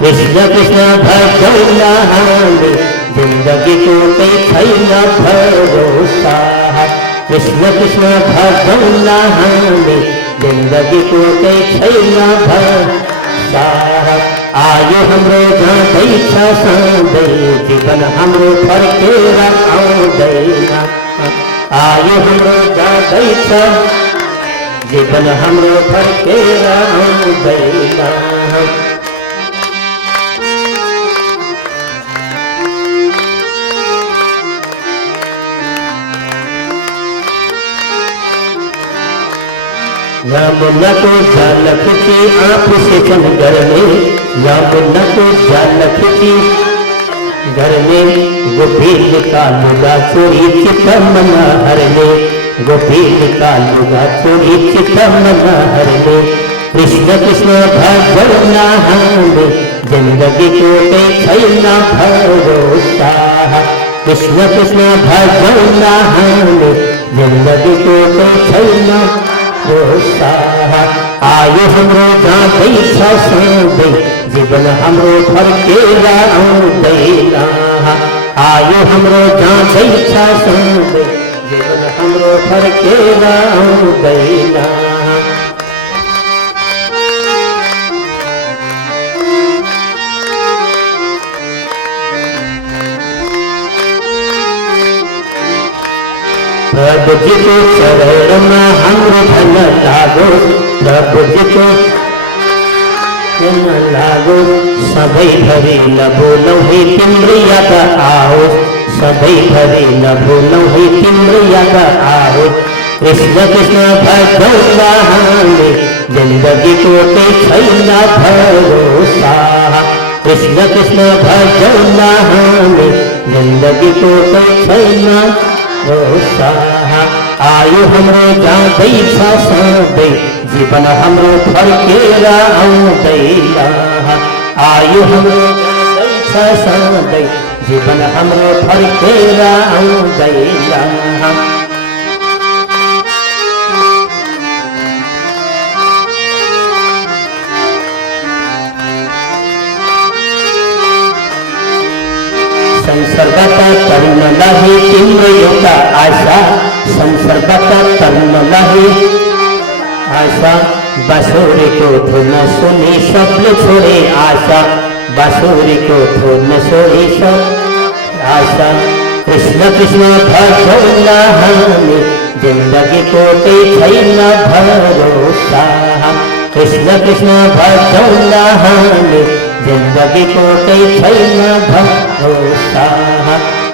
कृष्ण कृष्ण भजौला हमें जिंदगी को कई न भरोसा। कृष्ण कृष्ण भजौला हमें जिंदगी को कई न भरोसा। आयु हमरो जाते सांदे जीवन हमरो फरके रखाओ देना। आयु हमरो जाते जीवन हमरो फरके रखाओ देना। यमुना को जल खिंची आप से घर में। यमुना को जल खिंची घर में गोपील का लुगा चोरी चितमना हर में। गोपील का लुगा चोरी चितमना हर में। कृष्ण कृष्ण भजौला हमें जिंदगी को कई न भरोसा। कृष्ण कृष्ण भजौला हमें जिंदगी को कई न भरोसा। आयु हमरो जाते सांदे जीवन हमरो फरके रखाओ देना। आयु हमरो जाते सांदे जीवन हमरो फरके रखाओ देना। प्रभु जी को चरण में हमरो धन लागो। प्रभु जी को धन लागो। सभई भरी न बोलो ही तिमरिया का आओ। सभई भरी न बोलो ही तिमरिया का आओ। कृष्ण कृष्ण भजौला हमें जिंदगी को कई न भरोसा। कृष्ण कृष्ण भजौला हमें जिंदगी को कई न भरोसा। आयु हमरो जाते सांदे जीवन हमरो फरके रखाओ देना। आयु हमरो जाते सांदे जीवन हमरो फरके रखाओ देना। संसर्गता तरुण लहे तिम्र आशा। संसर्गता तरुण लहे आशा। बांसुरी को धुन सुनी सबल छोड़े आशा। बांसुरी को धुन सुनी सब आशा। कृष्ण कृष्ण भजौला हमें जिंदगी को कई न भरोसा। कृष्ण कृष्ण भजौला हमें जिंदगी को कई न भरोसा।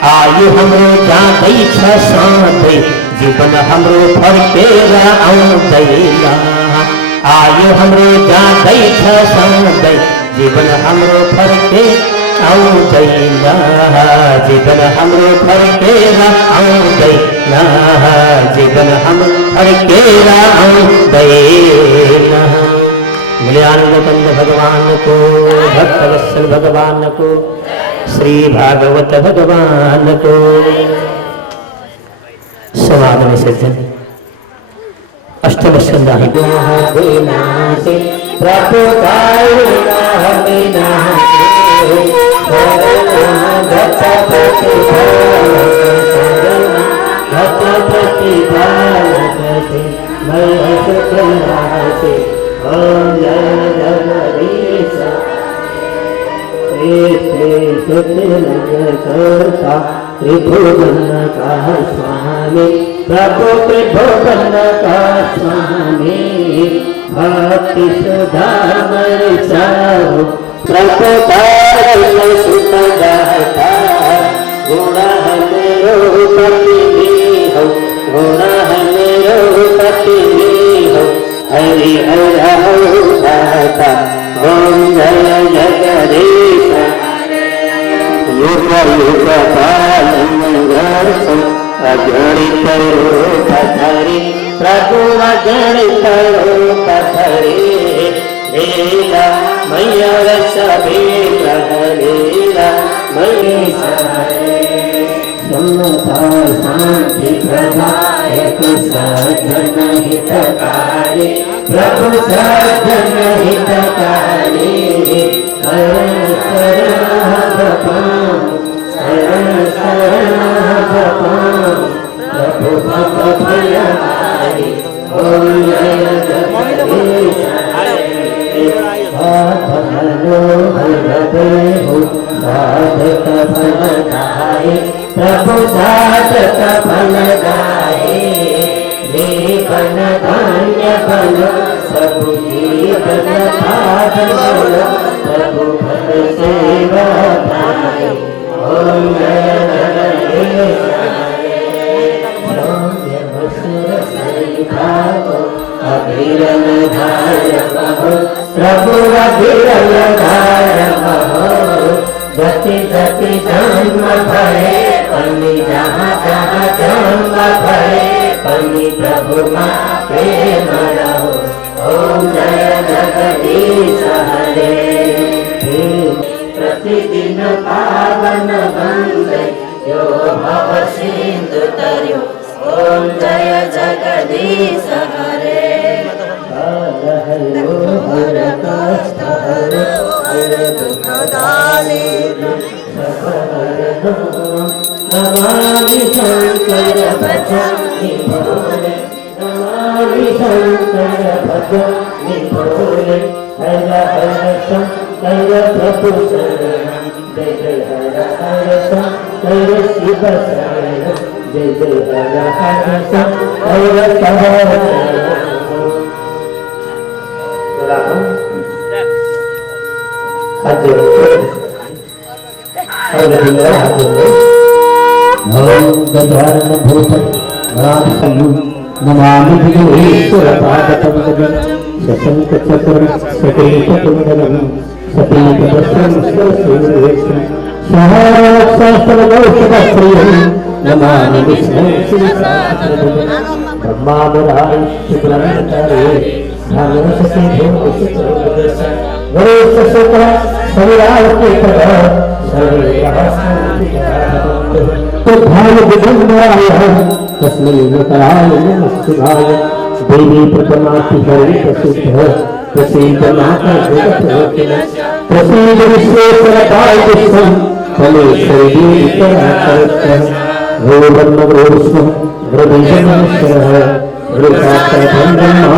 आयु हमरो जाते सांदे जीवन हमरो फरके रखाओ देना। आयु हमरो जाते सांदे जीवन हमरो फरके रखाओ देना। जीवन हमरो फरके रखाओ देना। जीवन हमरो फरके रखाओ देना। ज्ञानकंद भगवान को, भक्तवत्सल भगवान को, श्री भागवत भगवान को। समागम सज्जन अष्टम स्कंद प्रभु त्रिभुवन का स्वामी। प्रभु त्रिभुवन का स्वामी। भक्ति सुधा मरचाओ प्रभु तारण सुत दाता। गुण मेरो पति हो, गुण मेरो पति हो। हरि हर हो दाता। ओम जय जगदीश युग युग पालन वर्षो अगणित रूप धरि। प्रभु अगणित रूप धरि। लीला मैया सभी लीला मैया समता शांति प्रदायक सज्जन हितकारी। प्रभु सज्जन हितकारी। साधक फल गाए प्रभु साधक फल गाए जीवन धन्य फल प्रभु जीवन साधन फल प्रभु फल सेवा पाए ओम जय जगदीश अभिरल धार महो प्रभु अभिरल धार महो गति गति जन्म भये पन्नी जहाँ जहाँ जन्म भये पन्नी प्रभु माँ प्रेम रहो ओम जय जगदीश हरे प्रतिदिन पावन वंदे यो भव सिंधु तरयो ओम जय जगदीश हरे हर कष्ट हर दुख दारिद्र्य नमामि शंकर भजनि भोले नमामि शंकर भजनि भोले हर हर शंकर प्रभु शरण जय जय हर हर शंकर शिव शरण जय जय हर हर शंकर गजानन भूत नमामि विघ्नेश्वर पादपद्मं शशंक चक्र सकलकुंडलं सतीपदं सुरसेवितं सहस्रगोष्ठप्रियं नमामि विष्णु ब्रह्मावराय शुक्लांतरे धर्मस्य भूषितोपदेश गणेश शुक्ल सविरावते पद सर्वे रहस्यन्ति तो भाव विघ्नाय तस्मै नकाय नमः शिवाय देवी प्रथमाति सर्वे प्रसीद माता जगत् प्रसीद विश्वेश्वरताय विश्वं फलेश्वरी वितराकरः भूवन्न भूष्मः वृद्धजनश्वरः वृषाक्षरभञ्जन्मः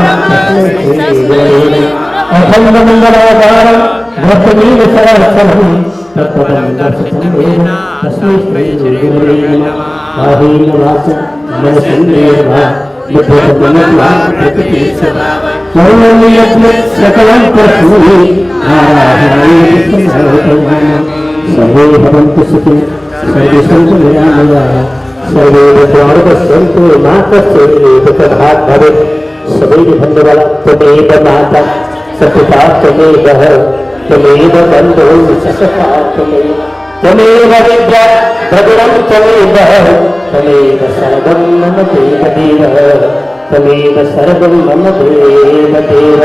अखण्डमण्डलाकारं भक्तमीव सहस्रं तत्पदं दर्शितं तस्मै श्रीगुरुवे नमः काहेन वाचा मनसेन्द्रियर्वा बुद्धिमत्प्रतिष्ठितं सकलं तस्मै नारायणाय समर्पयामि सर्वे भवन्तु सुखिनः सर्वे सन्तु निरामयाः सर्वे भद्राणपश्यन्तु मा कश्चित् दुःखभाग् भवेत् सदैव बन्धुबल त्वमेव माता सपिता त्वमेव त्वमेव बन्धुः सखा त्वमेव विद्या भद्रं त्वमेव त्वमेव सर्वं मम देवदेव त्वमेव सर्वं मम देवदेव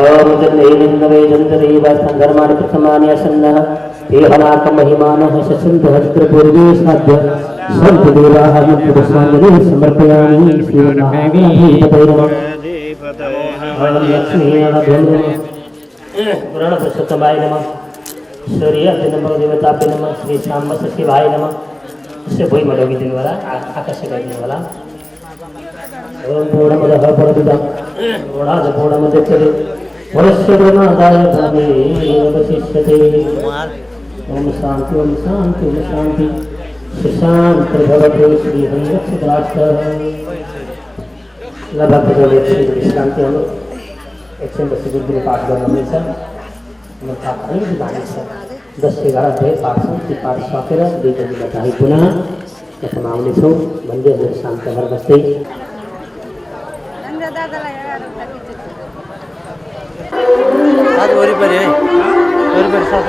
ओम जन्मेन्द्रवे जन्तदेव संधर्माणि प्रथमानि आसन्नः देहनाकमहिमानः शशन्तः चित्रपूर्वे साध्य सन्तदेवाः पुरुषाञ्जलिः समर्पयामि श्रीमहागणाधिपतये नमः ओम लक्ष्मीनारायणाय नमः पुराणपुरुषोत्तमाय नमः सूर्याय नमः देवताभ्यो नमः श्री शाम्ब शिवाय नमः इससे वही मडोगी दिन वाला आकाश का दिन वाला ओम पूर्णमदः पूर्णमिदं पूर्णात् पूर्णमुदच्यते पूर्णस्य पूर्णमादाय पूर्णमेवावशिष्यते ओम शांति ओम शांति ओम शांति शांति भवतु श्री हरिरक्षितास्तः लभते शांति हम 110 गुरु पाठ करना हमेशा मैं पाठ नहीं दिखाने से 10 से 11 थे पाठ संति पाठ स्वाकेरा देवी बताई पुनः यथामावली सो मंदिर में शांत घर बसते साथ वरी पर है साथ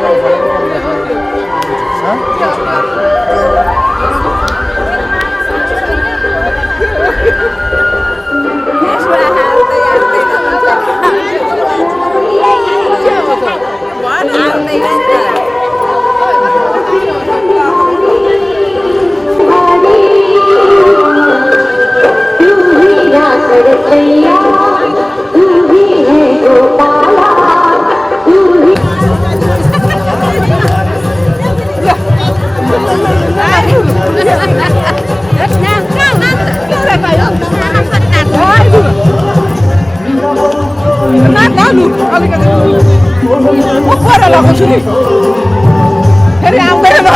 Let's now, ऊपर लगाउँछु नि फेरि आउँदैन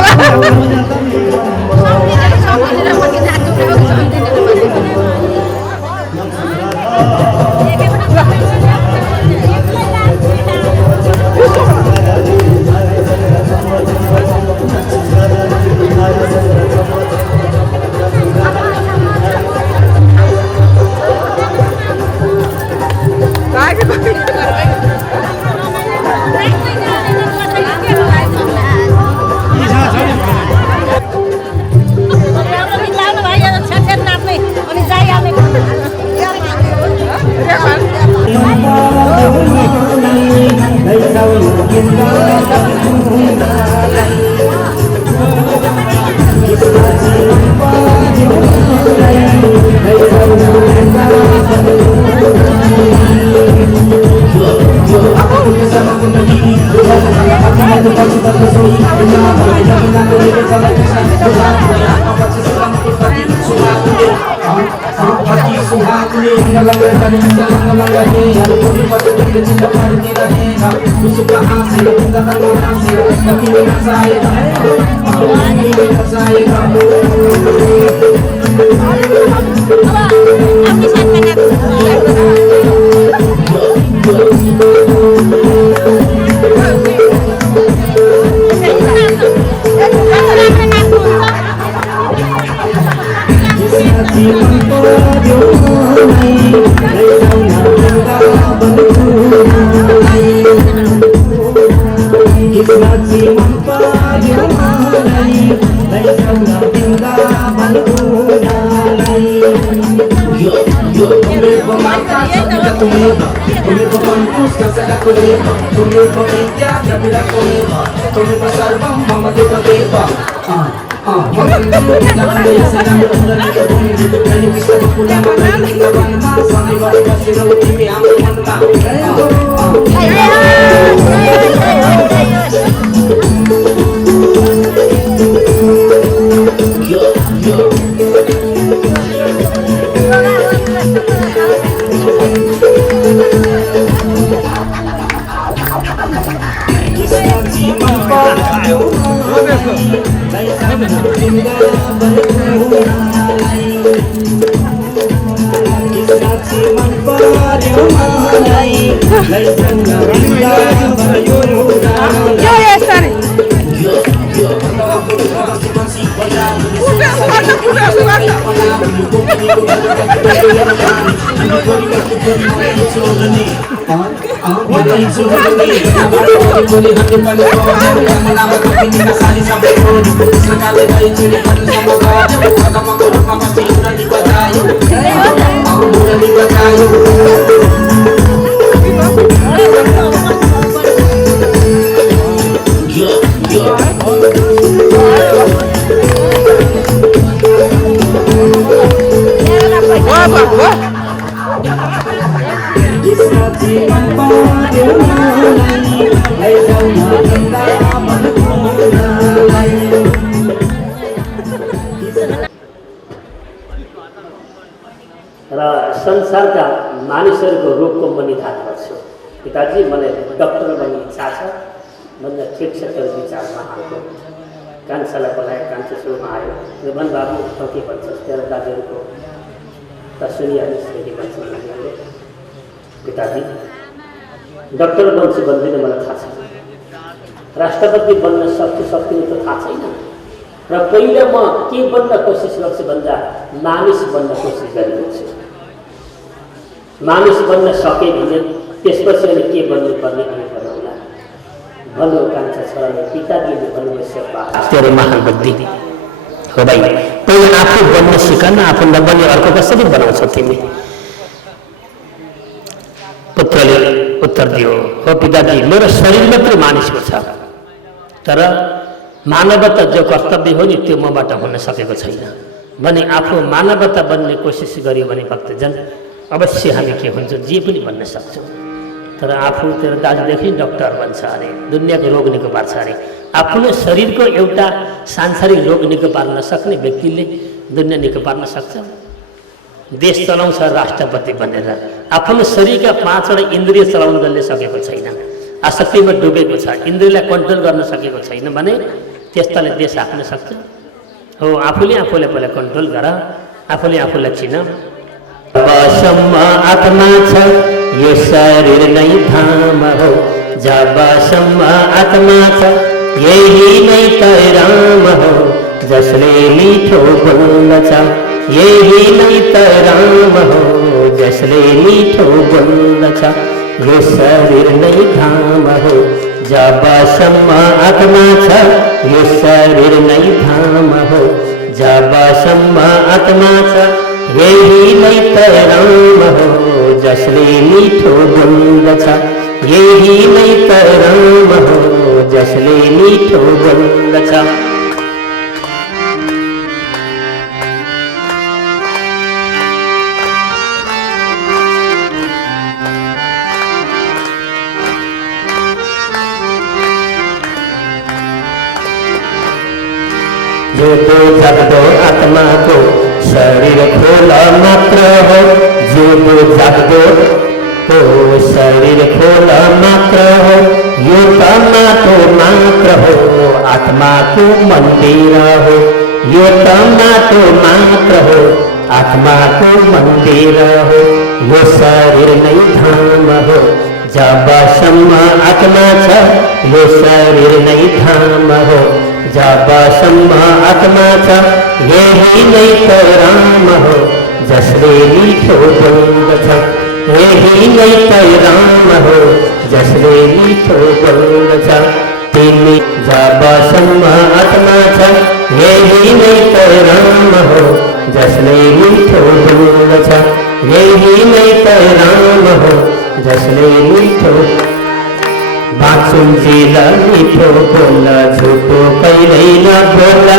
संसारका मानिसहरूको रोगको म निदान गर्छु। पिताजी मलाई डक्टर बन्ने इच्छा छ भन्दा ठिक छ तर विचारमा आएको कान्छालाई बोलाए कान्छा छेउमा आयो रिबन बाबु त के भन्छस् तेरो दाजुहरूको त सुनिहालिस् के भन्छ उनीहरूले। पिताजी डक्टर बन्छु भन्दिनँ मलाई थाहा छ, राष्ट्रपति बन्न सक्छु सक्दिनँ त थाहा छैन र पहिला म के बन्न कोसिस गर्छु भन्दा मानिस बन्न कोसिस गरिरहेछु। मानिस बन्न सके भने त्यसपछि अनि के बन्नुपर्ने अनि बनाउला भन्नु कान्छा छोराले पिताजीले भन्नुभयो तेरो महान बुद्धि हो भाइ, पहिला आफू बन्न सिकन, आफू नबन्ने अर्को कसरी बनाउँछौ तिमी? पुत्रले उत्तर दियो, हो पिताजी मेरो शरीर मात्र मानिसको छ तर मानवता जो कर्तव्य हो नि त्यो मबाट हुन सकेको छैन भने आफू मानवता बन्ने कोसिस गर्यो भने भक्तजन अवश्य हामी के हुन्छ जे पनि बन्न सक्छौँ। तर आफू तेरो दाजुदेखि डक्टर बन्छ अरे, दुनियाँको रोग निको पार्छ अरे। आफ्नो शरीरको एउटा सांसारिक रोग निको पार्न सक्ने व्यक्तिले दुनियाँ निको पार्न सक्छ? देश चलाउँछ राष्ट्रपति बनेर, आफ्नो शरीरका 5वटा इन्द्रिय चलाउन जसले सकेको छैन आसक्तिमा डुबेको छ, इन्द्रियलाई कन्ट्रोल गर्न सकेको छैन भने त्यस्ताले देश हाँक्न सक्छ। हो, आफूले आफूलाई पहिला कन्ट्रोल गर, आफूले आफूलाई चिन। जबसम्म आत्मा छ यो शरीर नै धाम हो, जबसम्म आत्मा छ यही नै त राम हो, जसले मिठो बोल्दछ यही नै त राम हो, जसले मिठो बोल्दछ यो शरीर नै धाम हो, जबसम्म आत्मा छ यो शरीर नै धाम हो, जबसम्म आत्मा छ यही नै त राम हो, जसले मिठो बोल्दछ यही नै त राम हो, जसले मिठो बोल्दछ। जो तो जगदो आत्मा को शरीर खोला मात्र हो, जो तो जगदो को शरीर खोला मात्र हो, यो तमा तो मात्र हो आत्मा को मंदिर हो, यो तमा तो मात्र हो आत्मा को मंदिर हो, यो शरीर नहीं धाम हो, जबसम्म आत्मा छ यो शरीर नहीं धाम हो, जबसम्म आत्मा छ यही नै त राम हो, जसले मिठो बोल्दछ यही नै त राम हो, जसले मिठो बोल्दछ। तिमी जबसम्म आत्मा छ यही नै त राम हो, जसले मिठो बोल्दछ यही नै त राम हो, जसले मिठो। बाँचुन्जेल मिठो बोल झुटो कहिल्यै नबोल,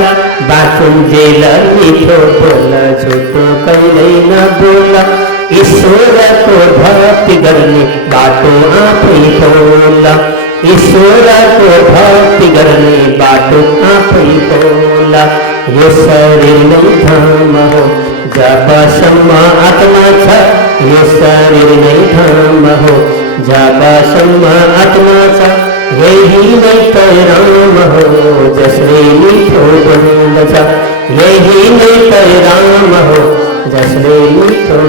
बाँचुन्जेल मिठो बोल झुटो कहिल्यै नबोल, ईश्वरको भक्ति गर्ने बाटो आफै खोल, ईश्वरको भक्ति गर्ने बाटो आफै खोल, यो शरीर नै धाम हो, जबसम्म आत्मा छ यो शरीर नै धाम हो, जबसम्म आत्मा छ यही नै त राम हो, जसले मिठो बोल्दछ यही नै त राम हो, जसले मिठो।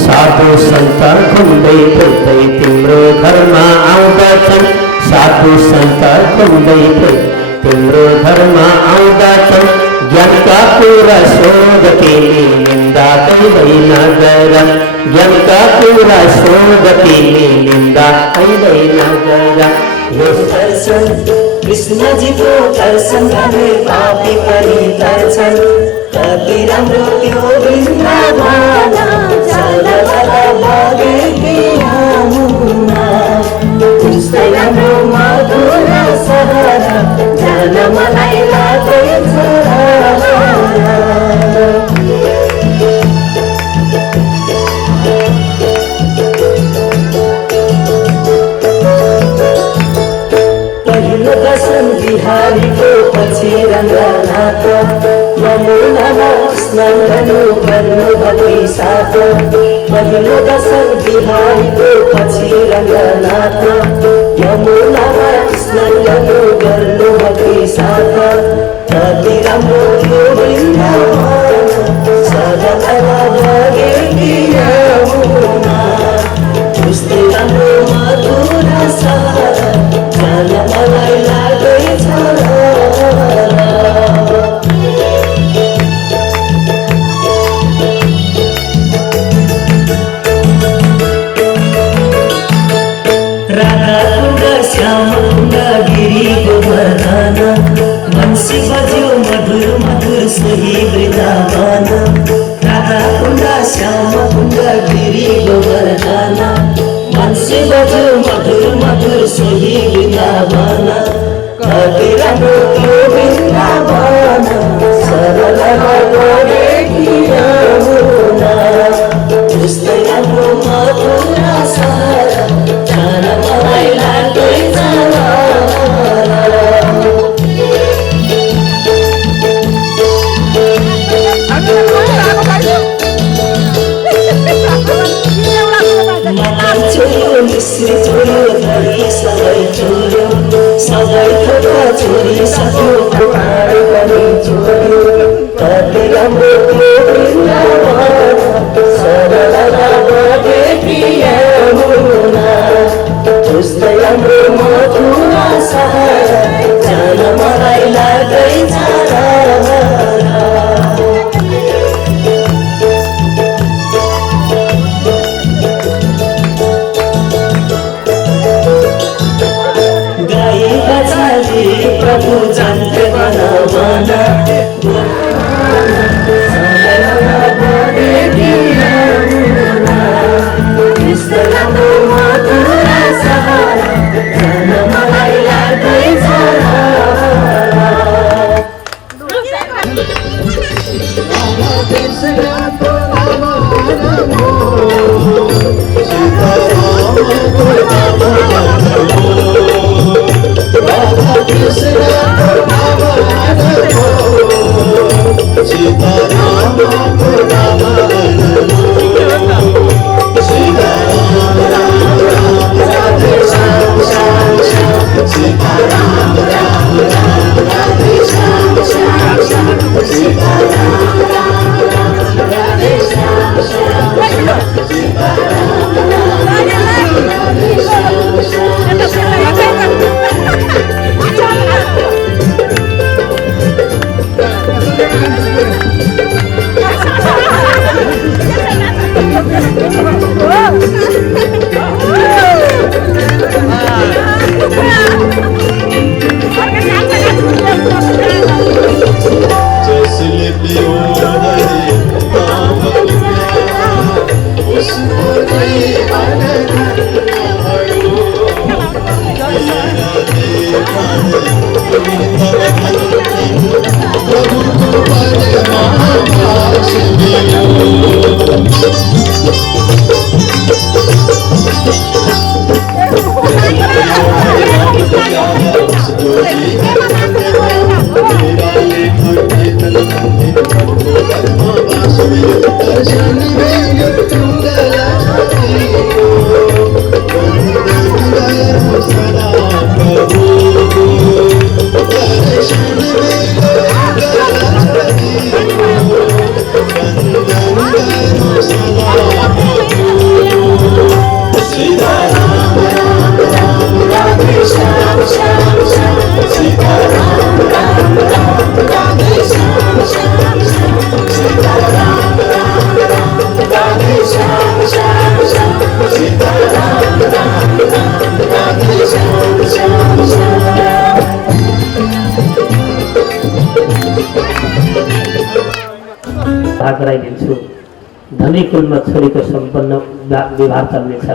साधु सन्त घुम्दै फिर्दै तिम्रो घरमा आउँदछन्, साधु सन्त घुम्दै फिर्दै तिम्रो घरमा आउँदछन्, ज्ञानका कुरा सोध तिमी निन्दा कहिल्यै नगर, ज्ञानका कुरा सोध तिमी निन्दा कहिल्यै नगर। यो दर्शन कृष्णजीको दर्शन गर्ने पापी पनि दर्शन, कति राम्रो त्यो वृन्दावन चल चल भागे यमुना, त्यस्तै राम्रो मधुर सहर जान मलाई लाग्दैछ। पहिलो दर्शन बिहारीको पछि रङ्गनाथ, यमुनामा स्नान गर्नु भक्ति साथ, पहिलो दर्शन बिहारीको पछि रङ्गनाथ, यमुनामा स्नान गर्नु भक्ति साथ, कति राम्रो यो वृन्दावन सदा भागे यमुना, त्यस्तै राम्रो मधुर सहर जान मलाई लाग्दैछ। राधाकुण्ड श्यामकुण्ड गिरी गोवर्धन, बंसी बज्यो मधुर मधुर सोही वृन्दावन, राधाकुण्ड श्यामकुण्ड गिरी गोवर्धन, बंसी बज्यो मधुर मधुर सोही वृन्दावन, कति राम्रो त्यो वृन्दावन सरल गरे यमुना, त्यस्तै राम्रो मधुर सहर जान मलाई लाग्दैछ। मिश्री छोयो सहारा जान मलाई लाग्दैछ गाई बछाली प्रभु जान्थे मन गराइदिन्छु धनी कुलमा छोरीको सम्पन्न विवाह चल्नेछ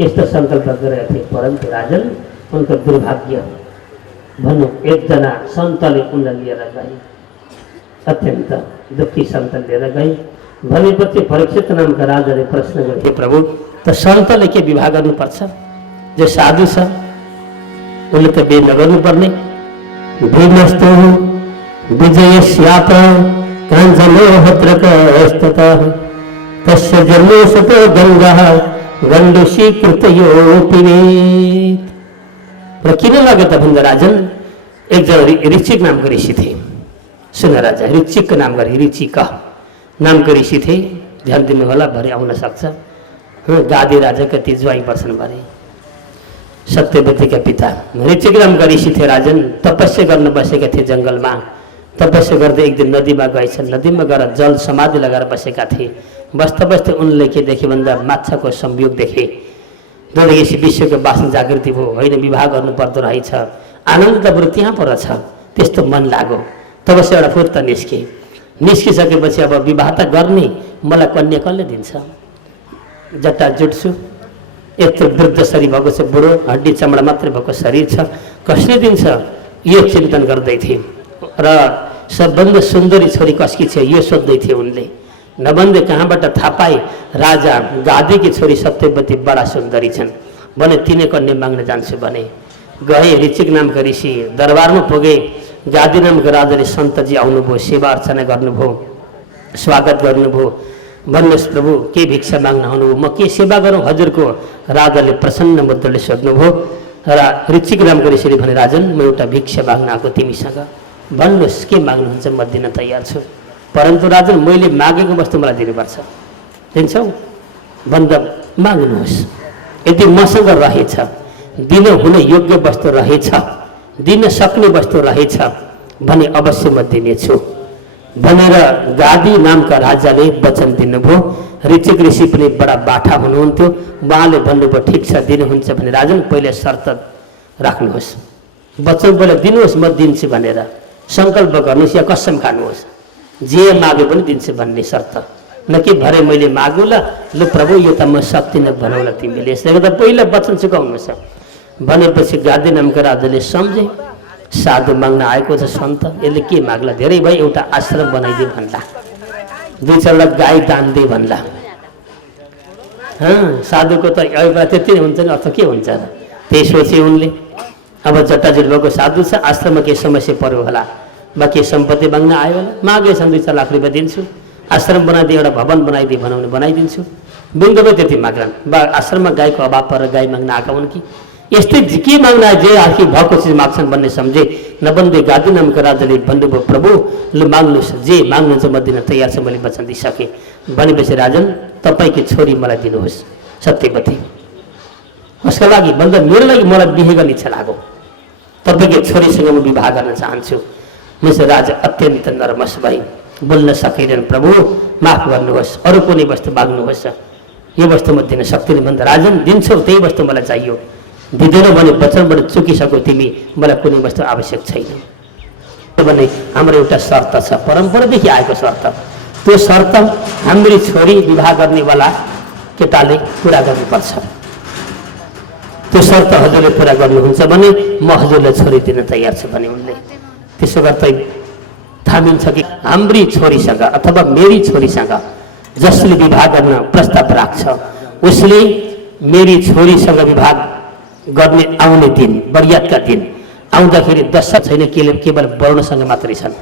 यस्तो सङ्कल्प गरेका थिए परन्तु राजन उनको दुर्भाग्य भन्नु एकजना सन्तले उनलाई लिएर गए अत्यन्त दुःखी सन्त लिएर गए भनेपछि परीक्षित नामका राजाले प्रश्न गरे प्रभु त सन्तले के विवाह गर्नुपर्छ जो साधु छ उनले त बिहे नगर्नुपर्ने भीमस्तो विजयस्यात काञ्चलोहत्रकस्ततः तस्य जन्मोऽसतो गङ्गा गण्डुषीकृतयो पिबेत्। र किन लगे त भन्दा राजन एकजना ऋचिक नामको ऋषि थिए। सुन राजा ऋचिकको नाम गरे ऋचिक नामको ऋषि थिए। ध्यान दिनु होला भरे आउन सक्छ। गादी राजा कति ज्वाइँ पर्छन् भरे सत्यवतीका पिता ऋचिक नामका ऋषि थिए। राजन तपस्या गर्न बसेका थिए जङ्गलमा। तपस्या गर्दै एक दिन नदीमा गएछन्। नदीमा गएर जल समाधि लगाएर बसेका थिए। बस्दा बस्दै उनले के देखे भन्दा माछाको संयोग देखे। दोलेपछि विश्वको वासना जागृति भयो। होइन विवाह गर्नु पर्दो रहेछ। आनन्द त बरु त्यहाँ पर छ। त्यस्तो मन लाग्यो। तब चाहिँ एउटा फुर्त निस्किसकेपछि अब विवाह त गर्ने मलाई कन्या कसले दिन्छ? जट्टा जुट्छु यत्रो वृद्ध शरीर भएको छ। बुढो हड्डी चमडा मात्रै भएको शरीर छ। कसले दिन्छ? यो चिन्तन गर्दै थिए। र सबभन्दा सुन्दरी छोरी कसकी छ यो सोध्दै थिए उनले। नभन्दै कहाँबाट थाहा पाए राजा गादीकी छोरी सत्यवती बडा सुन्दरी छन् भने तिनै कन्या माग्न जान्छु भने गए। ऋचिक नामका ऋषि दरबारमा पुगे। गादी नामका राजाले सन्तजी आउनुभयो। सेवा अर्चना गर्नुभयो। स्वागत गर्नुभयो। भन्नुहोस् प्रभु के भिक्षा माग्न आउनुभयो? म के सेवा गरौँ हजुरको? राजाले प्रसन्न मुद्राले सोध्नुभयो। र ऋचिक नामका ऋषिले भने राजन म एउटा भिक्षा माग्न आएको तिमीसँग। भन्नुहोस् के माग्नुहुन्छ? म दिन तयार छु। परन्तु राजन मैले मागेको वस्तु मलाई दिनुपर्छ। दिन्छौ? भन्दा माग्नुहोस्। यदि मसँग रहेछ दिन हुने योग्य वस्तु रहेछ दिन सक्ने वस्तु रहेछ भने अवश्य म दिनेछु भनेर गादी नामका राजाले वचन दिनुभयो। ऋचिक ऋषि पनि बडा बाठा हुनुहुन्थ्यो। उहाँले भन्नुभयो ठिक छ दिनुहुन्छ भने राजन पहिले शर्त राख्नुहोस्, वचन पहिला दिनुहोस् म दिन्छु भनेर सङ्कल्प गर्नुहोस् या कसम खानुहोस्, जे मागे पनि दिन्छु भन्ने शर्त, न कि भरे मैले मागु ल प्रभु यो त म सक्दिनँ भनौँ ल तिमीले, यसले गर्दा पहिला वचन चुकाउनुहोस् भनेपछि गादी नामका राजाले सम्झे साधु माग्न आएको छ सन्त, यसले के माग्ला, धेरै भयो एउटा आश्रम बनाइदिए भन्ला, 2-4 गाई दान दे भन्ला। साधुको त एउटा त्यति नै हुन्छ नि, अर्थ के हुन्छ र, त्यही सोचे उनले। अब जटाजुट भएको साधु छ, आश्रममा केही समस्या पर्यो होला, बाँकी सम्पत्ति माग्न आयो होला, मागेछन् 2-4 लाख रुपियाँ दिन्छु, आश्रम बनाइदिए एउटा भवन बनाइदिए बनाउने बनाइदिन्छु, बिन्दुमै त्यति माग्लान्। बा आश्रममा गाईको अभाव परेर गाई माग्न आएका हुन् कि यस्तै के माग्न आए, जे आखिर भएको चिज माग्छन् भन्ने सम्झे। नबन्दी गादी नामका राजाले भन्नुभयो प्रभु ल माग्नुहोस्, जे माग्नुहुन्छ म दिन तयार छ, मैले वचन दिइसकेँ भनेपछि राजन तपाईँकी छोरी मलाई दिनुहोस् सत्यवती। उसका लागि भन्दा मेरो लागि मलाई बिहे गर्ने इच्छा लाग्यो, तपाईँकी छोरीसँग म विवाह गर्न चाहन्छु। मेरो राजा अत्यन्त नर्मस भई बोल्न सकेनन्, प्रभु माफ गर्नुहोस्, अरू कुनै वस्तु माग्नुहोस्, यो वस्तु म दिन सक्दिनँ भन्दा राजन दिन्छौ त्यही वस्तु मलाई चाहियो, दिँदैनौ भने वचनबाट चुकिसक्यो तिमी, मलाई कुनै वस्तु आवश्यक छैन भने हाम्रो एउटा शर्त छ, परम्परादेखि आएको शर्त, त्यो शर्त हाम्रो छोरी विवाह गर्नेवाला केटाले पुरा गर्नुपर्छ। त्यो शर्त हजुरले पुरा गर्नुहुन्छ भने म हजुरलाई छोरी दिन तयार छु भने उनले। त्यसो गर्दा थामिन्छ कि हाम्री छोरीसँग अथवा मेरी छोरीसँग जसले विवाह गर्न प्रस्ताव राख्छ उसले मेरी छोरीसँग विवाह गर्ने आउने दिन, बरियातका दिन आउँदाखेरि दशरथ छैन, केवल वरुणसँग मात्रै छन्,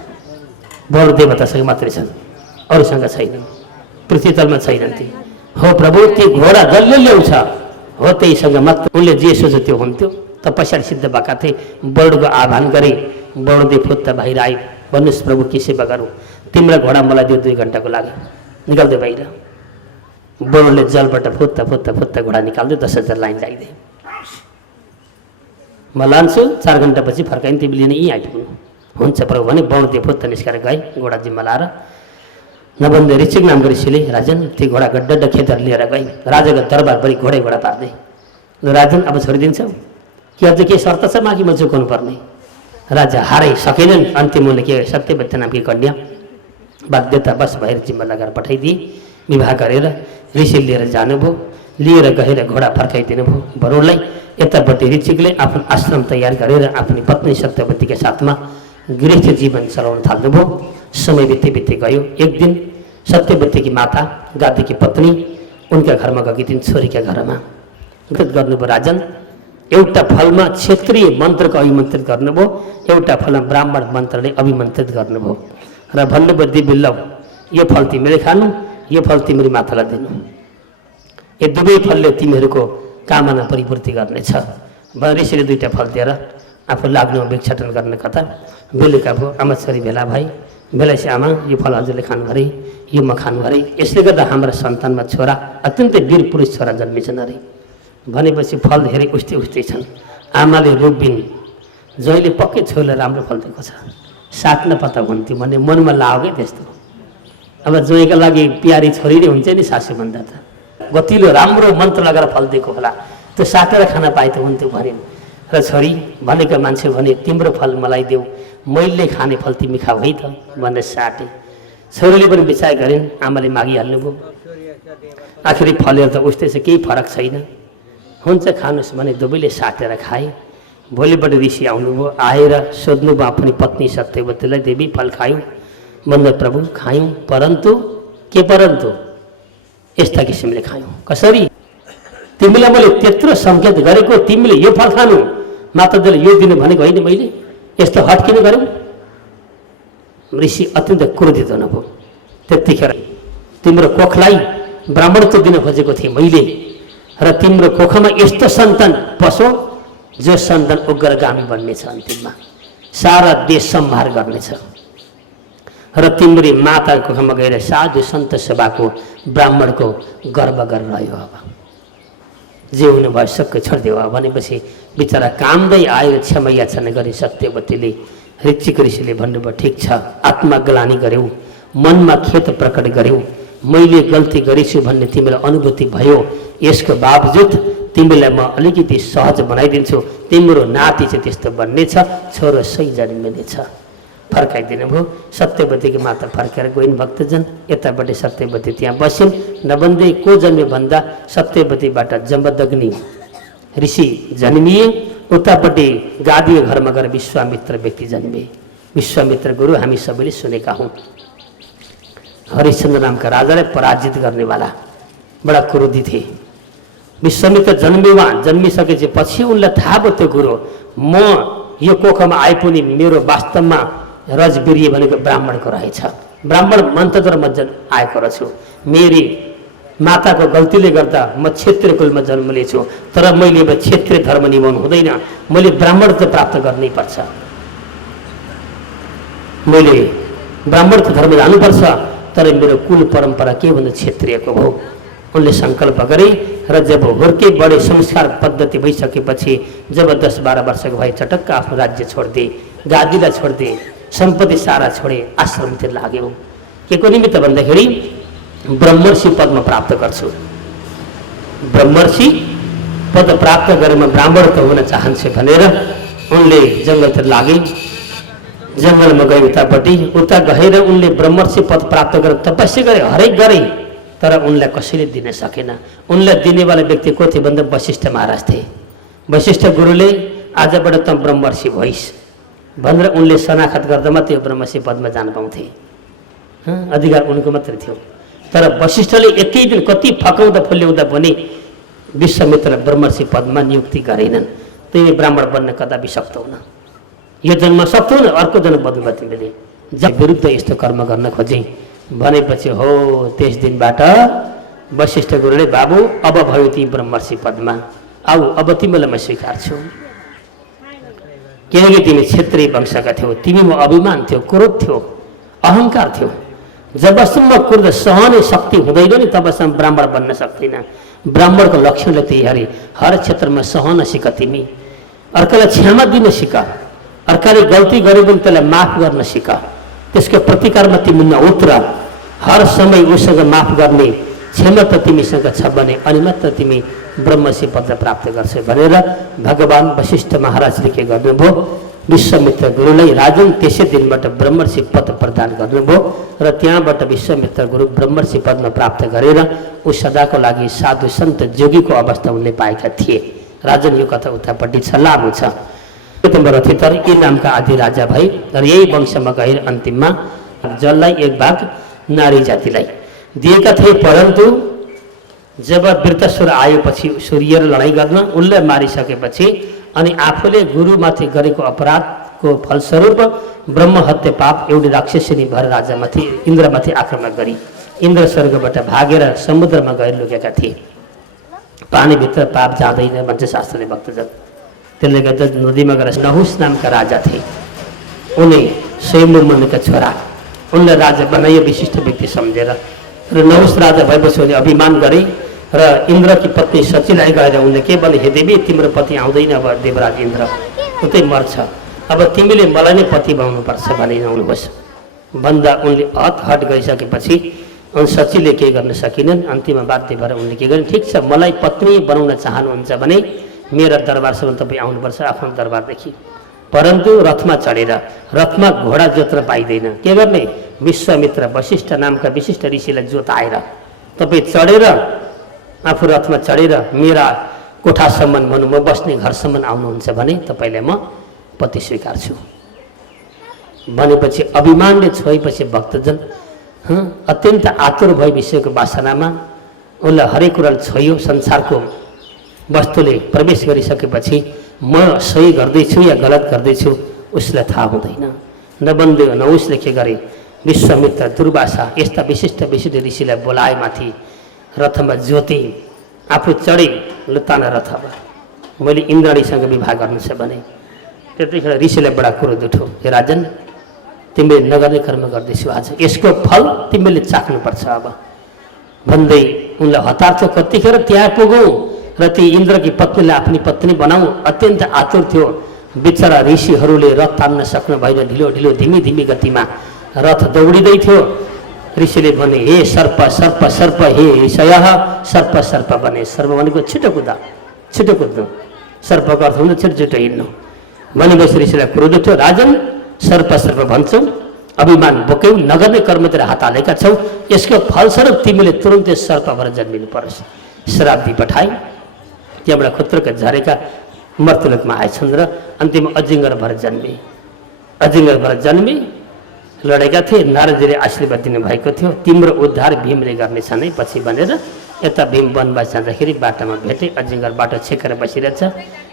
वरुण देवतासँग मात्रै छन्, अरूसँग छैनन्, पृथ्वीतलमा छैनन् ती। हो प्रभु त्यो घोडा जसले ल्याउँछ हो त्यहीसँग मात्र उनले जे सोच्यो त्यो हुन्थ्यो। त पछाडि सिद्ध भएका थिए, वरुणको आह्वान गरे, वरुणदेव फुत्त बाहिर आए, भन्नुहोस् प्रभु के सेवा गरौँ, तिम्रो घोडा मलाई दियो 2 घन्टाको लागि, निकाल्दै बाहिर। वरुणले जलबाट फुत्त फुत्त फुत्त घोडा निकाल्दै 10,000 लाइन लगाइदिए, म लान्छु 4 घन्टापछि फर्काइन्, तिमी लिन यहीँ आइपुग्नु। हुन्छ प्रभु भने वरुणदेव फुत्त निस्केर गए घोडा जिम्मा लाएर। नबन्दी ऋचिक नामको ऋषिले राजन त्यो घोडा गड्ड खेतहरू लिएर गए, राजाको दरबारभरि घोडै घोडा पार्दै, राजन अब छोडिदिन्छौ कि अझ के शर्त छ माथि म चुकाउनु पर्ने। राजा हारै सकेनन्, अन्तिम उनले के सत्यवती नामकी कन्या बाध्यता बस भएर जिम्मा लगाएर पठाइदिए। विवाह गरेर ऋषि लिएर जानुभयो, लिएर गएर घोडा फर्काइदिनु भयो वरुणलाई। यतापट्टि ऋषिकले आफ्नो आश्रम तयार गरेर आफ्नो पत्नी सत्यवतीका साथमा गृहस्थ जीवन चलाउन थाल्नुभयो। समय बित्दै गयो। एक दिन सत्यवतीकी माता गादीकी पत्नी उनका घरमा गएकी थिइन्, छोरीका घरमा गर्नुभयो। राजन एउटा फलमा क्षेत्रीय मन्त्रको अभिमन्त्रित गर्नुभयो, एउटा फलमा ब्राह्मण मन्त्रले अभिमन्त्रित गर्नुभयो र भन्नुभयो दिव्य लौ यो फल तिमीले खानु, यो फल तिम्रो मातालाई दिनु, यो दुवै फलले तिमीहरूको कामना परिपूर्ति गर्नेछ। ऋषिले 2टा फल दिएर आफू लाग्नु भिक्षाटन गर्ने कथा। बेलुका भयो, आमा छोरी भेला भाइ, बेलासी आमा यो फल हजुरले खानु अरे, यो म खानु अरे, यसले गर्दा हाम्रा सन्तानमा छोरा अत्यन्तै वीर पुरुष छोरा जन्मिन्छन् अरे भनेपछि फल धेरै उस्तै छन्। आमाले रोपिन्, जहिले पक्कै छोरीलाई राम्रो फल दिएको छ, साट्न पत्ता हुन्थ्यो भन्ने मनमा लाग्यो त्यस्तो। अब जोइका लागि प्यारी छोरी नै हुन्छ नि सासू भन्दा त, गतिलो राम्रो मन्त्र लगाएर फल दिएको होला, त्यो साटेर खान पाए त हुन्थ्यो भनिन्। र छोरी भनेका मान्छे भने तिम्रो फल मलाई देऊ, मैले खाने फल तिमी खाऊ है त भनेर साटे। छोरीले पनि विचार गरिन्, आमाले मागिहाल्नुभयो। आखिरी फलेर त उस्तै छ, केही फरक छैन, हुन्छ खानुहोस् भने दुवैले साटेर खाए। भोलिपल्ट ऋषि आउनुभयो, आएर सोध्नुभयो आफ्नो पत्नी सत्यवतीलाई, देवी फल खायौँ भन्दा प्रभु खायौँ, परन्तु यस्ता किसिमले खायौँ। कसरी? तिमीलाई मैले त्यत्रो सङ्केत गरेको, तिमीले यो फल खानु, माताजीले यो दिनु भनेको होइन, मैले यस्तो हट किन गऱ्यौ? ऋषि अत्यन्त क्रोधित हुनुभयो। त्यतिखेर तिम्रो कोखलाई ब्राह्मणत्व दिन खोजेको थिएँ मैले, र तिम्रो कोखमा यस्तो सन्तान पसो जो सन्तान उग्रगामी बन्नेछ, अन्तिममा सारा देश संहार गर्नेछ। र तिम्रो माताको कोखमा गएर साधु सन्त सभाको ब्राह्मणको गर्व गरेर रह्यो। अब जे हुनु भयो सबै छोडिदेऊ भनेपछि बिचरा कामदै आयो क्षमा याचना गरे सत्यवतीले। ऋचिक ऋषिले भन्नुभयो ठिक छ, आत्मा ग्लानी गर्यौ, मनमा खेत प्रकट गर्यौ, मैले गल्ती गरेछु भन्ने तिमीलाई अनुभूति भयो, यसको बावजुद तिमीलाई म अलिकति सहज बनाइदिन्छु, तिम्रो नाति चाहिँ त्यस्तो बन्नेछ, छोरो सही जन्मिनेछ। फर्काइदिनु भयो। सत्यवतीको माता फर्केर गइन् भक्तजन। यतापट्टि सत्यवती त्यहाँ बसिन्। नबन्दै को जन्मे भन्दा सत्यवतीबाट जमदग्नि ऋषि जन्मिए। उतापट्टि गादीको घरमा गएर विश्वामित्र व्यक्ति जन्मे। विश्वामित्र गुरु हामी सबैले सुनेका हौँ। हरिश्चन्द्र नामका राजालाई पराजित गर्नेवाला बडा क्रोधी थिए। विश्वामित्र जन्मिसकेपछि पछि उनलाई थाहा भयो त्यो कुरो, म यो कोखमा आइपुग्ने मेरो वास्तवमा रजवीर्य भनेको ब्राह्मणको रहेछ। ब्राह्मण मन्तद्वारा म आएको रहेछु। मेरी माताको गल्तीले गर्दा म क्षेत्रीय कुलमा जन्म लिएछु, तर मैले अब क्षेत्रीय धर्म निभाउनु हुँदैन, मैले ब्राह्मणत्व प्राप्त गर्नै पर्छ, मैले ब्राह्मणको धर्म जानुपर्छ। तर मेरो कुल परम्परा के भन्दा क्षेत्रीयको भयो। उनले सङ्कल्प गरे र जब हुर्के बढे संस्कार पद्धति भइसकेपछि जब 10-12 वर्षको भए चटक्क आफ्नो राज्य छोडिदिए, गादीलाई छोडिदिए, सम्पत्ति सारा छोडे, आश्रमतिर लाग्यो। के को निमित्त भन्दाखेरि ब्रह्मर्षि पदमा प्राप्त गर्छु, ब्रह्मर्षि पद प्राप्त गरेर म ब्राह्मण त हुन चाहन्छु भनेर उनले जङ्गलतिर लागे। जङ्गलमा गए उता गएर उनले ब्रह्मर्षि पद प्राप्त गरेर तपस्या गरे, हरेक गरे, तर उनलाई कसैले दिन सकेन। उनलाई दिनेवाला व्यक्ति को थिए भन्दा वशिष्ठ महाराज थिए। वशिष्ठ गुरुले आजबाट त ब्रह्मर्षि भइस् भनेर उनले शनाखत गर्दा मात्रै यो ब्रह्मर्षि पदमा जान पाउँथे। अधिकार उनको मात्रै थियो। तर वशिष्ठले एकै दिन कति फकाउँदा फुल्याउँदा पनि विश्वामित्रलाई ब्रह्मर्षि पदमा नियुक्ति गरेनन्। तिमी ब्राह्मण बन्न कदापि सक्दैनौ, यो जन्म सक्दैनौ, अर्को जन्म बदल्नु तिमीले। जब विरुद्ध यस्तो कर्म गर्न खोजे भनेपछि हो त्यस दिनबाट वशिष्ठ गुरुले बाबु अब भयो ती ब्रह्मर्षि पदमा, आऊ अब तिमीलाई म स्वीकार्छु, किनकि तिमी क्षेत्रीय वंशका थियौ, तिमीमा अभिमान थियो, क्रोध थियो, अहङ्कार थियो। जबसम्म क्रोध सहने शक्ति हुँदैन नि तबसम्म ब्राह्मण बन्न सक्दैन। ब्राह्मणको लक्षणले त्यही हरे, हर क्षेत्रमा सहन सिक, तिमी अर्कालाई क्षमा दिन सिक, अर्काले गल्ती गरे पनि त्यसलाई माफ गर्न सिक, त्यसको प्रतिकारमा तिमी नउत्र, हर समय उसँग माफ गर्ने क्षमता तिमीसँग छ भने अनि मात्र तिमी ब्रह्मर्षि पद प्राप्त गर्छौ भनेर भगवान वशिष्ठ महाराजले के गर्नुभयो, विश्वामित्र गुरुलाई राजन त्यसै दिनबाट ब्रह्मर्षि पद प्रदान गर्नुभयो र त्यहाँबाट विश्वामित्र गुरु ब्रह्मर्षि पदमा प्राप्त गरेर ऊ सदाको लागि साधु सन्त जोगीको अवस्था उनले पाएका थिए। राजन यो कथा उतापट्टि छ, लामो छ। रथी तर यी नामका आदि राजा भए र यही वंशमा गएर अन्तिममा जललाई एक भाग नारी जातिलाई दिएका थिए। परन्तु जब वृत्तासुर आएपछि सूर्य लडाइँ गर्न उनलाई मारिसकेपछि अनि आफूले गुरुमाथि गरेको अपराधको फलस्वरूप ब्रह्महत्या पाप एउटी राक्षसिनी भएर राजामाथि इन्द्रमाथि आक्रमण गरी इन्द्र स्वर्गबाट भागेर समुद्रमा गएर लुकेका थिए। पानीभित्र पाप जाँदैन भन्छ शास्त्रले भक्तजन। त्यसले गर्दा नदीमा गएर नहुस नामका राजा थिए, उनी स्वयम्भुमनुका छोरा, उनलाई राजा बनाइयो विशिष्ट व्यक्ति सम्झेर। र नहुस राजा भएपछि उनले अभिमान गरे र इन्द्रकी पत्नी सचीलाई गएर उनले के भने, हे देवी तिम्रो पति आउँदैन, अब देवराज इन्द्र उतै मर्छ, अब तिमीले मलाई नै पति बनाउनुपर्छ भने आउनुहोस् भन्दा उनले हट गरिसकेपछि सचीले के गर्न सकिनन्। अन्तिममा बाध्य भएर उनले के गर्ने, ठिक छ मलाई पत्नी बनाउन चाहनुहुन्छ भने मेरा दरबारसम्म तपाईँ आउनुपर्छ आफ्नो दरबारदेखि। परन्तु रथमा चढेर, रथमा घोडा जोत्न पाइँदैन, के गर्ने, विश्वामित्र वशिष्ठ नामका विशिष्ट ऋषिलाई जोताएर तपाईँ चढेर आफू रथमा चढेर मेरा कोठासम्म भनौँ म बस्ने घरसम्म आउनुहुन्छ भने तपाईँलाई म पति स्वीकार्छु भनेपछि अभिमानले छोएपछि भक्तजन अत्यन्त आतुर भए विषयको वासनामा उसलाई हरेक कुरा छोयो। संसारको वस्तुले प्रवेश गरिसकेपछि म सही गर्दैछु या गलत गर्दैछु उसलाई थाहा हुँदैन। नबन्दै उसले के गरे, विश्वामित्र दुर्वासा यस्ता विशिष्ट ऋषिलाई बोलाए, माथि रथमा ज्योति आफू चढे लुताना रथमा, मैले इन्द्राणीसँग विवाह गर्नु छ भने। त्यतिखेर ऋषिलाई बडा क्रोध उठ्यो, हे राजन तिमीले नगर्ने कर्म गर्दैछु, आज यसको फल तिमीले चाख्नुपर्छ अब भन्दै उनलाई हतार थियो। कतिखेर त्यहाँ पुगौँ र ती इन्द्रकी पत्नीलाई आफ्नी पत्नी बनाऊ अत्यन्त आतुर थियो। बिचरा ऋषिहरूले रथ तान्न सक्नु भएन, ढिलो ढिलो धीमी धीमी गतिमा रथ दौडिँदै थियो। ऋषिले भने हे सर्प सर्प सर्प, हे ऋषय सर्प सर्प भने। सर्प भनेको छिटो कुद्नु, सर्पको अर्थ हुन्छ छिटो छिटो हिँड्नु। भनेपछि ऋषिलाई क्रोध उठ्यो, राजन सर्प सर्प भन्छौ, अभिमान बोक्यौ, नगर्ने कर्मतिर हात हालेका छौ, यसको फलस्वरूप तिमीले तुरन्तै सर्प भएर जन्मिनु परोस्। श्राप दिई पठाए। त्यहाँबाट खुत्रका झरेका मर्त्यलोकमा आएछन् र अन्तिम अजिङ्गर भएर जन्मे। लडेका थिए। नारदजीले आशीर्वाद दिनुभएको थियो, तिम्रो उद्धार भीमले गर्नेछ नै पछि भनेर। यता भीम वनवास जाँदाखेरि बाटोमा भेटे, अजिङ्गर बाटो छेकेर बसिरहेछ।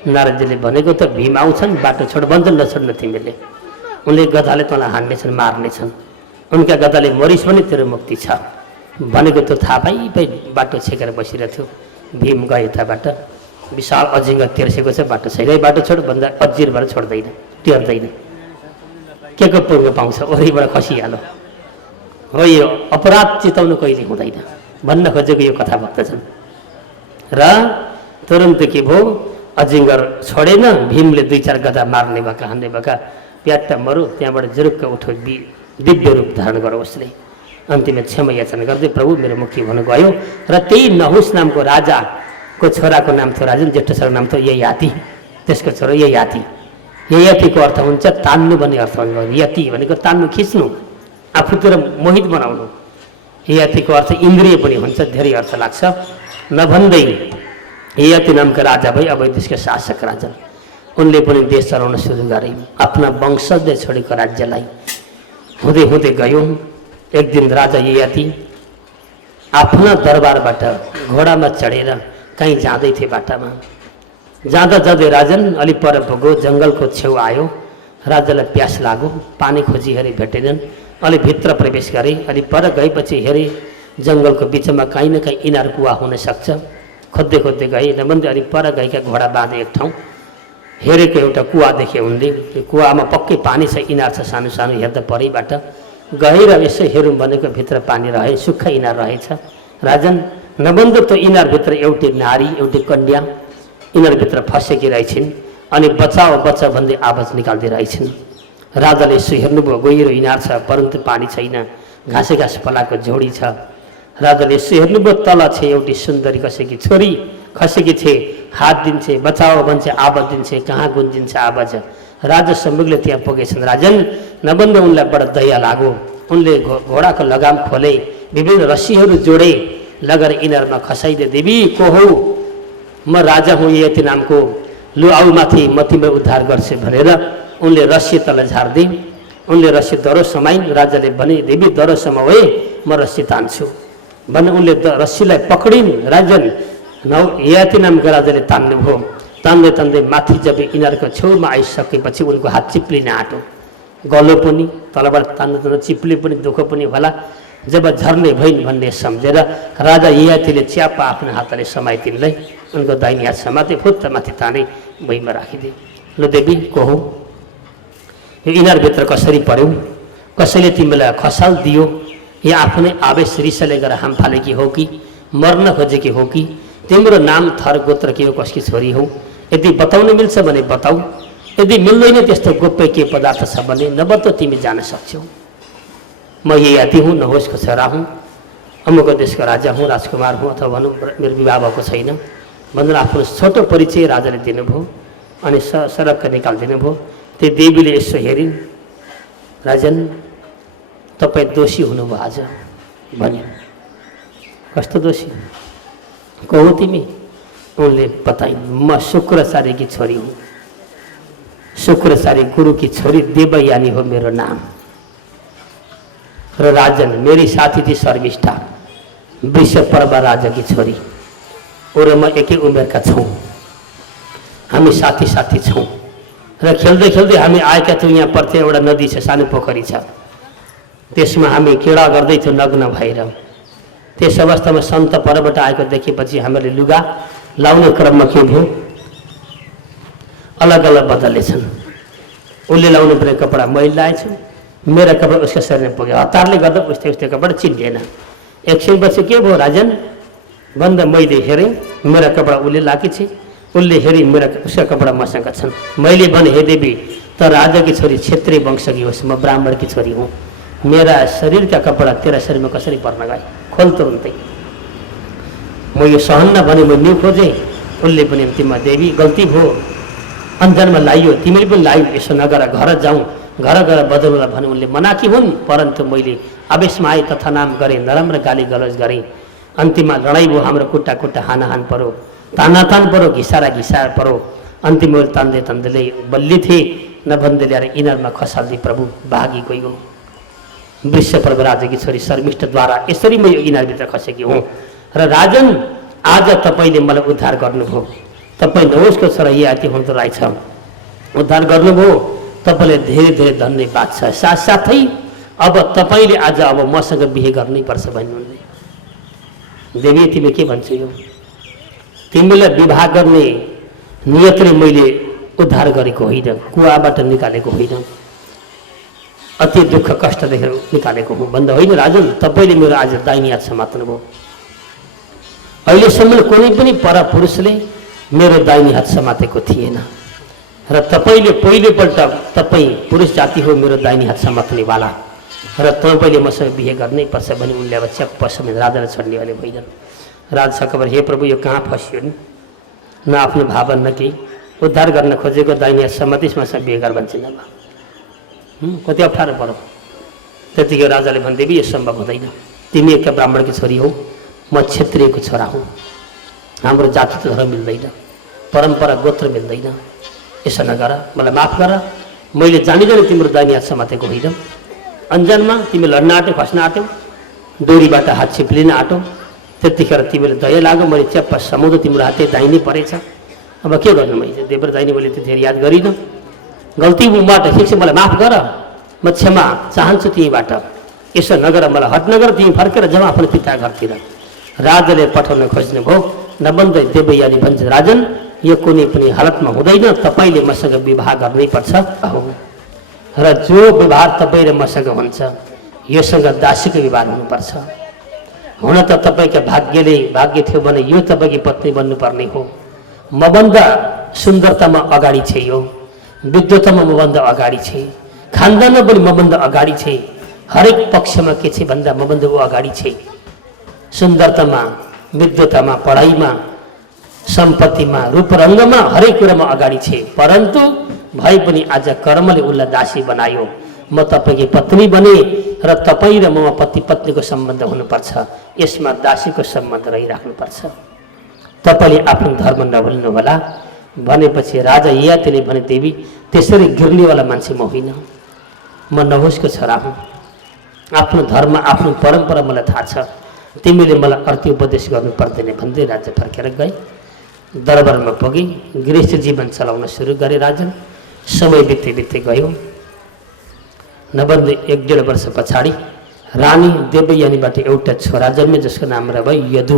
नारदजीले भनेको त भीम आउँछन्, बाटो छोड भन्छ, नछोड्नु तिमीले, उनले गधाले तँलाई हान्नेछन्, मार्नेछन्, उनका गधाले मरिस् भने तेरो मुक्ति छ भनेको त थाहा पाइ बाटो छेकेर बसिरहेको थियो। भीम गए यताबाट, विशाल अजिङ्गर तेर्सेको छ, बाटो छैन, बाटो छोड भन्दा अजिरबाट छोड्दैन, टेर्दैन, के को पुग्न पाउँछ, ओरीबाट खसिहाल्यो। हो यो अपराध चिताउनु कहिले हुँदैन भन्न खोजेको यो कथा भक्त छन्। र तुरन्त के भयो, अजिङ्गर छोडेन। भीमले 2-4 गधा मार्ने भएका, हान्ने भएका, प्याट्टा मरु। त्यहाँबाट जुरुक्क उठो, दिव्य रूप धारण गरो उसले। अन्तिममा क्षमा याचना गर्दै प्रभु मेरो मुक्ति हुन गयो। र त्यही नहुस नामको राजाको छोराको नाम थियो राजन, ज्येष्ठ छोराको नाम थियो ययाति, त्यसको छोरा ययाति। ययातिको अर्थ हुन्छ तान्नु भन्ने अर्थ हुन्छ। यति भनेको तान्नु, खिच्नु, आफूतिर मोहित बनाउनु। ययातिको अर्थ इन्द्रिय पनि हुन्छ, धेरै अर्थ लाग्छ। नभन्दै ययाति नामका राजा भई अब देशका शासक राजा। उनले पनि देश चलाउन सुरु गरे, आफ्ना वंशजले छोडेको राज्यलाई। हुँदै हुँदै गयो। एक दिन राजा ययाति आफ्ना दरबारबाट घोडामा चढेर कहीँ जाँदै थिए। बाटामा जाँदा जाँदै राजन अलि पर पुग्यो, जङ्गलको छेउ आयो। राजालाई प्यास लाग्यो, पानी खोजी हेरे भेटेनन्। अलि भित्र प्रवेश गरे, अलि पर गएपछि हेरे जङ्गलको बिचमा काहीँ न काहीँ इनार कुवा हुनसक्छ। खोज्दै खोज्दै गए, नभन्दै अलि पर गएका घोडा बाँधे एक ठाउँ हेरेको एउटा कुवा देखे उनले। त्यो कुवामा पक्कै पानी छ, इनार छ सानो सानो, हेर्दा परैबाट गएर यसो हेरौँ भनेको भित्र पानी रहे, सुक्खा इनार रहेछ। राजन नभन्दा त्यो इनारभित्र एउटी नारी, एउटी कन्या इनारभित्र फसेकी रहेछन् अनि बचाओ बचाओ भन्दै आवाज निकाल्दै रहेछन्। राजाले यसो हेर्नुभयो, गहिरो इनार छ परन्तु पानी छैन, घाँसे घाँस फलाएको झोडी छ। राजाले यसो हेर्नुभयो, तल छ एउटी सुन्दरी कसैकी छोरी खसेकी छे, हात दिन्छे, बचाओ भन्छ, आवाज दिन्छे, कहाँ गुन्जिन्छ आवाज। राजा सम्मुखले त्यहाँ पुगेछन्। राजन नभन्दा उनलाई बडा दया लाग्यो। उनले घोडाको लगाम खोले, विभिन्न रस्सीहरू जोडे, लगेर इनारमा खसाइदे। देवी को हौ? म राजा हुँ यति नामको, लु आऊ माथि, म तिम्रो उद्धार गर्छु भनेर उनले रस्सी तल झार्दे। उनले रस्सी दरो समाइन्। राजाले भने देवी दरो समाए, म रस्सी तान्छु भने उनले रस्सीलाई पक्रिन्। राजन यति नामका राजाले तान्नुभयो। तान्दै तान्दै माथि जब इनारको छेउमा आइसकेपछि उनको हात चिप्लिन आँट्यो, गलो पनि तलबाट तान्दा तान्दा चिप्ले पनि, दुःख पनि होला। जब झर्ने भइन् भन्ने सम्झेर राजा ययातिले च्याप्पा आफ्नो हातले समाइतिनलाई उनको दाहिने हात समाते, फुत्त माथि ताने भुइँमा राखिदिए। ल देवी को हौ? यो इनारभित्र कसरी पर्यौ? कसैले तिमीलाई खसाल दियो या आफ्नै आवेश रिसले गरेर हाम फालेकी हो कि मर्न खोजेकी हो कि तिम्रो नाम थर गोत्र के हो, कसकी छोरी हौ? यदि बताउन मिल्छ भने बताऊ, यदि मिल्दैन त्यस्तो गोप्य के पदार्थ छ भने नबताऊ, तिमी जान सक्छौ। म ययाति हुँ, नहुसको छोरा हुँ, अमुक देशको राजा हुँ, राजकुमार हुँ, अथवा भनौँ मेरो विवाह भएको छैन भनेर आफ्नो छोटो परिचय राजाले दिनुभयो अनि सरक्क निकालिदिनु भयो। त्यो देवीले यसो हेरिन्, राजन तपाईँ दोषी हुनुभयो आज भन्यो। कस्तो दोषी? को हो तिमी? उनले बताइन्, म शुक्राचार्यकी छोरी हुँ, शुक्राचार्य गुरुकी छोरी देवयानी हो मेरो नाम। र राजन मेरी साथी थी शर्मिष्ठा, वृषपर्व राजाकी छोरी, ऊ र म एकै उमेरका छौँ, हामी साथी साथी छौँ। र खेल्दै खेल्दै हामी आएका थियौँ, यहाँ पर्थे एउटा नदी छ, सानो पोखरी छ, त्यसमा हामी क्रीडा गर्दै थियौँ नग्न भएर। त्यस अवस्थामा सन्त परबाट आएको देखेपछि हामीले लुगा लाउने क्रममा के भयो, अलग अलग बदलेछन्। उसले लाउनु पर्ने कपडा मैले लाएछु, मेरा कपडा उसका शरीरमा पुग्यो। हतारले गर्दा उस्तै उस्तै कपडा चिन्डिएन। एकछिनपछि के भयो राजन, भन्दा मैले हेरेँ मेरा कपडा उसले लाकी छे, उसले हेरी मेरा उसका कपडा मसँग छन्। मैले भने हे देवी त राजा की छोरी क्षेत्रीय वंशकी होस्, म ब्राह्मण की छोरी हूँ, मेरा शरीर का कपडा तेरा शरीर में कसरी पर्न गए, खोल तुरुन्तै। म यो सहन्न भने म न्यु खोजेँ, उसले पनि अन्तिममा देवी गल्ती भयो, अन्जानमा लाइयो, तिमीले पनि लाइयो, यसो नगर घर जाउँ, घर गएर बदलुला भने उनले मनाकी हुन्। परन्तु मैले आवेशमा आएँ तथा नाम गरेँ, नराम्रो गाली गलौज गरेँ। अन्तिममा लडाइँ भयो, हाम्रो कुट्टा कुट्टा हानाहान पऱ्यो, तानातान पऱ्यो, घिसारा घिसार पऱ्यो। अन्तिम तान्दै तान्दैले बल्ली थिए नभन्दै ल्याएर यिनीहरूमा खसाल्दी प्रभु भागी गयो। वृषपर्व राजाकी छोरी शर्मिष्ठद्वारा यसरी म यो यिनीहरूभित्र खसेकी हुँ। र राजन आज तपाईँले मलाई उद्धार गर्नुभयो, तपाईँ नहोस्को छोरा याति हुँदो रहेछ, उद्धार गर्नुभयो, तपाईँले धेरै धेरै धन्यवाद छ। साथसाथै अब तपाईँले आज अब मसँग बिहे गर्नैपर्छ भन्नुहुँदै। देवी तिमी के भन्छौ, यो तिमीलाई विवाह गर्ने नियतले मैले उद्धार गरेको होइन, कुवाबाट निकालेको होइन, अति दुःख कष्ट देखेर निकालेको हुँ भन्दा होइन राजन, तपाईँले मेरो आज दाहिनी हात समात्नुभयो। अहिलेसम्म कुनै पनि परपुरुषले मेरो दाहिनी हात समातेको थिएन र तपाईँले पहिलोपल्ट, तपाईँ पुरुष जाति हो मेरो दाहिनी हात समात्नेवाला र तपाईँले मसँग बिहे गर्नै पर्छ भने उनले अब च्याप्प समेत राजालाई छोड्नेवाले भइरहन्। राजा खबर हे प्रभु यो कहाँ फस्यो नि, न आफ्नो भावन न केही, उद्धार गर्न खोजेको दाहिनी हात समातिस मसँग बिहे गर भन्छ न, कति अप्ठ्यारो पर्यो। त्यतिकै राजाले भन्देवी यो सम्भव हुँदैन, तिमी एक ब्राह्मणकी छोरी हौ, म क्षेत्रीयको छोरा हुँ, हाम्रो जाति त धर्म मिल्दैन, परम्परा गोत्र मिल्दैन, यसो नगर, मलाई माफ गर, मैले जानी जानी तिम्रो दाहिनी हात समातेको होइन, अन्जानमा तिमी लड्न आँट्यौ, खस्न आँट्यौ, डोरीबाट हात छिप्लिन आँटौ, त्यतिखेर तिमीले दया लाग्यो, मैले च्याप्प समुद्र तिम्रो हातै दाहिनी परेछ, अब के गर्नु, मैले देवर दाहिनी मैले त्यतिखेर याद गरिनँ, गल्ती मबाट, ठिक छ मलाई माफ गर, म क्षमा चाहन्छु तिमीबाट, यसो नगर, मलाई हट नगर, तिमी फर्केर जाऊ आफ्नो पिता घरतिर। राजाले पठाउन खोज्नुभयो, नबन्दै देवयानी भन्छ राजन यो कुनै पनि हालतमा हुँदैन, तपाईँले मसँग विवाह गर्नै पर्छ र जो विवाह तपाईँ र मसँग हुन्छ योसँग दासीको विवाह हुनुपर्छ। हुन त तपाईँका भाग्य थियो भने यो तपाईँकी पत्नी बन्नुपर्ने हो, मभन्दा सुन्दरतामा अगाडि छ, यो विद्वतामा मभन्दा अगाडि छ, खानदानमा पनि मभन्दा अगाडि छ, हरेक पक्षमा के छ भन्दा मभन्दा ऊ अगाडि छ, सुन्दरतामा, विद्वतामा, पढाइमा, सम्पत्तिमा, रूपरङ्गमा, हरेक कुरामा अगाडि छ। परन्तु भए पनि आज कर्मले उसलाई दासी बनायो, म तपाईँकी पत्नी बने र तपाईँ र म पति पत्नीको सम्बन्ध हुनुपर्छ, यसमा दासीको सम्बन्ध रहिराख्नुपर्छ, तपाईँले आफ्नो धर्म नभुल्नु होला भनेपछि राजा यातिले भने देवी त्यसरी गिर्नेवाला मान्छे म होइन, म नहोस्को छोरा हुँ, आफ्नो धर्म आफ्नो परम्परा मलाई थाहा छ, तिमीले मलाई अर्थी उपदेश गर्नु पर्दैन भन्दै राजा फर्केर गए। दरबारमा पुगे, गृहस्थ जीवन चलाउन सुरु गरे राजन। समय बित्दै बित्दै गयो, नभन्दै 1.5 वर्ष पछाडि रानी देवयानीबाट एउटा छोरा जन्मे जसको नाम भयो यदु।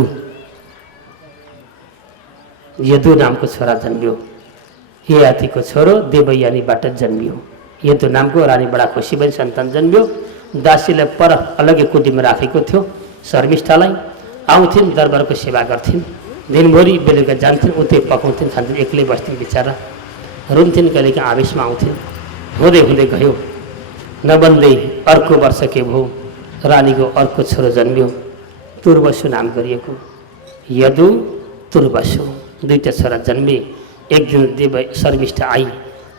यदु नामको छोरा जन्मियो, ययातिको छोरो देवयानीबाट जन्मियो। यदु नामको रानी बडा खुसी भई सन्तान जन्मियो। दासीलाई पर अलग्गै कुटीमा राखेको थियो, शर्मिष्ठालाई आउँथिन्, दरबारको सेवा गर्थिन्, दिनभरि बेलुका जान्थिन्, उतै पकाउँथिन्, खान्थिन्, एक्लै बस्थ्थिन्, बिचरा रुन्थिन्, कहिलेकाहीँ आवेशमा आउँथिन्। हुँदै हुँदै गयो, नबन्दै अर्को वर्ष के भयो, रानीको अर्को छोरो जन्मियो, तुर्वसु नाम गरिएको, यदु तुर्वसु, 2टा छोरा जन्मे। एक दिन देव शर्मिष्ठा आई,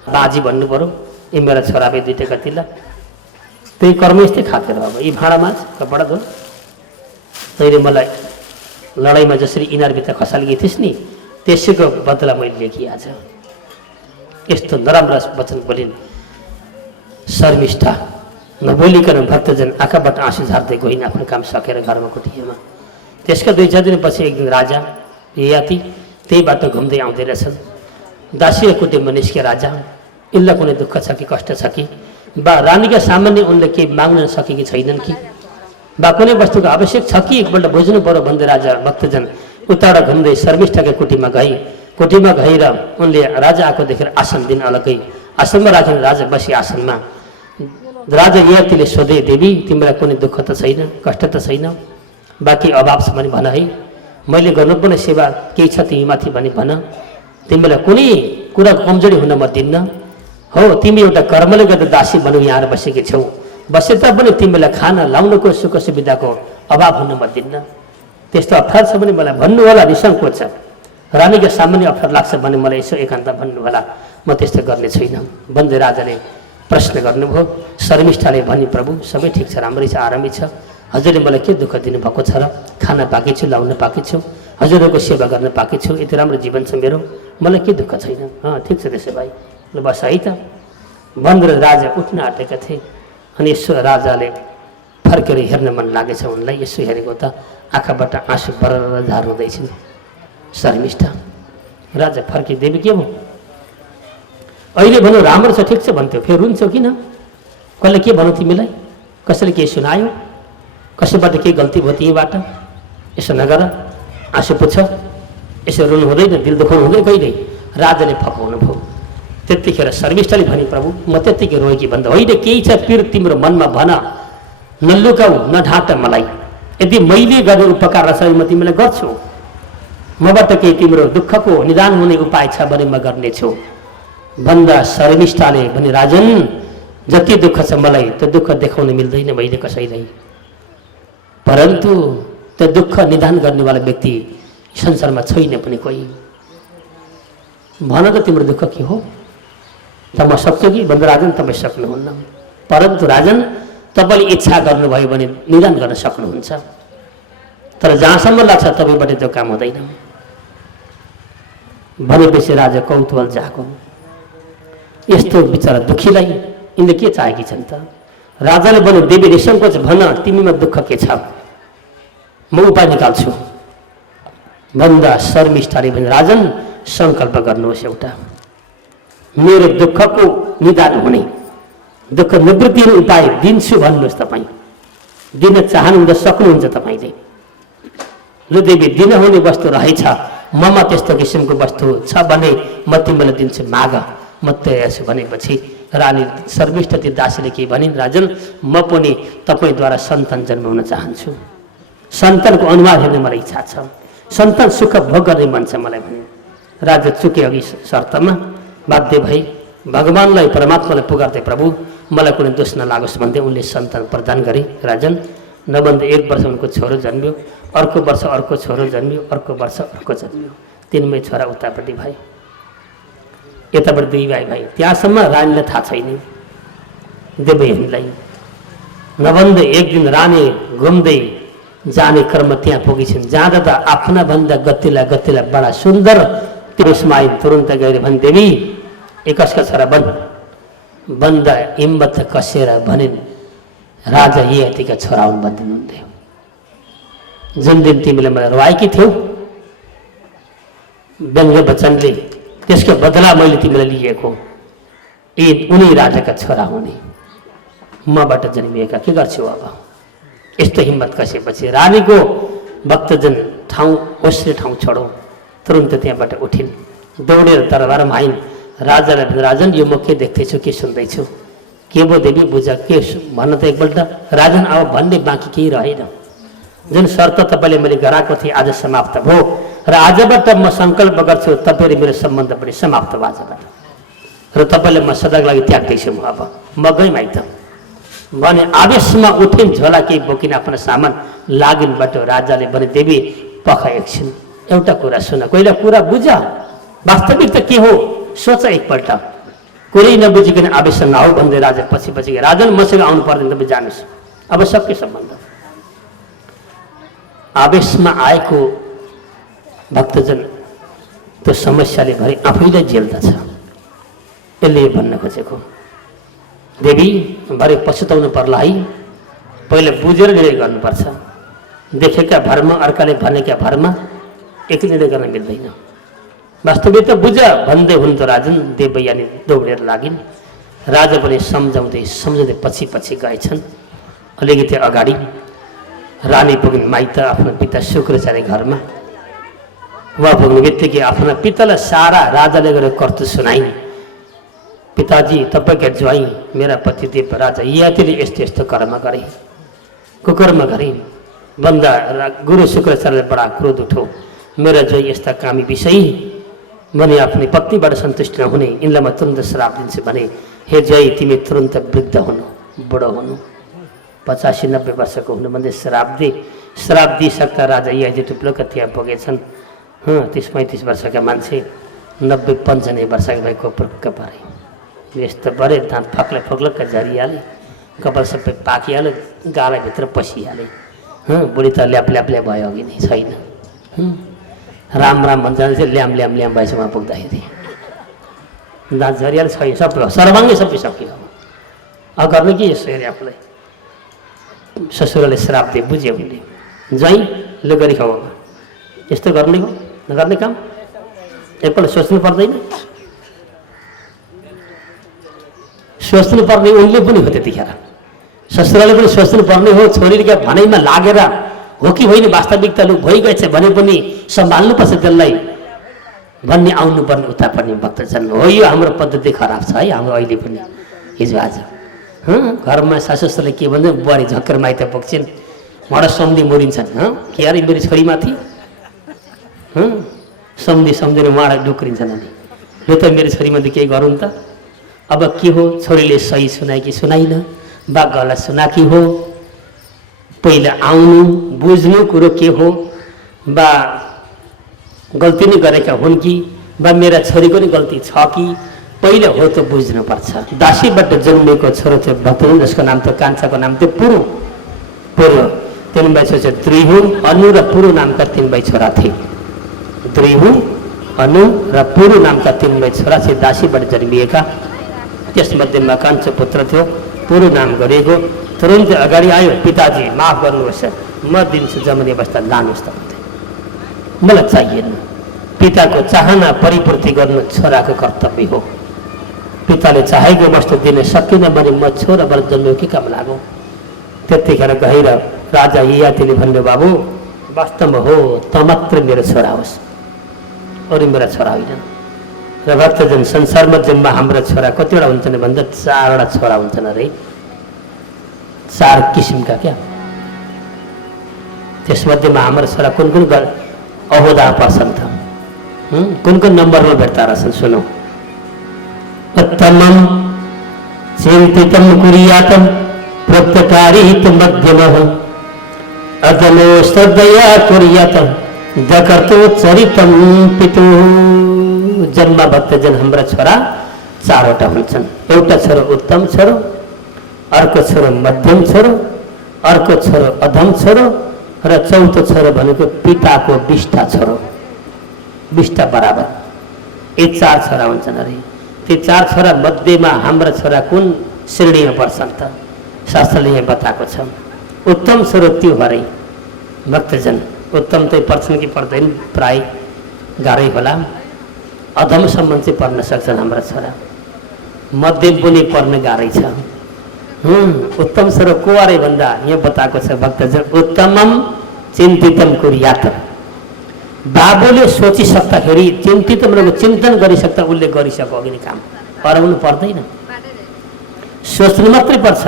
बाजी भन्नु पऱ्यो, यी मेरा छोरा भए 2टा कतिला, त्यही कर्मस्थै खातिर अब यी भाँडामा कपडा धो, तैँले मलाई लडाइँमा जसरी यिनीहरूभित्र खसालिए थिइस् नि त्यसैको बदला मैले लेखेँ आज। यस्तो नराम्रा वचन बोलिन् शर्मिष्ठा। नबोलिकन भक्तजन आँखाबाट आँसु झार्दै गइन् आफ्नो काम सकेर घरमा कोठीमा। त्यसका 2-4 दिनपछि एक दिन राजा ययाति त्यही बाटो घुम्दै आउँदै रहेछन्। दासीको कुटीमा निस्के राजा, इनलाई कुनै दुःख छ कि कष्ट छ कि, बा रानीका सामान्य उनले केही माग्न सकेकी छैनन् कि, बा कुनै वस्तुको आवश्यक छ कि एकपल्ट बुझ्नु पर्यो भन्दै राजा भक्तजन उताबाट घुम्दै शर्मिष्ठाको कुटीमा गए। कुटीमा गएर उनले राजा आएको देखेर आसन दिन अलग्गै आसनमा राखेर राजा बसी आसनमा। राजा ययातिले सोधे, देवी तिमीलाई कुनै दुःख त छैन, कष्ट त छैन, बाँकी अभाव छ भने भन है। मैले गर्नुपर्ने सेवा केही छ तिमीमाथि भने भन, तिमीलाई कुनै कुराको कमजोरी हुन म दिन्न। हो, तिमी एउटा कर्मले गर्दा दासी भनौँ यहाँ बसेकी छौ, बसे तापनि तिमीलाई खाना लाउनको सुख सुविधाको अभाव हुन म दिन्न। त्यस्तो अप्ठ्यारो छ भने मलाई भन्नु होला, निसङ्कोच छ। रानीको सामान्य अप्ठ्यारो लाग्छ भने मलाई यसो एकान्त भन्नु होला, म त्यस्तो गर्ने छुइनँ भन्दै राजाले प्रश्न गर्नुभयो। शर्मिष्ठाले भनी, प्रभु सबै ठिक छ, राम्रै छ, आरामै छ, हजुरले मलाई के दुःख दिनुभएको छ र? खाना पाएकी छु, लाउन पाएकी छु, हजुरहरूको सेवा गर्न पाएकी छु, यति राम्रो जीवन छ मेरो, मलाई के दुःख छैन। ठिक छ त्यसो भाइ, ल बस है त भनेर राजा उठ्न आँटेका थिए। अनि यसो राजाले फर्केर हेर्न मन लागेछ उनलाई। यसो हेरेको त आँखाबाट आँसु बरर झार्नुहुँदैछन्। शर्मिष्ठा राजा फर्किदेवी के भयो? अहिले भनौँ राम्रो छ, ठिक छ भन्थ्यो, फेरि रुन्छौ किन? कसले के भनौँ तिमीलाई? कसैले केही सुनायो? कसैबाट केही गल्ती भयो तिमीबाट? यसो नगर, आँसु पुछ, यसो रुनु हुँदैन, दिल दुखाउनु हुँदैन कहिल्यै। राजाले फकाउनु भयो। त्यतिखेर शर्मिष्ठाले भने, प्रभु म त्यत्तिकै रोएँ कि भन्दा होइन, केही छ पीर तिम्रो मनमा भन, नलुकाऊ, नढाँट मलाई। यदि मैले गर्ने उपकार छ म तिमीलाई गर्छु, मबाट केही तिम्रो दुःखको निदान हुने उपाय छ भने म गर्नेछु भन्दा शर्मिष्ठाले भने, राजन जति दुःख छ मलाई त्यो दुःख देखाउन मिल्दैन मैले कसैलाई, परन्तु त्यो दुःख निदान गर्नेवाला व्यक्ति संसारमा छैन पनि कोही। भन त तिम्रो दुःख के हो? त म सक्छु कि भन्दा राजन तपाईँ सक्नुहुन्न, परन्तु राजन तपाईँले इच्छा गर्नुभयो भने निदान गर्न सक्नुहुन्छ, तर जहाँसम्म लाग्छ तपाईँबाट त्यो काम हुँदैन भनेपछि राजा कौतूहल जागो। यस्तो बिचरा दुखीलाई यिनले के चाहेकी छन् त? राजाले भन्यो, देवी निसङ्कोच भन, तिमीमा दुःख के छ, म उपाय निकाल्छु भन्दा शर्मिष्ठाले भने, राजन सङ्कल्प गर्नुहोस्, एउटा मेरो दुःखको निदान हुने, दुःख निवृत्ति हुने उपाय दिन्छु भन्नुहोस्। तपाईँ दिन चाहनुहुन्छ, सक्नुहुन्छ तपाईँले। लु देवी, दिन हुने वस्तु रहेछ, ममा त्यस्तो किसिमको वस्तु छ भने म तिमीलाई दिन्छु, माग, म तयार छु भनेपछि रानी शर्मिष्ठा ती दासीले के भने, राजन म पनि तपाईँद्वारा सन्तान जन्माउन चाहन्छु, सन्तानको अनुहार हेर्ने मलाई इच्छा छ, सन्तान सुख भोग गर्ने मन छ मलाई भने। राजा चुके अघि शर्तमा बाध्य भई भगवान्लाई परमात्मालाई पुकार्थे, प्रभु मलाई कुनै दोष नलागोस् भन्दै उनले सन्तान प्रदान गरे। राजन नभन्दा 1 वर्ष उनको छोरो जन्मियो, अर्को वर्ष अर्को छोरो जन्मियो, अर्को वर्ष अर्को जन्मियो, 3मै छोरा उतापट्टि भयो, यतापट्टि 2 भाइ भाइ। त्यहाँसम्म रानीलाई थाहा छैन देवयानीलाई। नभन्दा एक दिन रानी घुम्दै जाने क्रममा त्यहाँ पुगेछन्। जाँदा त आफ्ना भन्दा गतिला बडा सुन्दर त्यसमा तुरन्त गएर भने, देवी एकसका छोरा भन्दा हिम्मत कसेर भनिन्, राजा यतिका छोरा हुन् भनिदिनुहुन्थ्यो। जुन दिन तिमीले मलाई रुवाएकी थियौ व्यङ्ग्य वचनले, त्यसको बदला मैले तिमीलाई लिएको, यी उनी राजाका छोरा हुने, मबाट जन्मिएका, के गर्छौ अब? यस्तो हिम्मत कसेपछि रानीको भक्तजन ठाउँ ओस्रे ठाउँ छोडो, तुरन्त त्यहाँबाट उठिन्, दौडेर दरबारमा आइन्। राजालाई भने, राजन यो म के देख्दैछु, के सुन्दैछु, के भयो देवी बुझ, के भन्न त एकपल्ट। राजन अब भन्ने बाँकी केही रहेन, जुन शर्त तपाईँले मैले गराएको थिएँ आज समाप्त भयो र आजबाट म सङ्कल्प गर्छु तपाईँ र मेरो सम्बन्ध पनि समाप्त भयो आजबाट, र तपाईँलाई म सदाको लागि त्याग्दैछु, म अब म गएँ माइत भने आवेशमा उठिन्, झोला केही बोकिन आफ्नो सामान लागिनबाट। राजाले भने, देवी पख एकछिन, एउटा कुरा सुन, पहिला कुरा बुझ, वास्तविक त के हो सोच एकपल्ट, कुरै नबुझिकन आवेशसँग आऊ भन्दै राजा पछि पछि गए। राजन मसँग आउनु पर्दैन, तपाईँ जानुहोस्, अब सक्यो सम्बन्ध। आवेशमा आएको भक्तजन त्यो समस्याले भरि आफैलाई झेल्दछ। यसले भन्न खोजेको, देवी भरे पछुताउनु पर्ला है, पहिले बुझेर निर्णय गर्नुपर्छ, देखेका भरमा अर्काले भनेका भरमा एक निर्णय गर्न मिल्दैन, वास्तविक त बुझ भन्दै हुन्थ्यो। राजन देवयानी दौडेर लागिन्। राजा पनि सम्झाउँदै पछि पछि गएछन्। अलिकति अगाडि रानी पुगिन् माइत आफ्नो पिता शुक्राचार्य घरमा। उहाँ पुग्ने बित्तिकै आफ्ना पितालाई सारा राजाले गरेर कर्तु सुनाइन्। पिताजी तपाईँका ज्वाइँ मेरा पतिदेव राजा यातिले यस्तो यस्तो कर्म गरे, कुकर्म गरे, भन्दा गुरु शुक्राचार्यले बडा क्रोध उठो, मेरा जो यस्ता कामी विषयी भने आफ्नै पत्नीबाट सन्तुष्ट नहुने, यिनलाई म तुरन्त श्राप दिन्छु भने, हे जय तिमी तुरन्त वृद्ध हुनु, बुढो हुनु, 85-90 वर्षको हुनु भन्दै श्राप दिइसक्दा राजा यही टुप्लोका त्यहाँ पुगेछन्। 30-35 वर्षका मान्छे 90-95 वर्षका भएको पुर्क परे, यस्तो परे दाँत फक्लक्क झरिहाले, कपाल सबै पाकिहाल्यो, गालाभित्र पसिहाले। बुढी त ल्याप भयो, अघि नै छैन। राम भन्छ चाहिँ ल्याम भएछ उहाँ पुग्दाखेरि दाँत झरिहाल्यो, छैन, सबै सर्वाङ्गै सबै सकियो। अब गर्ने के यसो हेरे आफूलाई। ससुराले श्राप दिए, बुझ्यो उनले, जहीँ ले गरी खाऊ, यस्तो गर्ने हो नगर्ने काम एकपल्ट सोच्नु पर्दैन? सोच्नु पर्ने उनले पनि हो त्यतिखेर, ससुराले पनि सोच्नु पर्ने हो। छोरीका भनाइमा लागेर हो कि होइन वास्तविकता लु भइगएछ भने पनि सम्हाल्नुपर्छ त्यसलाई भन्ने आउनुपर्ने उता पर्ने भक्तजन हो। यो हाम्रो पद्धति खराब छ है हाम्रो अहिले पनि। हिजो आज घरमा सासुसले के भन्छ, बुहारी झक्कर माइत पुग्छन्, मड सम्झी मरिन्छन्। के अरे मेरो छोरीमाथि सम्झेर उहाँलाई डुक्रिन्छन्। अनि लु त मेरो छोरीमाथि केही गरौँ त। अब के हो, छोरीले सही सुनाए कि सुनाइन, बा गलत सुना कि हो, पहिला आउनु बुझ्नु कुरो के हो, बा गल्ती नै गरेका हुन् कि, बा मेरा छोरीको नि गल्ती छ कि, पहिला हो त बुझ्नुपर्छ। दासीबाट जन्मेको छोरो थियो भक्तजन, जसको नाम थियो कान्छाको नाम थियो पुरु। 3 भाइ छोरा, द्रिहु, अनु र पुरु नामका 3 भाइ छोरा थिए। द्रिहु, अनु र पुरु नामका 3 भाइ छोरा थिए, दासीबाट जन्मिएका। त्यसमध्येमा कान्छो पुत्र थियो, पुरु नाम गरिएको। तुरन्त अगाडि आयो, पिताजी माफ गर्नुहोस्, म दिन्छु जमनी अवस्था, लानुहोस् त, मलाई चाहिएन। पिताको चाहना परिपूर्ति गर्नु छोराको कर्तव्य हो। पिताले चाहेको वस्तु दिन सकिन भने म छोराबाट जन्मियो के काम लाग्यो। त्यतिखेर गएर राजा ययातिले भन्यो, बाबु वास्तवमा हो त मात्र मेरो छोरा होस्, अरू मेरा छोरा होइन। र भक्तजन संसारमा जम्मा हाम्रा छोरा कतिवटा हुन्छन् भन्दा 4वटा छोरा हुन्छन् अरे, 4 किसिमका क्या। त्यसमध्येमा हाम्रो छोरा कुन अहोदा पर्छन् त, कुन नम्बरमा भेट्टा रहेछन् सुनौ। उत्तमम चिन्तितम कुर्यातम प्रत्यकारित मध्यमः अदनो श्रद्धया कुर्यातम दकर्तो चरितम पितु। जन्म भक्तजन हाम्रा छोरा 4वटा हुन्छन्। एउटा छोरो उत्तम छोरो, अर्को छोरो मध्यम छोरो, अर्को छोरो अधम छोरो, र चौथो छोरो भनेको पिताको विष्ठा छोरो, विष्ठा बराबर। यी 4 छोरा हुन्छन् अरे। ती 4 छोरा मध्येमा हाम्रा छोरा कुन श्रेणीमा पर्छन् त? शास्त्रले यहाँ बताएको छ। उत्तम छोरो त्यो हरे भक्तजन, उत्तम चाहिँ पर्छन् कि पर्दैन, प्राय गाह्रै होला। अधमसम्म चाहिँ पर्न सक्छन् हाम्रा छोरा, मध्यम पनि पर्न गाह्रै छ। उत्तम छोरो को अरे भन्दा यहाँ बताएको छ भक्तजन, उत्तमम चिन्तितम कुर्यात। बाबुले सोचिसक्दाखेरि चिन्तित भनेको चिन्तन गरिसक्दा उसले गरिसक्यो अघि नै काम, हराउनु पर्दैन, सोच्नु मात्रै पर्छ।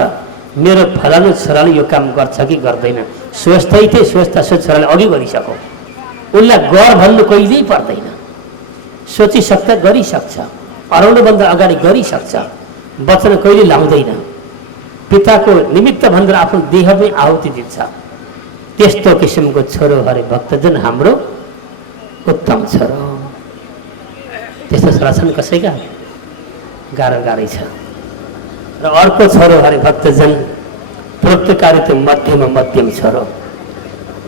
मेरो फलानु छोराले यो काम गर्छ कि गर्दैन, सोच्दै थिए, सोच्दा छोराले अघि गरिसक्यो, उसलाई गर भन्नु कहिल्यै पर्दैन। सोचिसक्दा गरिसक्छ, हराउनुभन्दा अगाडि गरिसक्छ, वचन कहिले लाउँदैन। पिताको निमित्त भनेर आफ्नो देहमै आहुति दिन्छ। त्यस्तो किसिमको छोरो हरे भक्तजन हाम्रो उत्तम छोरो। त्यस्तो छोरा छन् कसैका? गाह्रै छ। र अर्को छोरो हरे भक्तजन प्रोक्तकारी त्यो मध्यम छोरो।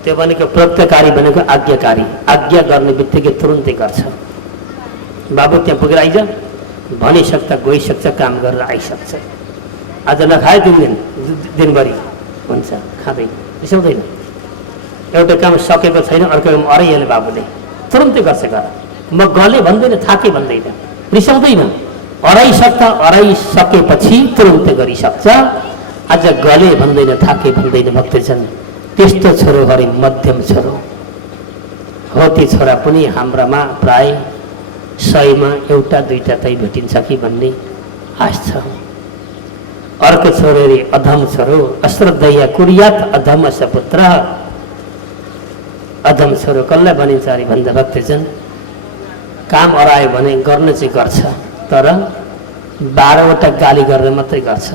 त्यो भनेको प्रोक्तकारी भनेको आज्ञाकारी, आज्ञा गर्ने बित्तिकै तुरुन्तै गर्छ। बाबु त्यहाँ पुगेर आइज भनिसक्दा गइसक्छ, काम गरेर आइसक्छ। आज नखाए 3 दिन दिनभरि हुन्छ, खाँदैन, रिसाउँदैन। एउटा काम सकेको छैन, अर्को काम अराइहाल्यो बाबुले, तुरुन्तै गर्छ। गर म गले भन्दैन, थाके भन्दैन, रिसाउँदैन। अराइसकेपछि तुरुन्तै गरिसक्छ। आज गले भन्दैन, थाके भन्दैन भक्तजन। त्यस्तो छोरो हरे मध्यम छोरो हो। ती छोरा पनि हाम्रामा प्राय 100मा 1-2 तै भेटिन्छ कि भन्ने आश छ। अर्को छोरो रे अधम छोरो, अश्रद्धया कुर्यात अधम स पुत्र। अधम छोरो कसलाई भनिन्छ अरे भन्दा भक्तजन काम अरायो भने गर्न चाहिँ गर्छ तर 12वटा गाली गरेर मात्रै गर्छ।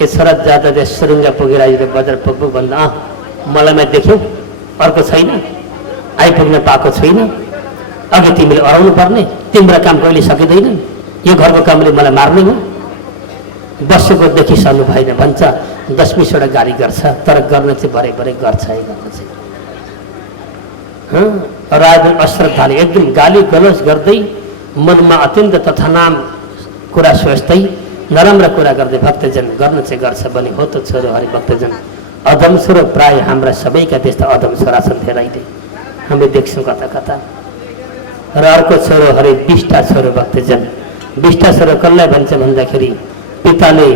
यो छोरा जाँदा त्यहाँ सुरुङ्गा पुगेर आएर बजार पुग्नु भन्दा मलाई देख्यौ अर्को छैन आइपुग्न पाएको छुइनँ अघि तिमीले अराउनु पर्ने तिम्रो काम कहिले सकिँदैन यो घरको कामले मलाई मार्ने हो बसेको देखिसक्नु भएन भन्छ 10-20वटा गाली गर्छ तर गर्न चाहिँ भरे भरे गर्छ है गर्न चाहिँ राजन अश्रद्धाले एकदम गाली गलोच गर्दै मनमा अत्यन्त तथानाम कुरा सोच्दै नराम्रा कुरा गर्दै भक्तजन गर्न चाहिँ गर्छ भने हो त छोरो हरि भक्तजन अधम छोरो प्राय हाम्रा सबैका त्यस्ता अधम छोरा छन् धेरैले हामी देख्छौँ कता कता र अर्को छोरो हरि बिष्टा छोरो भक्तजन बिष्टा छोरो कसलाई भन्छ भन्दाखेरि पिताले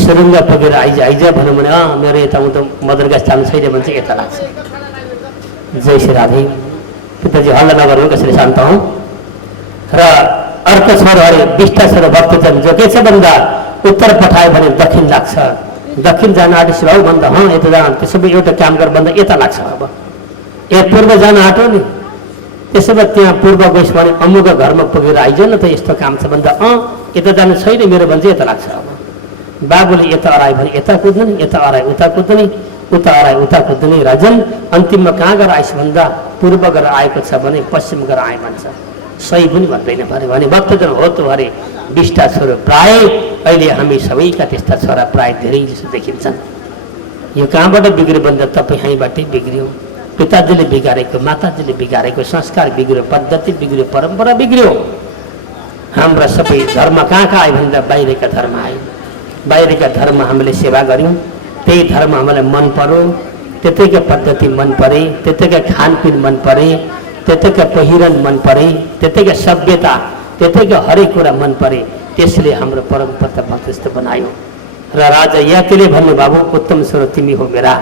सुरुङ्गा पुगेर आइज भनौँ भने मेरो यता उता मदरगाछ जानु छैन भने चाहिँ यता लाग्छ। जय श्री राधे पिताजी हल्ला नगर्नु कसरी शान्त हौ। र अर्को छोरो अरे बिष्टा छोरो भक्तजन जो के छ भन्दा उत्तर पठायो भने दक्षिण लाग्छ दक्षिण जान आँटिस भाउ भन्दा यता जान त्यसो भए एउटा काम गर भन्दा यता लाग्छ। अब ए पूर्व जान आँटो नि त्यसो भए त्यहाँ पूर्व गइस भने अमुक घरमा पुगेर आइज न त यस्तो काम छ भन्दा यता जानु छैन मेरो भने चाहिँ यता लाग्छ। अब बाबुले यता अरायो भने यता कुद्नु नि यता अरायो उता कुद्नु नि उता अरायो उता कुद्नु नि राजन अन्तिममा कहाँ गएर आइस भन्दा पूर्व गएर आएको छ भने पश्चिम गएर आए भन्छ सही पनि भन्दैन पऱ्यो भने भक्तजन हो त अरे बिष्टा छोरो प्राय अहिले हामी सबैका त्यस्ता छोरा प्राय धेरै जसो देखिन्छन्। यो कहाँबाट बिग्रियो भन्दा तपाईँ यहीँबाटै बिग्रियो पिताजीले बिगारेको माताजीले बिगारेको संस्कार बिग्रियो पद्धति बिग्रियो परम्परा बिग्रियो। हाम्रा सबै धर्म कहाँ कहाँ आयो भन्दा बाहिरका धर्म आयो बाहिरका धर्म हामीले सेवा गऱ्यौँ त्यही धर्म हामीलाई मन पर्यो त्यतैका पद्धति मन परे त्यतैका खानपिन मन परे त्यतैका पहिरन मन परे त्यतैका सभ्यता त्यतैका हरेक कुरा मन परे त्यसले हाम्रो परम्परा भक्त बनायो। र राजा यातिले भन्नु बाबु उत्तम छोरो तिमी हो मेरा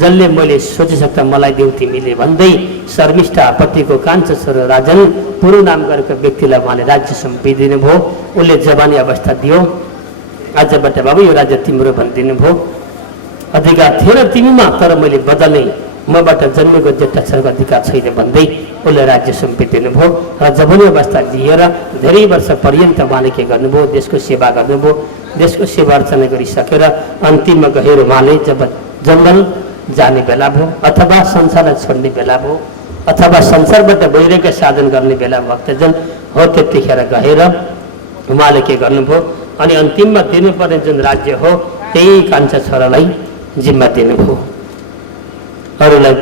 जसले मैले सोचिसक्दा मलाई देऊ तिमीले भन्दै शर्मिष्ठा पतिको कान्छो छोरो राजन पुरो नाम गरेको व्यक्तिलाई उहाँले राज्य सम्पत्ति दिनुभयो। उसले जवानी अवस्था दियो आजबाट बाबु यो राज्य तिम्रो भनिदिनु भयो अधिकार थिएन तिमीमा तर मैले बदल्ने मबाट जन्मेको जेठा छोराको अधिकार छैन भन्दै उसले राज्य सम्पत्ति दिनुभयो। र जवानी अवस्था दिएर धेरै वर्ष पर्यन्त उहाँले के गर्नुभयो देशको सेवा गर्नुभयो देशको सेवा अर्चना गरिसकेर अन्तिममा गएर उहाँले जब जङ्गल जाने बेला भयो अथवा संसारलाई छोड्ने बेला भयो अथवा संसारबाट बाहिरका साधन गर्ने बेला भक्तजन हो त्यतिखेर गएर उहाँले के गर्नुभयो अनि अन्तिममा दिनुपर्ने जुन राज्य हो त्यही कान्छा छोरालाई जिम्मा दिनुभयो अरूलाई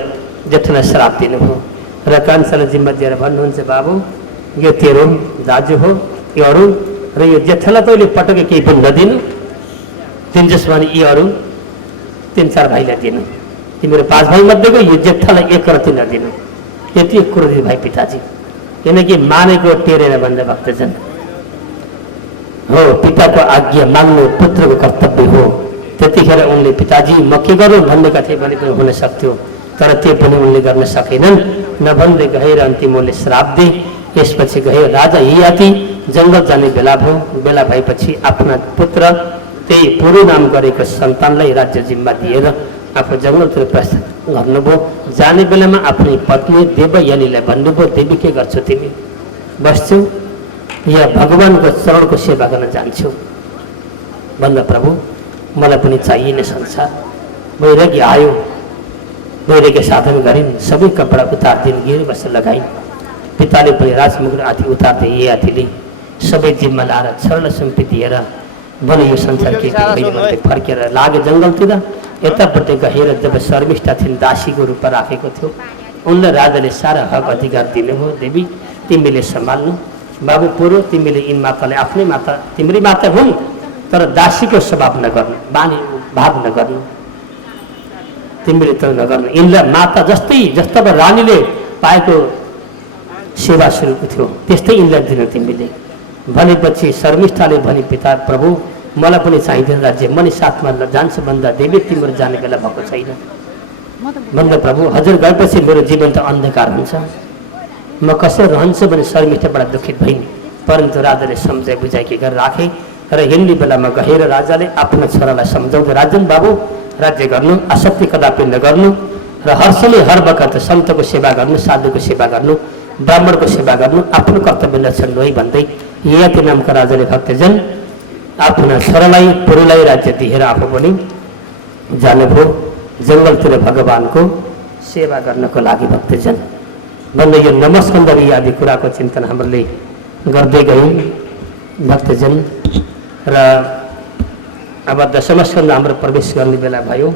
जेठोलाई श्राप दिनुभयो र कान्छालाई जिम्मा दिएर भन्नुहुन्छ बाबु यो तेरो दाजु हो यो अरू र यो जेठालाई तैँले पटक्कै केही पनि नदिनु दिन्छस् भने यी अरू 3-4 भाइलाई दिनु तिम्रो 5 भाइ मध्येको यो जेठालाई एक रति नदिनु यति कुरो दिनु भाइ पिताजी किनकि मानेको टेरेर भन्दा भक्तजन हो पिताको आज्ञा माग्नु पुत्रको कर्तव्य हो। त्यतिखेर उनले पिताजी म के गरौँ भन्नेका थिए भने पनि हुन सक्थ्यो तर त्यो पनि उनले गर्न सकेनन् नभन्दै गएर अन्तिम उनले श्राप दिए। यसपछि गएर राजा ययाति जङ्गल जाने बेला भयो बेला भएपछि आफ्ना पुत्र त्यही पुरो नाम गरेको सन्तानलाई राज्य जिम्मा दिएर आफू जङ्गलतिर प्रस्थान गर्नुभयो। जाने बेलामा आफ्नै पत्नी देवयानीलाई भन्नुभयो देवी के गर्छौ तिमी बस्छौ या भगवानको चरणको सेवा गर्न जान्छु भन्दा प्रभु मलाई पनि चाहिने संसार वैराग्य आयो वैराग्य साधन गरिन् सबै कपडा उतारिदिन् गिर बसेर लगाइन् पिताले पनि राजमुकुट आदि उतार्दै यातिले सबै जिम्मा लाएर छर्ण सम्पत्ति दिएर भने यो संसार के भन्दै फर्केर लागे जङ्गलतिर यतापट्टि गएर जब शर्मिष्ठा थिइन् दासीको रूपमा राखेको थियो उनलाई राजाले सारा हक अधिकार दिनुभयो देवी तिमीले सम्हाल्नु बाबु पुरो तिमीले यिन मातालाई आफ्नै माता तिम्रै माता हुन् तर दासीको स्वभाव नगर्नु बानी भाव नगर्नु तिमीले त नगर्नु यिनलाई माता जस्तो रानीले पाएको सेवा सुरुको थियो त्यस्तै यिनलाई दिनु तिमीले भनेपछि शर्मिष्ठाले भने पिता प्रभु मलाई पनि चाहिँदैन राज्य मैले साथमा जान्छु भन्दा देवी तिम्रो जाने बेला भएको छैन भन्दा प्रभु हजुर गएपछि मेरो जीवन त अन्धकार हुन्छ म कसरी रहन्छु भने शर्मिष्ठाबाट दुखित भइन् परन्तु राजाले सम्झाइ बुझाइ के गरेर राखे र हिँड्ने बेलामा गएर राजाले आफ्नो छोरालाई सम्झाउँदै राजन बाबु राज्य गर्नु आसक्ति कदापि नगर्नु र हर समय हर बखत सन्तको सेवा गर्नु, साधुको सेवा गर्नु, ब्राह्मणको सेवा गर्नु आफ्नो कर्तव्य लक्षण है भन्दै यति नामका राजाले भक्तजन आफ्ना छोरालाई पुरुलाई राज्य दिएर आफू पनि जानुभयो जङ्गलतिर भगवानको सेवा गर्नको लागि भक्तजन भन्दै यो नमस्कन्दरी आदि कुराको चिन्तन हामीले गर्दै गयौँ भक्तजन। र अब दशम स्कन्द हाम्रो प्रवेश गर्ने बेला भयो।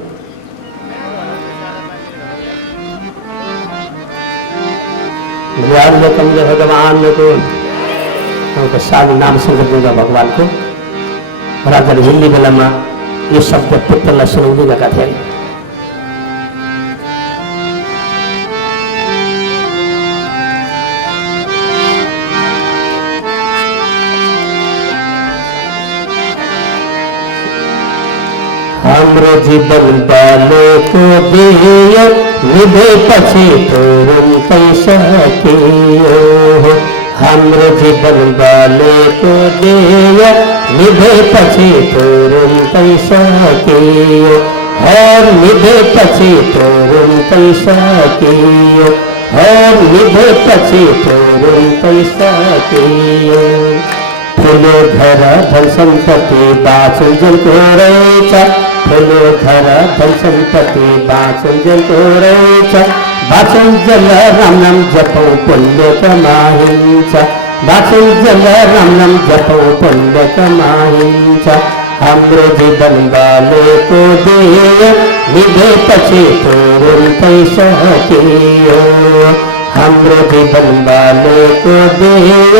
भगवानको सानो नाम सङ्गीत भगवानको राजाले हिँड्ने बेलामा यो शब्द पुत्रलाई सुनाउँदै गएका थिए। हाम्रो जीवन बालेको देय निभेपछि तुरुन्तै सकियो। हाम्रो जीवन बालेको देय निभेपछि तुरुन्तै सकियो। हर निभेपछि तुरुन्तै सकियो। हर निभेपछि तुरुन्तै सकियो। ठुलो घर धन सम्पत्ति बाँचुन्जेलको रहेछ। ठुलो घर धन सम्पत्ति बाँचुन्जेलको रहेछ। बाँचुन्जेल राम नाम जपौँ पुण्य कमाइन्छ। बाँचुन्जेल राम नाम जपौँ पुण्य कमाइन्छ। हाम्रो जीवन बालेको देय निभेपछि तुरुन्तै सकियो। हाम्रो जीवन बालेको देय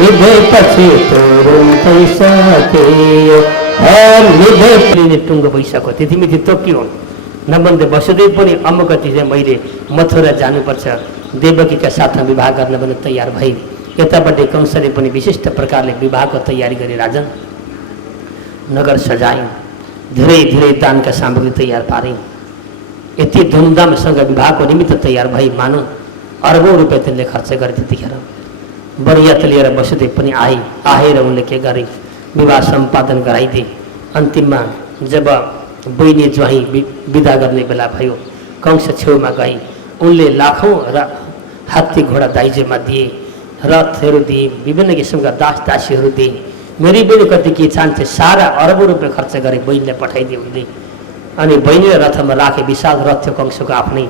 निभेपछि तुरुन्तै सकियो। निभे टुङ्गो भइसक्यो त्यतिमिति तोकियो नभन्दै वसुदेव पनि अम्मकति चाहिँ मैले मथुरा जानुपर्छ देवकीका साथमा विवाह गर्न पनि तयार भए। यतापट्टि कंसले पनि विशिष्ट प्रकारले विवाहको तयारी गरे। राजन नगर सजाए, धेरै धेरै दानका सामग्री तयार पारे। यति धुमधामसँग विवाहको निमित्त तयार भई मानौँ अरबौँ रुपियाँ तिनले खर्च गरे। त्यतिखेर बरियात लिएर वसुदेव पनि आएर उनले के गरे विवाह सम्पादन गराइदिए। अन्तिममा जब बहिनी ज्वाइँ विदा गर्ने बेला भयो कंस छेउमा गई उनले लाखौँ र हात्ती घोडा दाइजोमा दिए, रथहरू दिए, विभिन्न किसिमका दास दासीहरू दिए। मेरी बहिनी कति के चाहन्थे सारा अरबौँ रुपियाँ खर्च गरे बहिनीलाई पठाइदिए उनले। अनि बहिनीलाई रथमा राखे। विशाल रथ थियो कंसको आफ्नै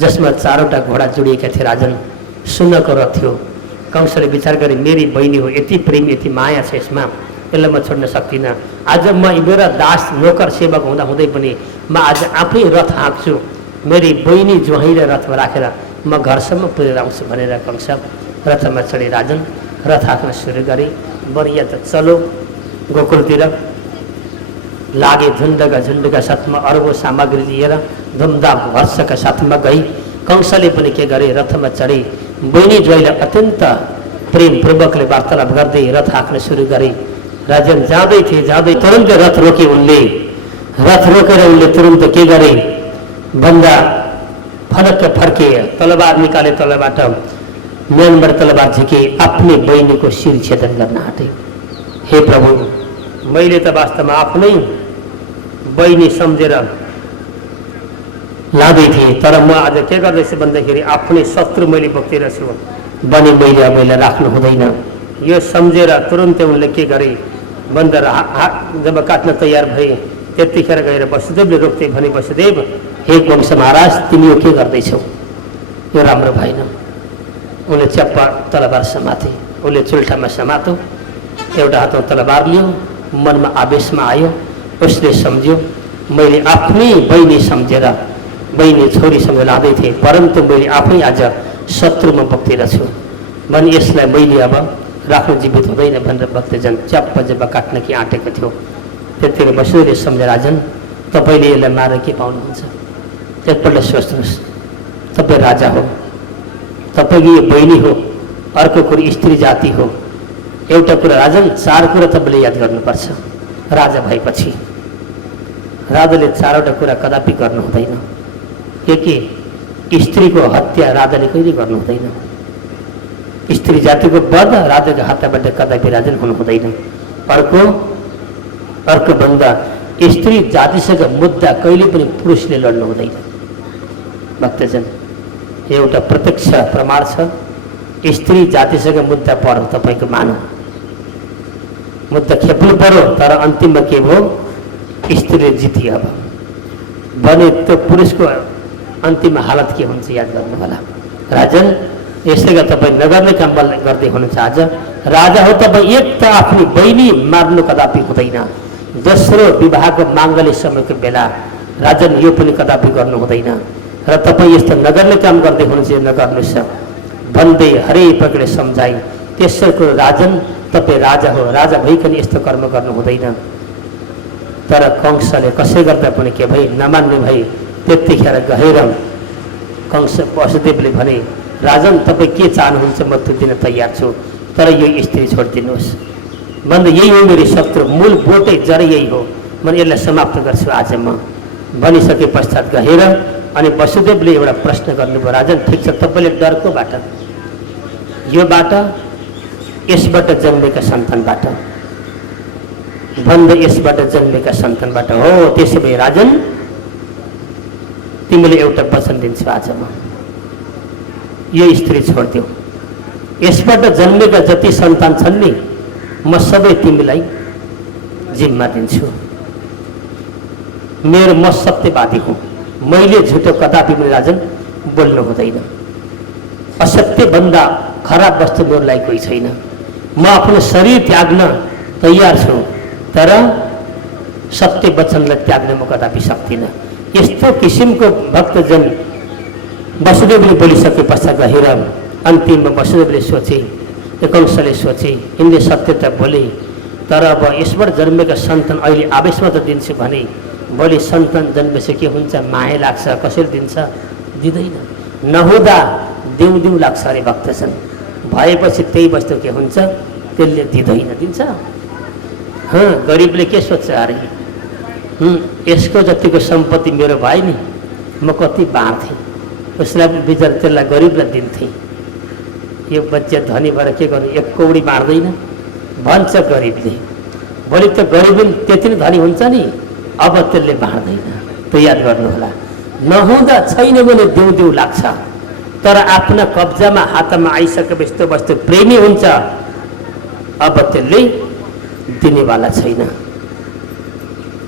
जसमा 4वटा घोडा जोडिएका थिए। राजन सुनको रथ थियो। कंसले विचार गरे मेरी बहिनी हो, यति प्रेम यति माया छ यसमा, यसलाई म छोड्न सक्दिनँ। आज म मेरा दास नोकर सेवक हुँदा हुँदै पनि म आज आफै रथ हाँक्छु। मेरी बहिनी ज्वाइँलाई रथमा राखेर म घरसम्म पुगेर आउँछु भनेर कंस रथमा चढे। राजन रथ हाँक्न सुरु गरे। बरिया त चलो गोकुलतिर लागे। झुन्डका साथमा अरबौँ सामग्री लिएर धुमधाम हर्षका साथमा गई। कंसले पनि के गरे रथमा चढे। बहिनी ज्वाइँलाई अत्यन्त प्रेमपूर्वकले वार्तालाप गर्दै रथ हाँक्न सुरु गरे। राजन जाँदै थिए जाँदै तुरन्त रथ रोके उनले। रथ रोकेर उनले तुरन्त के गरे भन्दा फलक्क फर्के तलवार निकाले। तलबाट म्यानबाट तलवार झिके आफ्नै बहिनीको शिर छेदन गर्न आँटे। हे प्रभु मैले त वास्तवमा आफ्नै बहिनी सम्झेर लाँदै थिएँ तर म आज के गर्दैछु भन्दाखेरि आफ्नै शत्रु मैले बोक्दिरहेछु बने मैले अब यसलाई राख्नु हुँदैन यो सम्झेर तुरुन्तै उनले के गरे भन्दा जब काट्न तयार भए त्यतिखेर गएर वसुदेवले रोक्थे भने वसुदेव हे कंस महाराज तिमी यो के गर्दैछौ यो राम्रो भएन। उनले च्याप्पा तलवार समाते। उसले चुल्ठामा समातो। एउटा हातमा तलवार लियो। मनमा आवेशमा आयो। उसले सम्झ्यो मैले आफ्नै बहिनी सम्झेर बहिनी छोरीसँग लाँदै थिएँ परन्तु मैले आफै आज शत्रुमा बोक्दिरहेछु भने यसलाई मैले अब राख्नु जीवित हुँदैन भनेर भक्तजन च्याप्प जब काट्न कि आँटेको थियो त्यतिखेर वसुदेवले सम्झे राजन तपाईँले यसलाई मारेर के पाउनुहुन्छ एकपल्ट सोच्नुहोस्। तपाईँ राजा हो, तपाईँको यो बहिनी हो, अर्को कुरो स्त्री जाति हो। एउटा कुरा राजन 4 कुरा तपाईँले याद गर्नुपर्छ। राजा भएपछि राजाले 4वटा कुरा कदापि गर्नु हुँदैन। के स्त्रीको हत्या राजाले कहिले गर्नु हुँदैन। स्त्री जातिको वध राजाको हातबाट कदापि राजन हुनु हुँदैन। अर्को भन्दा स्त्री जातिसँग मुद्दा कहिले पनि पुरुषले लड्नु हुँदैन। भक्तजन एउटा प्रत्यक्ष प्रमाण छ। स्त्री जातिसँग मुद्दा पर्यो, तपाईँको मानौ मुद्दा खेप्नु पर्यो, तर अन्तिममा के भयो, स्त्रीले जितियो। अब भने त्यो पुरुषको अन्तिम हालत के हुन्छ याद गर्नु होला। राजन, यसले गर्दा तपाईँ नगर्ने काम गर्दै हुनुहुन्छ। आज राजा हो तपाईँ, एक त आफ्नो बहिनी मार्नु कदापि हुँदैन, दोस्रो विवाहको माङ्गल्य समयको बेला राजन यो पनि कदापि गर्नु हुँदैन। र तपाईँ यस्तो नगर्ने काम गर्दै हुनुहुन्छ, यो नगर्नुहोस् भन्दै हरेक प्रकारले सम्झाइ। त्यसैको राजन तपाईँ राजा हो, राजा भइकन यस्तो कर्म गर्नु हुँदैन। तर कंसले कसै गर्दा पनि के भई नमान्ने भई। त्यतिखेर गएर कंस वसुदेवले भने, राजन तपाईँ के चाहनुहुन्छ म त्यो दिन तयार छु, तर यो स्त्री छोडिदिनुहोस् भन्दा यही हो मेरो शत्रु, मूल बोटै जरा यही हो, म यसलाई समाप्त गर्छु आज म भनिसके पश्चात गएर अनि वसुदेवले एउटा प्रश्न गर्नुभयो। राजन, ठिक छ, तपाईँले डरको बाट, यो बाट यसबाट जन्मेका सन्तानबाट भन्दा यसबाट जन्मेका सन्तानबाट हो। त्यसो भए राजन तिमीले एउटा वचन दिन्छु आज म, यो स्त्री छोडिदेऊ, यसबाट जन्मेका जति सन्तान छन् नि म सबै तिमीलाई जिम्मा दिन्छु। मेरो म सत्यवादी हुँ, मैले झुटो कदापि पनि राजन बोल्नु हुँदैन। असत्यभन्दा खराब वस्तु मेरो लागि कोही छैन। म आफ्नो शरीर त्याग्न तयार छु, तर सत्य वचनलाई त्याग्न म कदापि सक्दिनँ। यस्तो किसिमको भक्तजन वसुदेवले बोलिसके पश्चात गएर अन्तिममा वसुदेवले सोचे, कंसले सोचे, यिनले सत्य त बोले, तर अब यसबाट जन्मेका सन्तान अहिले आवेशमा त दिन्छु भने भोलि सन्तान जन्मेपछि के हुन्छ, माया लाग्छ, कसरी दिन्छ, दिँदैन। नहुँदा देउ देउ लाग्छ अरे भक्तजन, भएपछि त्यही वस्तु के हुन्छ, त्यसले दिँदैन, दिन्छ। गरिबले के सोच्छ, अरे यसको जतिको सम्पत्ति मेरो भए नि म कति बाँड्थेँ, उसलाई बिचरा त्यसलाई गरिबलाई दिन्थेँ। यो बच्चा धनी भएर के गर्नु, एक कौडी बाँड्दैन भन्छ गरिबले। भोलि त गरिब त्यति नै धनी हुन्छ नि, अब त्यसले बाँड्दैन। त्यो याद गर्नु होला। नहुँदा छैन भने देउ देउ लाग्छ, तर आफ्ना कब्जामा हातमा आइसकेपछि त्यो वस्तु प्रेमी हुन्छ, अब त्यसले दिनेवाला छैन।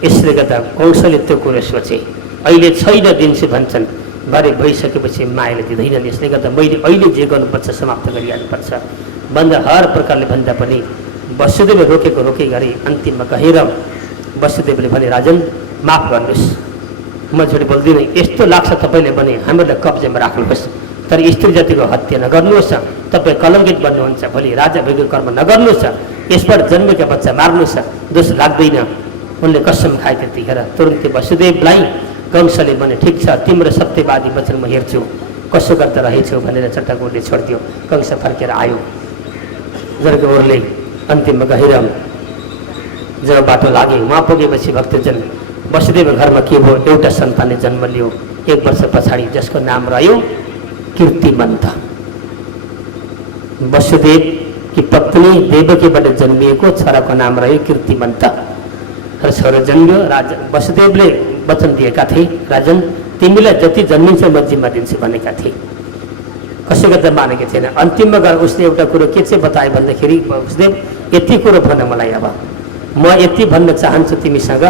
यसले गर्दा कंसले त्यो कुरो सोचे, अहिले छैन दिन्छु भन्छन्, बारे भइसकेपछि मायाले दिँदैनन्। यसले गर्दा मैले अहिले जे गर्नुपर्छ समाप्त गरिहाल्नुपर्छ भन्दा हर प्रकारले भन्दा पनि वसुदेवले रोके गरे। अन्तिममा गएर वसुदेवले भने, राजन माफ गर्नुहोस्, म झुट बोल्दिनँ, यस्तो लाग्छ तपाईँले भने हामीलाई कब्जामा राख्नुहोस्, तर स्त्री जातिको हत्या नगर्नुहोस्, तपाईँ कलङ्कित बन्नुहुन्छ, भोलि राजा भएको कर्म नगर्नुहोस्, यसबाट जन्मेका बच्चा मार्नुहोस्, दोष लाग्दैन। उनले कसम खाए। त्यतिखेर तुरुन्तै वसुदेवलाई कंसले भने, ठिक छ, तिम्रो सत्यवादी वचन म हेर्छु, कसो गर्दा रहेछौ भनेर चट्टाकोरले छोडिदियो। कंस फर्केर आयो, जर्गोरले अन्तिममा गएर जब बाटो लागे, उहाँ पुगेपछि भक्तजन वसुदेव घरमा के भयो, एउटा सन्तानले जन्म लियो 1 वर्ष पछाडि, जसको नाम रह्यो कीर्तिमन्त। वसुदेव कि पत्नी देवकीबाट जन्मिएको छोराको नाम रह्यो कीर्तिमन्त। र छोरो जन्मियो। राजा वसुदेवले वचन दिएका थिए, राजन तिमीलाई जति जन्मिन्छ म जिम्मा दिन्छु भनेका थिए। कसै गर्दा मानेको थिएन। अन्तिममा गएर उसले एउटा कुरो के चाहिँ बतायो भन्दाखेरि, वसुदेव यति कुरो भन मलाई, अब म यति भन्न चाहन्छु तिमीसँग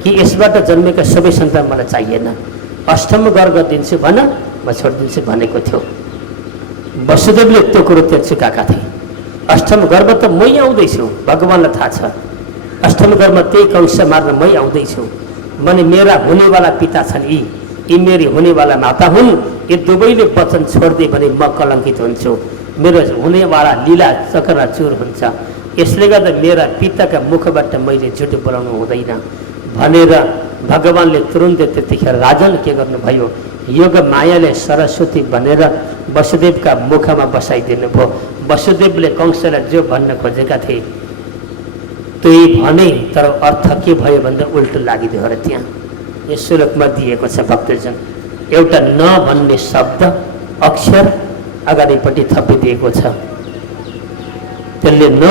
कि यसबाट जन्मेका सबै सन्तान मलाई चाहिएन, अष्टम गर्ग दिन्छु भन, म छोडिदिन्छु भनेको थियो। वसुदेवले त्यो कुरो त्यहाँ चुकाएका थिए। अष्टम गर्भ त मै आउँदैछु, भगवान्लाई थाहा छ। अष्टम गर्भ त्यही कंस मार्न मै आउँदैछु भने मेरा हुनेवाला पिता छन्, यी मेरी हुनेवाला माता हुन्, यी दुवैले वचन छोडिदिए भने म कलङ्कित हुन्छु, मेरो हुनेवाला लीला चकराचुर हुन्छ। यसले गर्दा मेरा पिताका मुखबाट मैले झुट बोलाउनु हुँदैन भनेर भगवान्ले तुरुन्तै त्यतिखेर राजन के गर्नुभयो, योग मायाले सरस्वती भनेर वसुदेवका मुखमा बसाइदिनु भयो। वसुदेवले कंसलाई जो भन्न खोजेका थिए त्यही भने, तर अर्थ के भयो भन्दा उल्टो लागिदियो र त्यहाँ यस श्लोकमा दिएको छ भक्तजन, एउटा न भन्ने शब्द अक्षर अगाडिपट्टि थपिदिएको छ। त्यसले न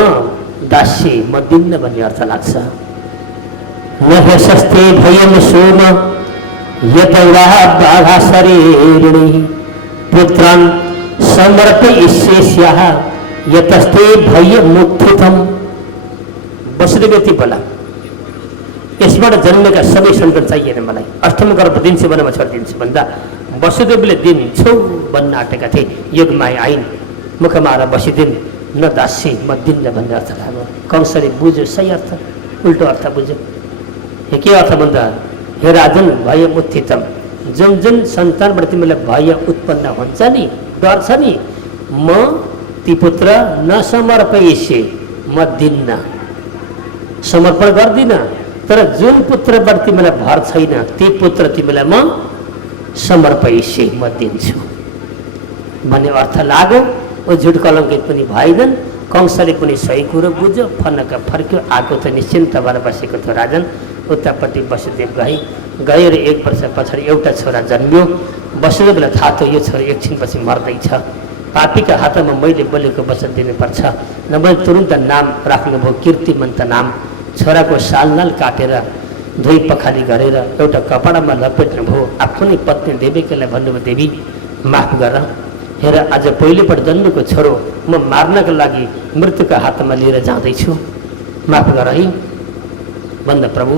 दासी म दिन्न भन्ने अर्थ लाग्छ। न सस्ते भयम सोम यतैवा बाधा शरीरिणी पुत्रान् समर्पयिष्यस्याः यतस्ते भय मुक्तितम। वसुदेव यति बोला, यसबाट जन्मेका सबै सन्तान चाहिएन मलाई, अष्टम गर्भ दिन्छु भने म छोडिदिन्छु भन्दा वसुदेवले दिन्छु भन्न आँटेका थिए। युगमाया आइन्, मुखमा आएर बसिदिन्, न दासी म दिन्न भन्ने अर्थ लाग्यो। कंसले बुझ्यो, सही अर्थ, उल्टो अर्थ बुझ्यो। के अर्थ भन्दा, हे राजन भय उत्थितम, जुन जुन सन्तानबाट तिमीलाई भय उत्पन्न हुन्छ नि, डर छ नि, म ती पुत्र नसमर्पयिष्ये, म दिन्न, समर्पण गर्दिनँ। तर जुन पुत्रबाट तिमीलाई भर छैन ती पुत्र तिमीलाई म समर्पयिष्ये, म दिन्छु भन्ने अर्थ लाग्यो। ओ झुट कलङ्कित पनि भएनन्। कंसले पनि सही कुरो बुझ्यो, फनक्क फर्क्यो। आएको त निश्चिन्त भएर बसेको थियो राजन। उतापट्टि वसुदेव गएर 1 वर्ष पछाडि एउटा छोरा जन्मियो। वसुदेवलाई थाहा थियो यो छोरा एकछिनपछि मर्दैछ, पापीका हातमा मैले बोलेको वचन दिनुपर्छ। नभए तुरुन्त नाम राख्नुभयो कीर्तिमन्त नाम। छोराको सालनाल काटेर धोइ पखाली गरेर एउटा कपडामा लपेट्नुभयो। आफ्नै पत्नी देविकीलाई भन्नुभयो, देवी माफ गर, हेर आज पहिलोपल्ट जन्मेको छोरो म मार्नको लागि मृत्युका हातमा लिएर जाँदैछु, माफ गर है भन्दा प्रभु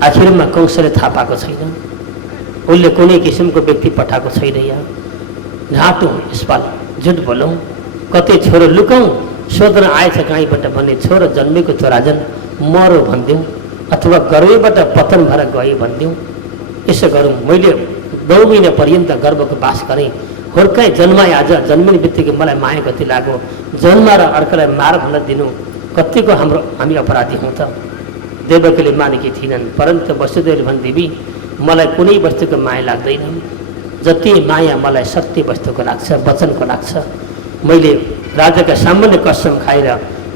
आखिरमा कंसले थाहा पाएको छैन, उसले कुनै किसिमको व्यक्ति पठाएको छैन। यहाँ ढाँटौँ, यसपाल झुट बोलौँ, कतै छोरो लुकाउँ, सोध्न आएछ कहीँबाट भन्ने छोरो जन्मेको थियो राजन, मरो भनिदिउँ अथवा गर्भबाट पतन भएर गए भनिदिउँ। यसो गरौँ, मैले 9 महिना पर्यन्त गर्भको बास गरेँ, हुर्काइ जन्माए, आज जन्मिने बित्तिकै मलाई माया कति लाग्यो, जन्माएर अर्कालाई मार भन्न दिनु कतिको हामी अपराधी हौँ त। देवकीले मानेकी थिएनन्, परन्तु वसुदेवले भने, देवी मलाई कुनै वस्तुको माया लाग्दैन, जति माया मलाई सत्य वस्तुको लाग्छ, वचनको लाग्छ। मैले राजाका सामान्य कसम खाएर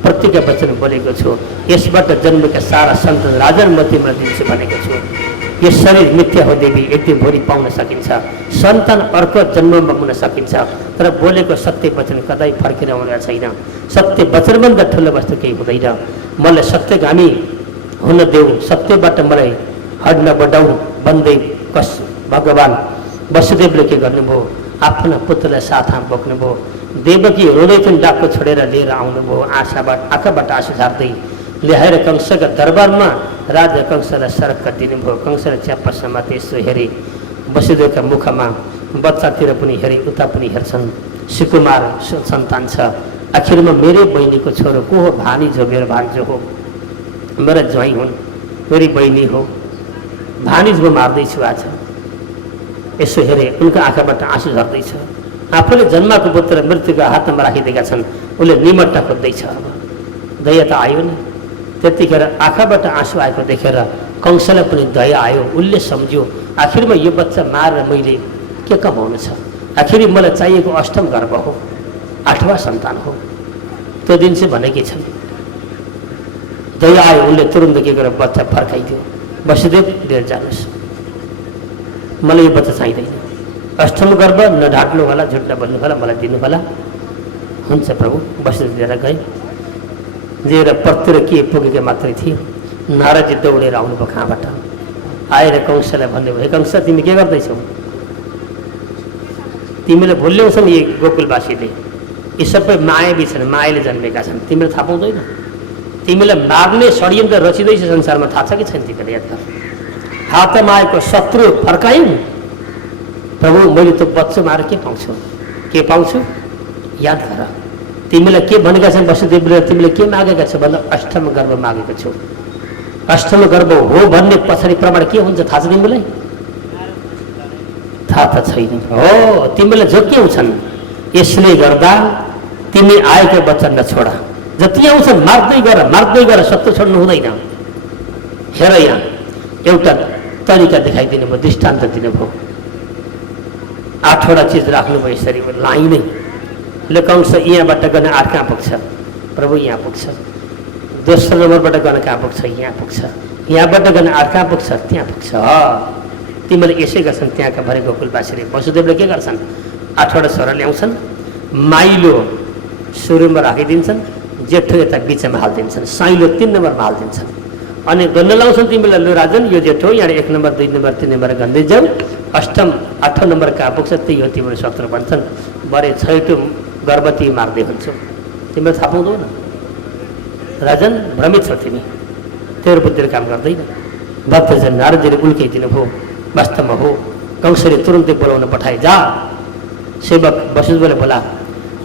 प्रतिज्ञा वचन बोलेको छु, यसबाट जन्मेका सारा सन्तान राजा म तिमीलाई दिन्छु भनेको छु। यो शरीर मिथ्या हो देवी, एक दिन भोलि पाउन सकिन्छ, सन्तान अर्को जन्ममा हुन सकिन्छ, तर बोलेको सत्य वचन कतै फर्केर आउने छैन। सत्य वचनभन्दा ठुलो वस्तु केही हुँदैन। मलाई सत्यगामी हुन देऊ, सत्यबाट मलाई हड्न बढाउँ भन्दै भगवान् वसुदेवले के गर्नुभयो, आफ्ना पुत्रलाई साथमा बोक्नुभयो। देवकी हृदयथुन डाको छोडेर लिएर आउनुभयो, आँखाबाट आँसु झार्दै ल्याएर कंसका दरबारमा राजा कंसलाई सरक्क दिनुभयो। कंसले च्याप्प समाते यसो हेरे, वसुदेवका मुखमा बच्चातिर पनि हेरे, उता पनि हेर्छन्, सुकुमार सन्तान छ। आखिरमा मेरै बहिनीको छोरो को हो, भानिज हो, मेरो भान्जो हो, मेरा ज्वाइँ हुन्, मेरी बहिनी हो, भानिज म मार्दैछु आज। यसो हेरे, उनको आँखाबाट आँसु झर्दैछ। आफूले जन्माको पुत्र मृत्युको हातमा राखिदिएका छन्, उसले निमट्टा खोज्दैछ। अब दया त आयो नि। त्यतिखेर आँखाबाट आँसु आएको देखेर कंसलाई पनि दया आयो। उसले सम्झ्यो, आखिरमा यो बच्चा मारेर मैले के कमाउनु छ, आखिर मलाई चाहिएको अष्टम गर्भ हो, 8वां सन्तान हो। त्यो दिन चाहिँ भनेकी छन्। दया आयो, उसले तुरुन्त के गरेर बच्चा फर्काइदियो। वसुदेव लिएर जानुहोस्, मलाई यो बच्चा चाहिँदैन, अष्टम गर्भ नढाट्नु होला, झुट नबोल्नु होला, मलाई दिनु होला। हुन्छ प्रभु। वसुदेव लिएर गए। लिएर पत्तिर के पुगेको मात्रै थियो, नारदजी दौडेर आउनुभयो कहाँबाट। आएर कंसलाई भन्नुभयो, हे कंस तिमी के गर्दैछौ, तिमीले भुल्याउँछन् यी गोकुलवासीले, यी सबै मायावी छन्, मायाले जन्मेका छन्, तिमीले थाहा पाउँदैन। तिमीलाई मार्ने षड्यन्त्र रचिँदैछ संसारमा, थाहा छ कि छैन तिमीले? याद गर। हातमा आएको शत्रु फर्कायौँ। प्रभु मैले त बच्चा मारेर के पाउँछु, के पाउँछु? याद गर। तिमीलाई के भनेका छन् वसुदेवले, तिमीले के मागेका छौ भन्दा अष्टम गर्भ मागेको छु। अष्टम गर्भ हो भन्ने पछाडि प्रमाण के हुन्छ थाहा छ तिमीलाई? थाहा त छैन। हो, तिमीलाई जोक्याउँछन्, यसले गर्दा तिमी आएको बच्चा नछोडा, जति आउँछन् मार्दै गर, सत्य छोड्नु हुँदैन। हेर यहाँ एउटा तरिका देखाइदिनु भयो, दृष्टान्त दिनुभयो। 8वटा चिज राख्नुभयो यसरी लाइनै। ले कंस यहाँबाट गन 8 कहाँ पुग्छ, प्रभु यहाँ पुग्छ। दोस्रो नम्बरबाट गन कहाँ पुग्छ, यहाँ पुग्छ। यहाँबाट गन 8 कहाँ पुग्छ, त्यहाँ पुग्छ। तिमीले यसै गर्छन् त्यहाँका भरे गोकुलवासीले। वसुदेवले के गर्छन्, 8वटा छोरा ल्याउँछन्, माइलो सुरुमा राखिदिन्छन्, जेठो यता बिचमा हालिदिन्छन्, साइलो 3 नम्बरमा हालिदिन्छन्। अनि दण्ड लाउँछन् तिमीलाई, लु राजन यो जेठो यहाँ 1 नम्बर 2 नम्बर 3 नम्बर गर्दै जाऊ, अष्टम 8 नम्बर कहाँ पुग्छ त्यही हो तिम्रो शत्रु भन्छन्। बरे छैटो गर्भवती मार्दै हुन्छौ, तिमीले थाहा पाउँदैन। राजन भ्रमित छौ तिमी, तेरो बुद्धिले काम गर्दैन। भक्तजन नारदजीले उल्काइदिनु भयो, वास्तवमा हो। कंसले तुरुन्तै बोलाउन पठाए, जा सेवक वसुदेवले बोला।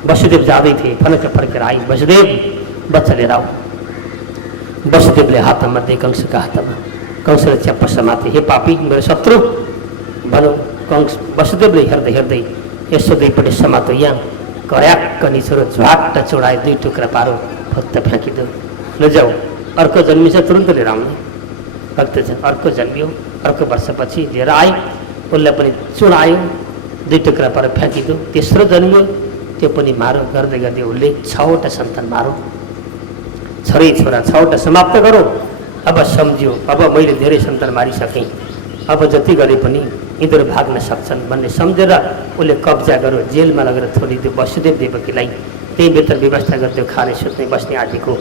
वसुदेव जाँदै थिए, फर्केर आए, वसुदेव बच्चा लिएर आऊ। वसुदेवले हातमा दिए कंसका हातमा, कंसले च्याप्प समाते, हे पापी मेरो शत्रु भनौँ। कंस वसुदेवले हेर्दै हेर्दै यसो दुईपट्टि समातो, यहाँ कर्याक्क निचोरो झ्वाक्ट चोडाए 2 टुक्रा पारो, फत्त फ्याँकिदो, लजाऊ अर्को जन्मिन्छ तुरन्त लिएर आउने। भक्तजन अर्को जन्मियो, अर्को वर्षपछि लिएर आए, उसलाई पनि चुडायो, 2 टुक्रा पारो फ्याँकिदो। तेस्रो जन्मियो, त्यो पनि मारो। गर्दै गर्दै उसले 6वटा सन्तान मारो, छोरी छोरा 6वटा समाप्त गरौँ। अब सम्झ्यो, अब मैले धेरै सन्तान मारिसकेँ, अब जति गरे पनि यिनीहरू भाग्न सक्छन् भन्ने सम्झेर उसले कब्जा गर्यो, जेलमा लगेर छोडिदियो वसुदेव देवकीलाई। त्यहीँभित्र व्यवस्था गरिदियो खाने सुत्ने बस्ने आदिको।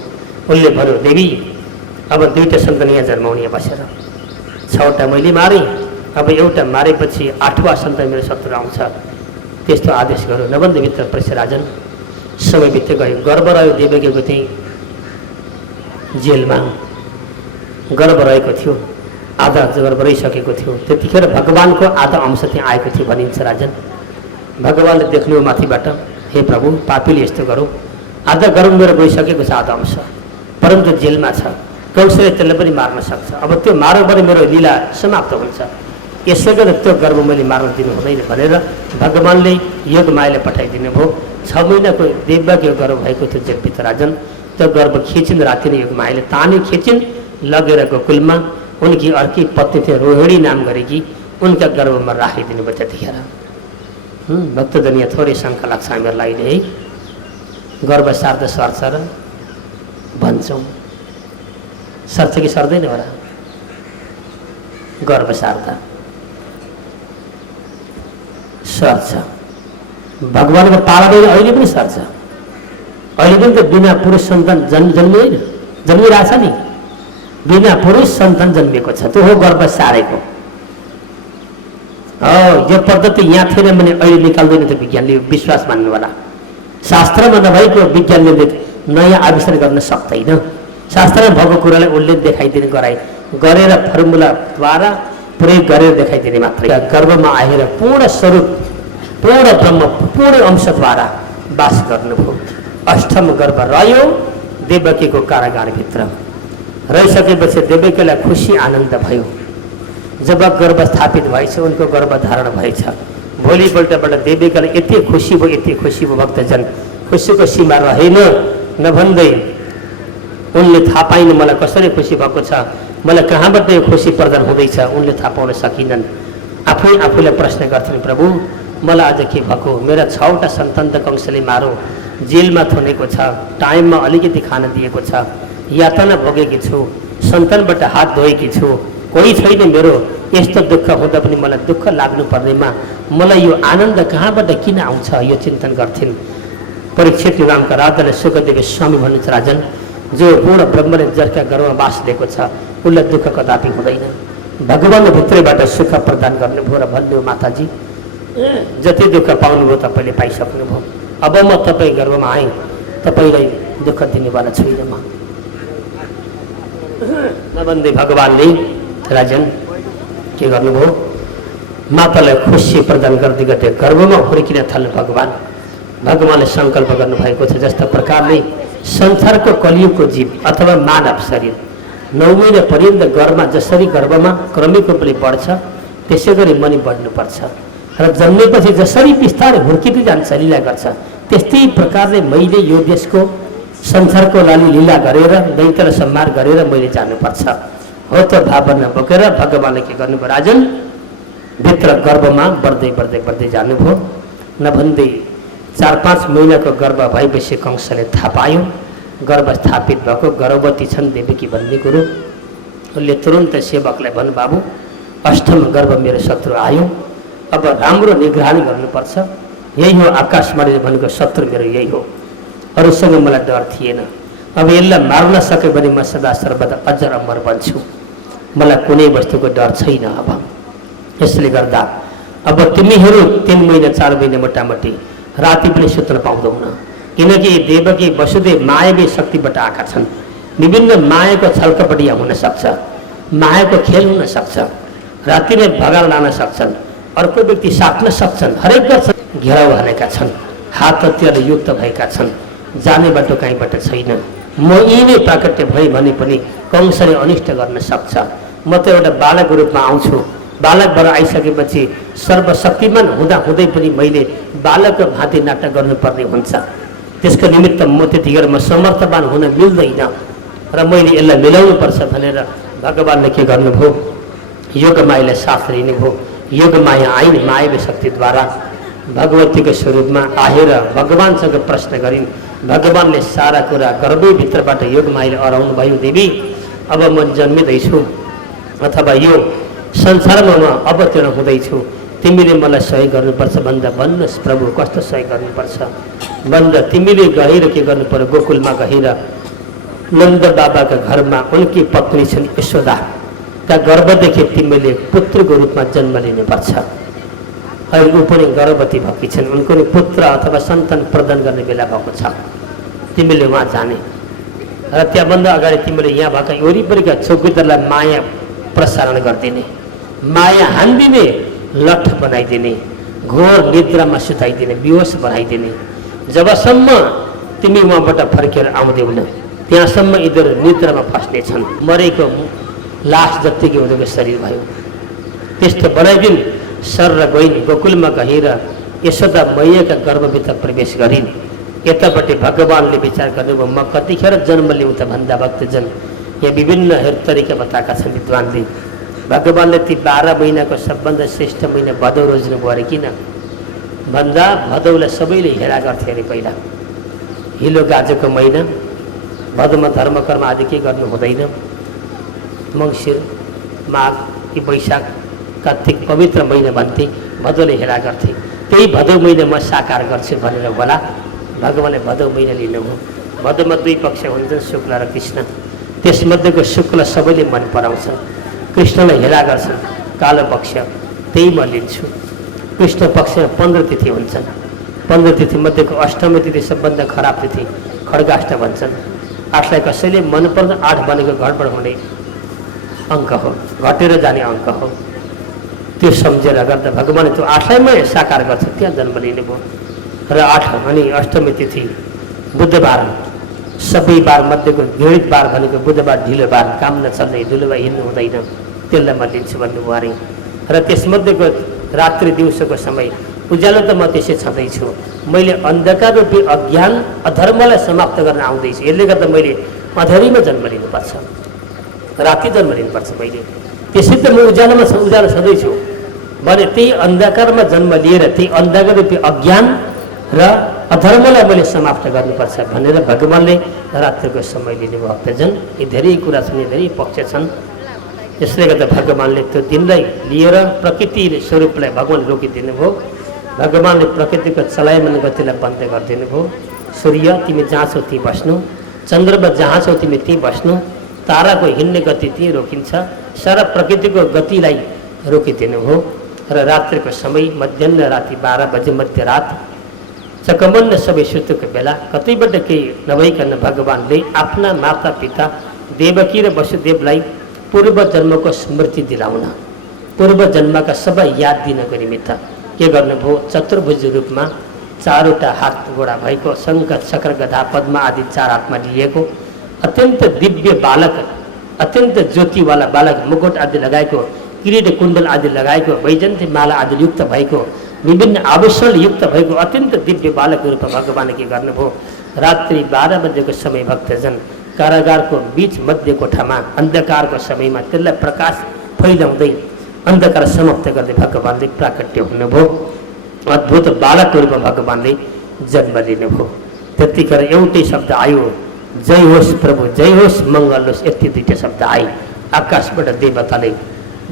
उसले भन्यो, देवी अब 2टा सन्तान यहाँ जन्माउने बसेर, 6वटा मैले मारेँ, अब एउटा मारेपछि 8वां सन्तान मेरो शत्रु आउँछ, त्यस्तो आदेश गर्यो। नबन्धभित्र प्रवेश राजन। समय बित्दै गयो, गर्भ रह्यो देवकीको त्यहीँ जेलमा, गर्भ रहेको थियो, आधा गर्भ रहिसकेको थियो। त्यतिखेर भगवानको आधा अंश त्यहाँ आएको थियो भनिन्छ राजन। भगवानले देख्नु माथिबाट, हे प्रभु पापीले यस्तो गरौँ, आधा गर्भ मेरो गइसकेको छ आधा अंश, परन्तु जेलमा छ, कंसले त्यसलाई पनि मार्न सक्छ। अब त्यो मार्यो भने मेरो लीला समाप्त हुन्छ, यसै गरी त्यो गर्भ मैले मार्न दिनु हुँदैन भनेर भगवानले योगमायाले पठाइदिनु भयो। 6 महिनाको देवकीको गर्भ भएको थियो जेलभित्र राजन। त्यो गर्भ खिचिन्, राति नै योगमायाले तानी खिचिन्, लगेर गोकुलमा उनकी अर्की पत्नी थियो रोहिणी नाम गरेकी, उनका गर्भमा राखिदिनु भयो त्यतिखेर। भक्तजन यहाँ थोरै शङ्का लाग्छ हामीहरूलाई है, गर्भ सार्द सर्छ र भन्छौँ, सर्छ कि सर्दैन होला? गर्भ सार्दा सर्छ, भगवानको पालाले अहिले पनि सर्छ। अहिले पनि त बिना पुरुष सन्तान जन्मिँदैन, जन्मिरहेछ नि, बिना पुरुष सन्तान जन्मिएको छ, त्यो हो गर्भ सारेको। यो पद्धति यहाँ थिएन भने अहिले निकाल्दैन त विज्ञानले, विश्वास मान्नु होला। शास्त्रमा नभएको विज्ञानले नयाँ आविष्कार गर्न सक्दैन। शास्त्रमा भएको कुरालाई उसले देखाइदिने गरेर फर्मुलाद्वारा प्रयोग गरेर देखाइदिने मात्रै। गर्भमा आएर पूर्ण स्वरूप, पूर्ण ब्रह्म, पूर्ण अंशद्वारा वास गर्नुभयो। अष्टम गर्भ रह्यो देवकीको कारागारभित्र। रहिसकेपछि देवकीलाई खुसी आनन्द भयो। जब गर्भ स्थापित भएछ, उनको गर्भधारण भएछ, भोलिपल्टबाट देवकीलाई यति खुसी भयो भक्तजन, खुसीको सीमा रहेन। नभन्दै उनले थाहा पाइन मलाई कसरी खुसी भएको छ, मलाई कहाँबाट यो खुसी प्रदान हुँदैछ, उनले थाहा पाउन सकिनन्। आफूलाई प्रश्न गर्छन्, प्रभु मलाई आज के भएको, मेरा 6वटा सन्तान त कंसले मारो, जेलमा थुनेको छ, टाइममा अलिकति खान दिएको छ, यातना भोगेकी छु, सन्तानबाट हात धोएकी छु, कोही छैन मेरो। यस्तो दुःख हुँदा पनि मलाई दुःख लाग्नु पर्नेमा मलाई यो आनन्द कहाँबाट किन आउँछ, यो चिन्तन गर्थिन्। परीक्षित नामका राजाले सुखदेव स्वामी भन्नुहुन्छ, राजन जो पूर्ण ब्रह्मले जसका गर्भमा वास लिएको छ उसलाई दुःख कदापि हुँदैन। भगवान भित्रैबाट सुख प्रदान गर्नुभयो र भन्नुभयो, माताजी जति दुःख पाउनुभयो तपाईँले पाइसक्नुभयो, अब म तपाईँ गर्भमा आएँ, तपाईँलाई दुःख दिनेवाला छुइनँ म। नभन्दै भगवानले राजन के गर्नुभयो, मातालाई खुसी प्रदान गर्दै गर्दै गर्भमा हुर्किन थाल्नु भगवानले सङ्कल्प गर्नुभएको छ। जस्तो प्रकारले संसारको कलियुगको जीव अथवा मानव शरीर 9 महिना पर्यन्त जसरी गर्भमा क्रमिक रूपले बढ्छ, त्यसै गरी मनी बढ्नुपर्छ र जन्मेपछि जसरी बिस्तारै हुर्किँदै जान्छ, लीला गर्छ, त्यस्तै प्रकारले मैले यो देशको संसारको लागि लीला गरेर दैत्य सम्हार गरेर मैले जानुपर्छ हो। त भावना बोकेर भगवानले के गर्नुभयो, राजन भित्र गर्भमा बढ्दै जानुभयो। नभन्दै 4-5 महिनाको गर्भ भएपछि कंसले थाहा पायो गर्भ स्थापित भएको, गर्भवती छन् देवकी भन्ने कुरो। उसले तुरन्त सेवकलाई भन्नु, बाबु अष्टम गर्भ मेरो शत्रु आयो, अब राम्रो निगरानी गर्नुपर्छ, यही हो आकाशवाणीले भनेको शत्रु मेरो यही हो, अरूसँग मलाई डर थिएन। अब यसलाई मार्न सक्यो भने म सदा सर्वदा अजर अमर बन्छु, मलाई कुनै वस्तुको डर छैन। अब यसले गर्दा अब तिमीहरू 3 महिना 4 महिना मोटामोटी राति पनि सुत्न पाउँदैनौ, किनकि देवकी वसुदेव मायावी शक्तिबाट आएका छन्। विभिन्न मायाको छलकपट यहाँ हुन सक्छ, मायाको खेल हुन सक्छ, राति नै भगाल लान सक्छन्, अर्को व्यक्ति साट्न सक्छन्, हरेक गर्छन्। घेराउ हालेका छन्, हात हतियारले युक्त भएका छन्, जाने बाटो कहीँबाट छैन। म यी नै प्राकट्य भए भने पनि कंसले अनिष्ट गर्न सक्छ। म त एउटा बालकको रूपमा आउँछु, बालकबाट आइसकेपछि सर्वशक्तिमान हुँदा हुँदै पनि मैले बालकको भाँति नाटक गर्नुपर्ने हुन्छ। त्यसको निमित्त म त्यतिखेर म समर्थवान हुन मिल्दैन र मैले यसलाई मिलाउनुपर्छ भनेर भगवान्ले के गर्नुभयो, योगमायालाई साथ लिनुभयो। योगमाया आइन मायावी शक्तिद्वारा भगवतीको स्वरूपमा आएर भगवान्सँग प्रश्न गरिन्। भगवान्ले सारा कुरा गर्भभित्रबाट योगमायाले अराउनु भयो, देवी अब म जन्मिँदैछु अथवा यो संसारमा म अवतीर्ण हुँदैछु, तिमीले मलाई सहयोग गर्नुपर्छ भन्दा भन्नुहोस् प्रभु कस्तो सहयोग गर्नुपर्छ भन्दा तिमीले गएर के गर्नु पर्यो, गोकुलमा गएर नन्द बाबाका घरमा उनकी पत्नी छन् यशोदाका गर्भदेखि तिमीले पुत्रको रूपमा जन्म लिनुपर्छ। अहिले ऊ पनि गर्भवती भएकी छन्, उनको नि पुत्र अथवा सन्तान प्रदान गर्ने बेला भएको छ। तिमीले उहाँ जाने र त्यहाँभन्दा अगाडि तिमीले यहाँ भएका वरिपरिका चौकीदारलाई माया प्रसारण गरिदिने, माया हान्दिने, लठ बनाइदिने, घोर निद्रामा सुताइदिने, बेहोस बनाइदिने। जबसम्म तिमी उहाँबाट फर्केर आउँदैनौ त्यहाँसम्म यिनीहरू निद्रामा फस्नेछन्। मरेको लास जत्तिकै उनीहरूको शरीर भयो त्यस्तो बनाइदिन्। सर र गइन्, गोकुलमा गएर यशोदा मैयाका गर्भभित्र प्रवेश गरिन्। यतापट्टि भगवान्ले विचार गर्नुभयो, म कतिखेर जन्म लिउँ त भन्दा भक्तजन यहाँ विभिन्न तरिका बताएका छन् विद्वानले। भगवान्ले ती 12 महिनाको सबभन्दा श्रेष्ठ महिना भदौ रोज्नुभयो अरे। किन भन्दा भदौलाई सबैले हेला गर्थे अरे। पहिला हिलो गाजोको महिना, भदौमा धर्मकर्म आदि के गर्नु हुँदैन। मङ्सिर, माघ कि वैशाख, कार्तिक पवित्र महिना भन्थे, भदौले हेला गर्थे। त्यही भदौ महिना म साकार गर्छु भनेर होला भगवान्ले भदौ महिना लिनुभयो। भदौमा 2 पक्ष हुन्छन्, शुक्ल र कृष्ण। त्यसमध्येको शुक्ल सबैले मन पराउँछन्, कृष्णलाई हेला गर्छन्, कालो पक्ष त्यही म लिन्छु। कृष्ण पक्षमा 15 तिथि हुन्छन्, 15 तिथि मध्येको अष्टमी तिथि सबभन्दा खराब तिथि, खड्गाष्ट भन्छन्। 8लाई कसैले मन पर्दा 8 भनेको गडबड हुने अङ्क हो, घटेर जाने अङ्क हो। त्यो सम्झेर गर्दा भगवान्ले त्यो 8लाई मै साकार गर्छ, त्यहाँ जन्म लिनुभयो। र 8 अनि अष्टमी तिथि बुधबार, सबै बार मध्येको घृणित बार भनेको बुधबार, ढिलो बार, काम नचल्ने, ढिलोमा हिँड्नु हुँदैन, त्यसलाई म लिन्छु भन्नुभयो अरे। र त्यसमध्येको रात्रि दिउँसोको समय उज्यालो त म त्यसै छँदैछु, मैले अन्धकार रूपी अज्ञान अधर्मलाई समाप्त गर्न आउँदैछु। यसले गर्दा मैले अँधेरीमा जन्म लिनुपर्छ, राति जन्म लिनुपर्छ मैले। त्यसै त म उज्यालोमा उज्यालो छँदैछु भने त्यही अन्धकारमा जन्म लिएर त्यही अन्धकार रूपी अज्ञान र अधर्मलाई मैले समाप्त गर्नुपर्छ भनेर भगवान्ले रात्रिको समय लिनुभयो। भक्तजन यी धेरै कुरा छन्, यी धेरै पक्ष छन्। यसले गर्दा भगवान्ले त्यो दिनलाई लिएर प्रकृति स्वरूपलाई भगवान् रोकिदिनु भयो। भगवान्ले प्रकृतिको चलायमान गतिलाई बन्द गरिदिनु भयो। सूर्य तिमी जहाँ छौ त्यहीँ बस्नु, चन्द्रमा जहाँ छौ तिमी त्यहीँ बस्नु, ताराको हिँड्ने गति त्यहीँ रोकिन्छ, सारा प्रकृतिको गतिलाई रोकिदिनु हो। र रात्रिको समय मध्याह्न राति 12 बजे मध्यरात चकमन्न सबै सुतेको बेला कतैबाट केही नभइकन भगवान्ले आफ्ना माता पिता देवकी र वसुदेवलाई पूर्व जन्मको स्मृति दिलाउन, पूर्व जन्मका सबै याद दिनको निमित्त के गर्नुभयो, चतुर्भुज रूपमा 4वटा हात गोडा भएको, शङ्ख चक्र गदा पद्म आदि 4 हातमा लिएको अत्यन्त दिव्य बालक, अत्यन्त ज्योतिवाला बालक, मुकुट आदि लगाएको, किरीट कुण्डल आदि लगाएको, वैजन्ती माला आदि युक्त भएको, विभिन्न आभूषण युक्त भएको अत्यन्त दिव्य बालक रूपमा भगवान् के गर्नुभयो। रात्रि 12 बजेको समय भक्तजन कारागारको बीच मध्य कोठामा अन्धकारको समयमा त्यसलाई प्रकाश फैलाउँदै अन्धकार समाप्त गर्दै भगवान्ले प्राकट्य हुनुभयो। अद्भुत बालक रूपमा भगवान्ले जन्म लिनुभयो। त्यतिखेर एउटै शब्द आयो, जय होस् प्रभु, जय होस्, मङ्गल होस्। यति 2टा शब्द आए। आकाशबाट देवताले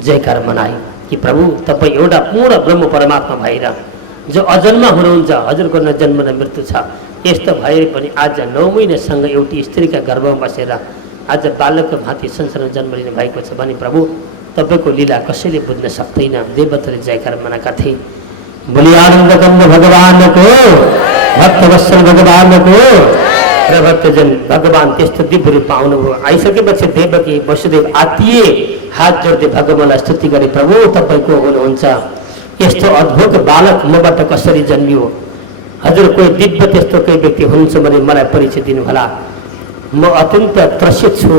जयकार मनाए कि प्रभु तपाईँ एउटा पूर्ण ब्रह्म परमात्मा भएर जो अजन्मा हुनुहुन्छ, हजुरको न जन्म न मृत्यु छ, यस्तो भए पनि आज 9 महिनासँग एउटी स्त्रीका गर्भमा बसेर आज बालकको भाँति संसारमा जन्म लिनु भएको छ भने प्रभु तपाईँको लीला कसैले बुझ्न सक्दैन। देवताले जयकार मनाएका थिए। बोली आनन्द गम्भ भगवानको, भक्तवत्सल भगवानको र भक्तजन भगवान त्यस्तो दिव्य रूप आउनुभयो। आइसकेपछि देवकी वसुदेव आत्तिए, हात जोड्दै भगवानलाई स्तुति गरे, प्रभु तपाईँको हुनुहुन्छ। यस्तो अद्भुत बालक मबाट कसरी जन्मियो? हजुर कोही दिव्य त्यस्तो कोही व्यक्ति हुनुहुन्छ भने मलाई परिचय दिनुहोला। म अत्यन्त त्रसित छु,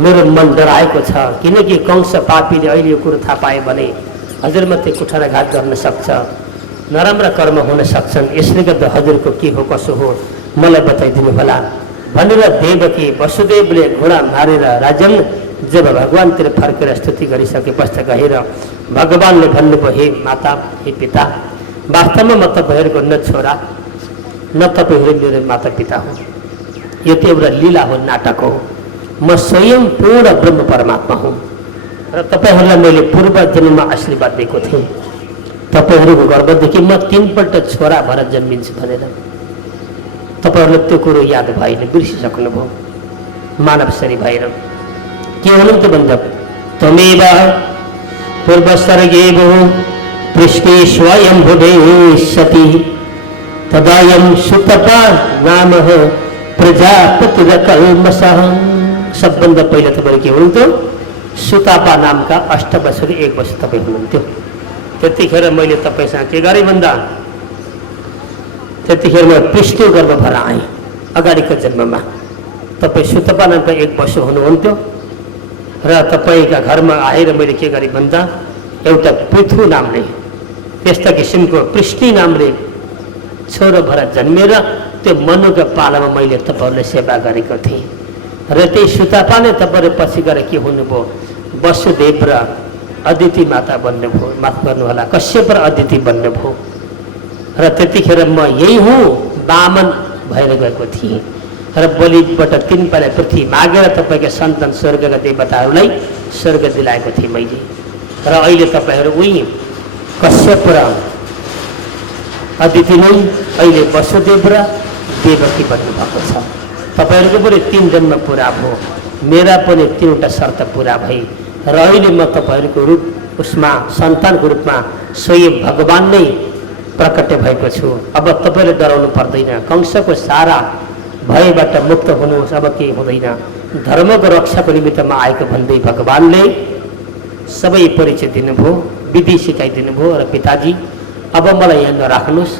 मेरो मन डराएको छ, किनकि कंस पापीले अहिले यो कुरो थाहा पाए भने हजुरमाथि कुठाराघात गर्न सक्छ, नराम्रा कर्म हुन सक्छन्। यसले गर्दा हजुरको के हो कसो हो मलाई बताइदिनु होला भनेर देवकी वसुदेवले घोडा मारेर राजन जब भगवानतिर फर्केर स्तुति गरिसके पश्चात गएर भगवानले भन्नुभयो, हे माता, हे पिता, वास्तवमा म तपाईँहरूको न छोरा न तपाईँहरू मेरो माता पिता हो। यो त एउटा लीला हो, नाटक हो। म स्वयं पूर्ण ब्रह्म परमात्मा हुँ र तपाईँहरूलाई मैले पूर्व जन्ममा आशीर्वाद दिएको थिएँ। तपाईँहरूको गर्भदेखि म 3 पल्ट छोरा भएर जन्मिन्छु भनेर तपाईँहरूलाई त्यो कुरो याद भएन, बिर्सिसक्नुभयो। मानव शरीर भएर के हुनुहुन्थ्यो भन्दा त्वमेव पूर्वसर्गे भो पृष्ठे स्वयं भुवे सती तदायं सुतपा नाम प्रजापतिरकल्मषः। सबभन्दा पहिला तपाईँ के हुनुहुन्थ्यो? सुतापा नामका 8 वर्ष 1 वर्ष तपाईँ हुनुहुन्थ्यो। त्यतिखेर मैले तपाईँसँग के गरेँ भन्दा त्यतिखेर म पृष्ठको गर्भ भएर आएँ। अगाडिको जन्ममा तपाईँ सुतपा नामका 1 वर्ष हुनुहुन्थ्यो र तपाईँका घरमा आएर मैले के गरेँ भन्दा एउटा पृथु नामले त्यस्ता किसिमको पृष्ठी नामले छोरो भएर जन्मेर त्यो मनुको पालामा मैले तपाईँहरूलाई सेवा गरेको थिएँ र त्यही सुतापा नै तपाईँहरू पछि गएर के हुनुभयो? वसुदेव र अदिति माता बन्नुभयो। माफ गर्नुहोला, कश्यप र अदिति बन्नुभयो। र त्यतिखेर म यही हुँ वामन भएर गएको थिएँ र बलिबाट 3 पाले पृथ्वी मागेर तपाईँका सन्तान स्वर्गका देवताहरूलाई स्वर्ग दिलाएको थिएँ मैले। र अहिले तपाईँहरू उही कश्यप र अदिति नै अहिले वसुदेव र देवकी बन्नुभएको छ। तपाईँहरूको पनि 3 जन्म पुरा भयो, मेरा पनि 3वटा शर्त पुरा भए र अहिले म तपाईँहरूको रूप उसमा सन्तानको रूपमा स्वयं भगवान नै प्रकट भएको छु। अब तपाईँले डराउनु पर्दैन, कंसको सारा भयबाट मुक्त हुनुहोस्, अब केही हुँदैन। धर्मको रक्षाको निमित्तमा आएको भन्दै भगवानले सबै परिचय दिनुभयो, विधि सिकाइदिनु भयो। र पिताजी अब मलाई यहाँ नराख्नुहोस्,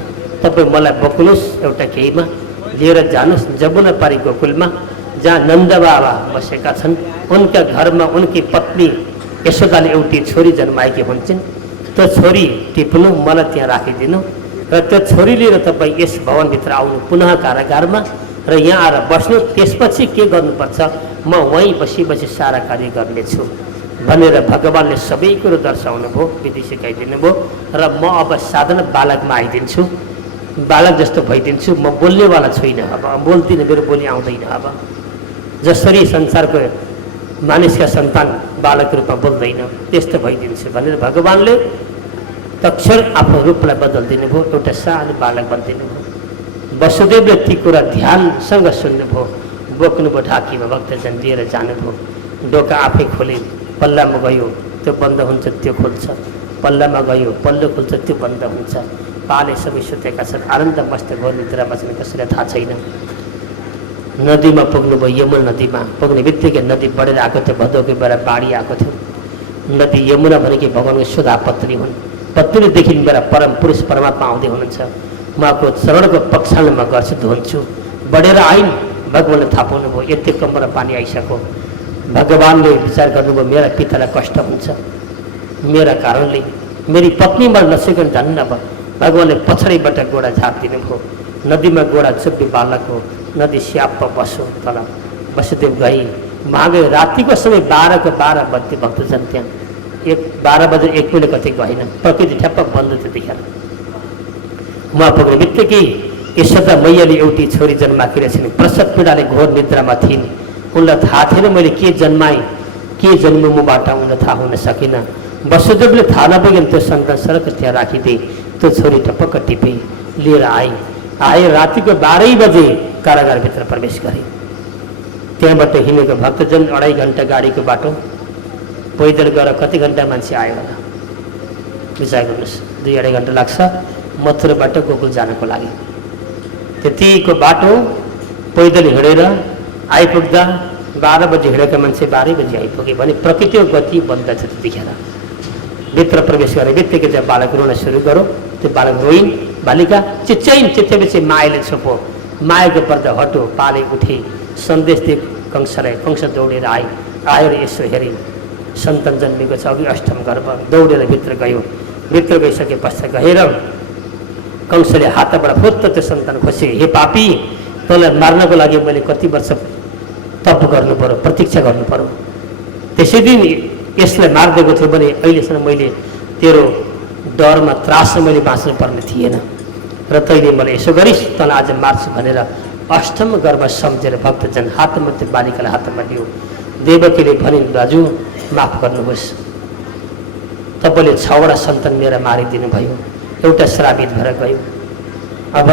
तपाईँ मलाई बोक्नुहोस्, एउटा केहीमा लिएर जानुहोस् जमुना पारी गोकुलमा जहाँ नन्द बाबा बसेका छन्। उनका घरमा उनकी पत्नी यशोदाले एउटी छोरी जन्माएकी हुन्छन्। त्यो छोरी टिप्नु, मलाई त्यहाँ राखिदिनु र त्यो छोरी लिएर तपाईँ यस भवनभित्र आउनु पुनः कारागारमा र यहाँ आएर बस्नु। त्यसपछि के गर्नुपर्छ म वहीँ बसी बसी सारा कार्य गर्नेछु भनेर भगवानले सबै कुरो दर्शाउनु भयो, विधि सिकाइदिनु भयो। र म अब साधारण बालकमा आइदिन्छु, बालक जस्तो भइदिन्छु। म बोल्नेवाला छुइनँ, अब बोल्दिनँ, मेरो बोली आउँदैन। अब जसरी संसारको मानिसका सन्तान बालक रूपमा बोल्दैन त्यस्तो भइदिन्छु भनेर भगवानले तक्षण आफ्नो रूपलाई बदलिदिनु भयो, एउटा सानो बालक बनिदिनु भयो। वसुदेवले ती कुरा ध्यानसँग सुन्नुभयो, बोक्नुभयो, ढाकीमा भक्तजन लिएर जानुभयो। डोका आफै खोले, पल्लामा गयो त्यो बन्द हुन्छ, त्यो खोल्छ, पल्लामा गयो पल्लो खोल्छ, त्यो बन्द हुन्छ। पाले सबै सुतेका छन्, आनन्द मस्त घोर निद्रामा छन्, कसैलाई थाहा छैन। नदीमा पुग्नुभयो, यमुना नदीमा पुग्ने बित्तिकै नदी बढेर आएको थियो, भदौको बेला बाढी आएको थियो। नदी यमुना भनेकी भगवानको सुधा पत्नी हुन्। पत्नीदेखि मेरा परम पुरुष परमात्मा आउँदै हुनुहुन्छ, उहाँको चरणको पक्षाले म गर्छु, धुन्छु। बढेर आइन्, भगवानले थाहा पाउनुभयो यति कमरा पानी आइसक्यो। भगवानले विचार गर्नुभयो मेरा पितालाई कष्ट हुन्छ, मेरा कारणले मेरी पत्नीमा नसकेर धन्न भयो। भगवानले पछाडिबाट गोडा झापिदिनु भयो, नदीमा गोडा चुप्पी बालकको नदी स्याप बस्यो तल। वसुदेव गई मागे, रातिको समय 12 को 12 बत्ती भक्तजन त्यहाँ 12 बजे 1 मिनट कति गएन, प्रकृति ठ्याप्प बन्द त्यतिखेर। उहाँ पुग्ने बित्तिकै यशोदा मैयाले एउटी छोरी जन्माकी रहेछन्, प्रसव पीडाले घोर निद्रामा थिइन्। उनलाई थाहा थिएन मैले के जन्माएँ, के जन्म मबाट उनलाई थाहा हुन सकेन। वसुदेवले थाहा नपुगेन त्यो सन्तान सडक त्यहाँ राखिदिए। त्यो छोरी टपक्क टिपे लिएर आए। आए रातिको 12 बजे कारागारभित्र प्रवेश गरे। त्यहाँबाट हिँडेको भक्तजन 2.5 घन्टा गाडीको बाटो, पैदल गएर कति घन्टा मान्छे आयो होला विचार गर्नुहोस्। 2-2.5 घन्टा लाग्छ मथुराबाट गोकुल जानको लागि। त्यतिको बाटो पैदल हिँडेर आइपुग्दा 12 बजे हिँडेका मान्छे 12 बजे आइपुगे भने प्रकृतिको गति बन्द छ। त्यतिखेर भित्र प्रवेश गरे बित्तिकै चाहिँ बालक रुन सुरु गर्यो। त्यो बालक रोइन्, बालिका चिच्याइन्। चिच्याएपछि मायाले छोपो, मायाको पर्दा हटो, पाले उठे, सन्देश दिए कंसलाई। कंस दौडेर आएर यसो हेरे, सन्तान जन्मेको छ, अघि अष्टम गर्भ। दौडेर भित्र गयो। भित्र गइसके पश्चात गएर कंसले हातबाट फुत्त त्यो सन्तान खोसे। हे पापी, तँलाई मार्नको लागि मैले कति वर्ष तप गर्नु पर्यो, प्रतीक्षा गर्नु पर्यो। त्यसै दिन यसलाई मारिदिएको थियो भने अहिलेसम्म मैले तेरो डरमा त्रासमा मैले बाँच्नु पर्ने थिएन र तैँले मलाई यसो गरिस्, तँलाई आज मार्छु भनेर अष्टम गर्भ सम्झेर भक्तजन हातमा त्यो बालिकालाई हातमा लियो। देवकीले भनिन्, दाजु माफ गर्नुहोस्, तपाईँले 6वटा सन्तान मेरा मारिदिनु भयो, एउटा श्रापित भएर गयो। अब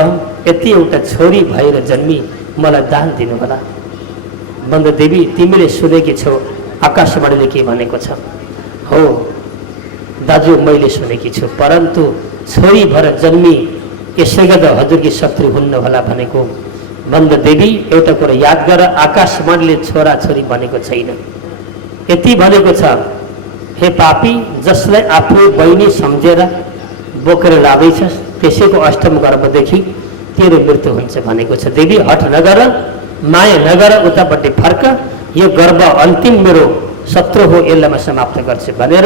यति एउटा छोरी भएर जन्मी मलाई दान दिनुहोला। बन्द देवी, तिमीले सुनेकी छौ आकाशवाणीले के भनेको छ? हो दाजु, मैले सुनेकी छु, परन्तु छोरी भएर जन्मी यसै गर्दा हजुरकी शत्रु हुन्न होला भनेको। बन्द देवी, एउटा कुरा याद गर, आकाशवाणीले छोरा छोरी भनेको छैन, यति भनेको छ, हे पापी, जसलाई आफू बहिनी सम्झेर बोकेर लाँदैछस् त्यसैको अष्टम गर्भदेखि तेरो मृत्यु हुन्छ भनेको छ। देवी, हठ नगर, माया नगर, उतापट्टि फर्क, यो गर्भ अन्तिम मेरो शत्रु हो, यसलाई म समाप्त गर्छु भनेर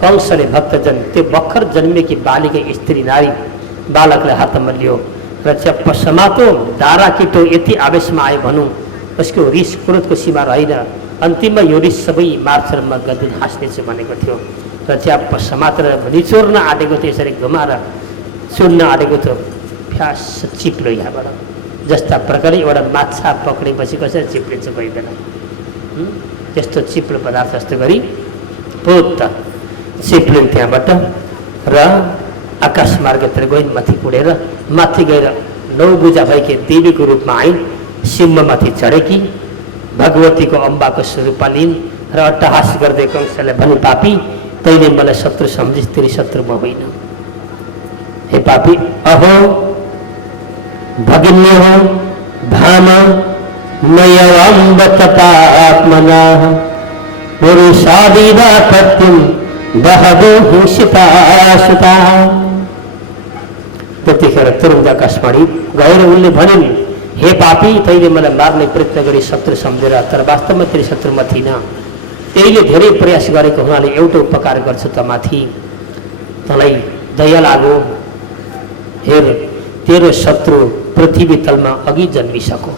कंसले भक्तजन त्यो भर्खर जन्मेकी बालिका स्त्री नारी बालकलाई हातमा लियो र च्याप्प समातो। दारा किटो यति आवेशमा आयो भनौँ, उसको रिस क्रोधको सीमा रहेन। अन्तिममा यो रिस सबै मार्छ र म गर्दै हाँस्नेछु भनेको थियो र च्याप्प समातेर निचोर्न आँटेको थियो, यसरी घुमाएर चुड्न आँटेको थियो। फ्यास चिप्लो यहाँबाट, जस्ता प्रकारले एउटा माछा पक्रेपछि कसरी चिप्लिन्छ कोही बेला, त्यस्तो चिप्लो पदार्थ जस्तो गरी पोत चिप्लिन् त्यहाँबाट र आकाश मार्गतिर गइन्। माथि उडेर माथि गएर 9 बुजा भएकी देवीको रूपमा आइन्। सिंहमाथि चढेकी भगवतीको अम्बाको स्वरूपमा लिइन् र अट्टहास गर्दै कंसलाई भने, पापी, तैँले मलाई शत्रु सम्झिस्, तेरी शत्रु म होइन। हे पापी, अहो भगिन्यो भाम मयवम्ब तपात्मना पुरुषादिवा पत्युं बहवो हिंसिता सुता। त्यतिखेर तुरुन्त आकाशवाणी गएर उनले भनिन्, हे पापी, तैँले मलाई मार्ने प्रयत्न गरी शत्रु सम्झेर, तर वास्तवमा तेरो शत्रु म थिइनँ। त्यहीले धेरै प्रयास गरेको हुनाले एउटा उपकार गर्छु त माथि, तँलाई दया लागो। हेर, तेरो शत्रु पृथ्वी तलमा अघि जन्मिसको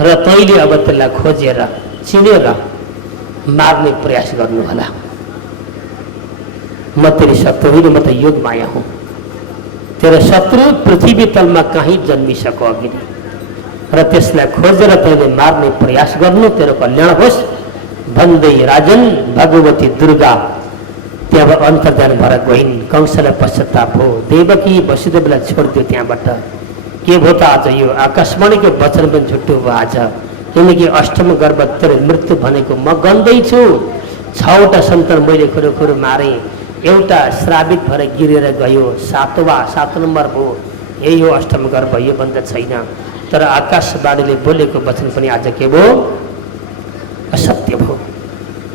र तैँले अब त्यसलाई खोजेर चिनेर मार्ने प्रयास गर्नुहोला। म तेरी शत्रु होइन, म त योग माया हुँ। तेरो शत्रु पृथ्वी तलमा कहीँ जन्मिसको अघि र त्यसलाई खोजेर तैँले मार्ने प्रयास गर्नु, तेरो कल्याण होस् भन्दै राजन भगवती दुर्गा त्यहाँबाट अन्तर्धान भएर गइन्। कंसलाई पश्चाताप हो, देवकी वसुदेवलाई छोडिदियो त्यहाँबाट। के भयो त आज यो आकाशवाणीको वचन पनि झुट्टो भयो आज, किनकि अष्टम गर्भ तेरो मृत्यु भनेको म गन्दैछु। 6वटा सन्तान मैले खुरो मारेँ, एउटा श्रापित भएर गिरेर गयो, 7 नम्बर भयो। यही हो अष्टम गर्भ, यो बन्द छैन। तर आकाशवाणीले बोलेको वचन पनि आज के भयो? असत्य भयो।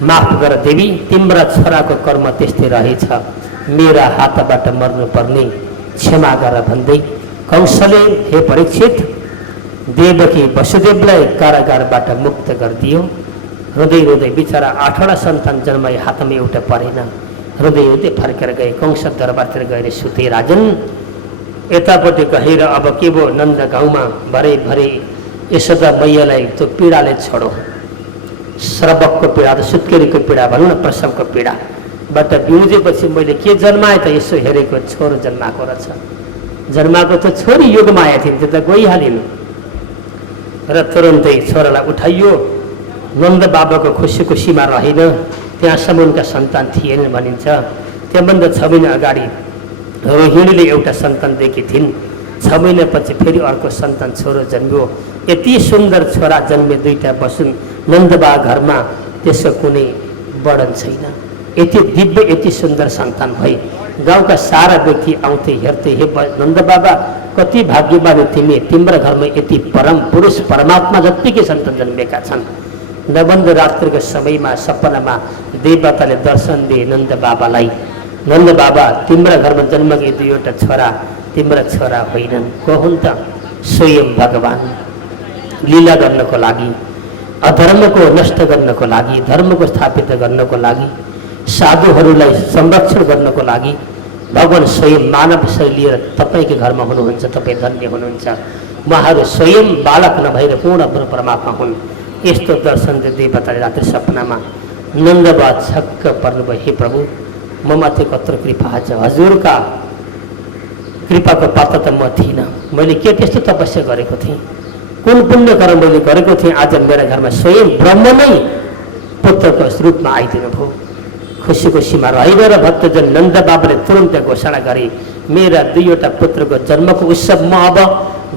माफ गर देवी, तिम्रा छोराको कर्म त्यस्तै रहेछ, मेरा हातबाट मर्नुपर्ने, क्षमा गर भन्दै कंसले हे परीक्षित देवकी वसुदेवलाई कारागारबाट मुक्त गरिदियो। रुँदै रुँदै बिचरा 8वटा सन्तान जन्माए, हातमा एउटा परेन। रुँदै रुँदै फर्केर गए, कंस दरबारतिर गएर सुते। राजन यतापट्टि गएर अब के भयो, नन्द गाउँमा भरे यशोदा मैयालाई त्यो पीडाले छोडो, श्रवकको पीडा, सुत्केरीको पीडा भनौँ न, प्रसवको पीडाबाट बिउजेपछि मैले के जन्माएँ त, यसो हेरेको छोरो जन्माएको रहेछ। जन्माएको त छोरी युगमाया थिइन्, त्यो त गइहालिन्। र तुरन्तै छोरालाई उठाइयो। नन्द बाबाको खुसीको सीमा रहेन, त्यहाँसम्म उनका सन्तान थिएनन् भनिन्छ। त्यहाँभन्दा 6 महिना अगाडि रोहिणीले एउटा सन्तान देखेकी थिइन्। 6 महिनापछि फेरि अर्को सन्तान छोरो जन्मियो। यति सुन्दर छोरा जन्मे, 2टा बसुन् नन्दबा घरमा, त्यसको कुनै वर्णन छैन। यति दिव्य यति सुन्दर सन्तान भई गाउँका सारा व्यक्ति आउँथे, हेर्थे, हे नन्दबाबा कति भाग्यवान तिमी, तिम्रो घरमा यति परम पुरुष परमात्मा जत्तिकै सन्तान जन्मेका छन्। नबन्द रात्रिको समयमा सपनामा देवताले दर्शन दिए नन्दबाबालाई। नन्दबाबा तिम्रो घरमा जन्मेका 2वटा छोरा तिम्रा छोरा होइनन्। को हुन् त? स्वयं भगवान लीला गर्नको लागि, अधर्मको नष्ट गर्नको लागि, धर्मको स्थापित गर्नको लागि, साधुहरूलाई संरक्षण गर्नको लागि भगवान स्वयं मानव शरीर लिएर तपाईँको घरमा हुनुहुन्छ। तपाईँ धन्य हुनुहुन्छ। उहाँहरू स्वयं बालक नभएर पूर्ण परमात्मा हुन्। यस्तो दर्शन देवताले रात्रि सपनामा नन्दबा छक्क पर्नुभयो। हे प्रभु, म माथि कत्रो कृपा छ, हजुरका कृपाको पात्र त म थिइनँ। मैले के त्यस्तो तपस्या गरेको थिएँ, कुन पुण्य कर्म मैले गरेको थिएँ, आज मेरा घरमा स्वयं ब्रह्म नै पुत्रको रूपमा आइदिनु भयो। खुसीको सीमा रहेन र भक्तजन नन्दबाबाले तुरन्त घोषणा गरे, मेरा 2वटा पुत्रको जन्मको उत्सव म अब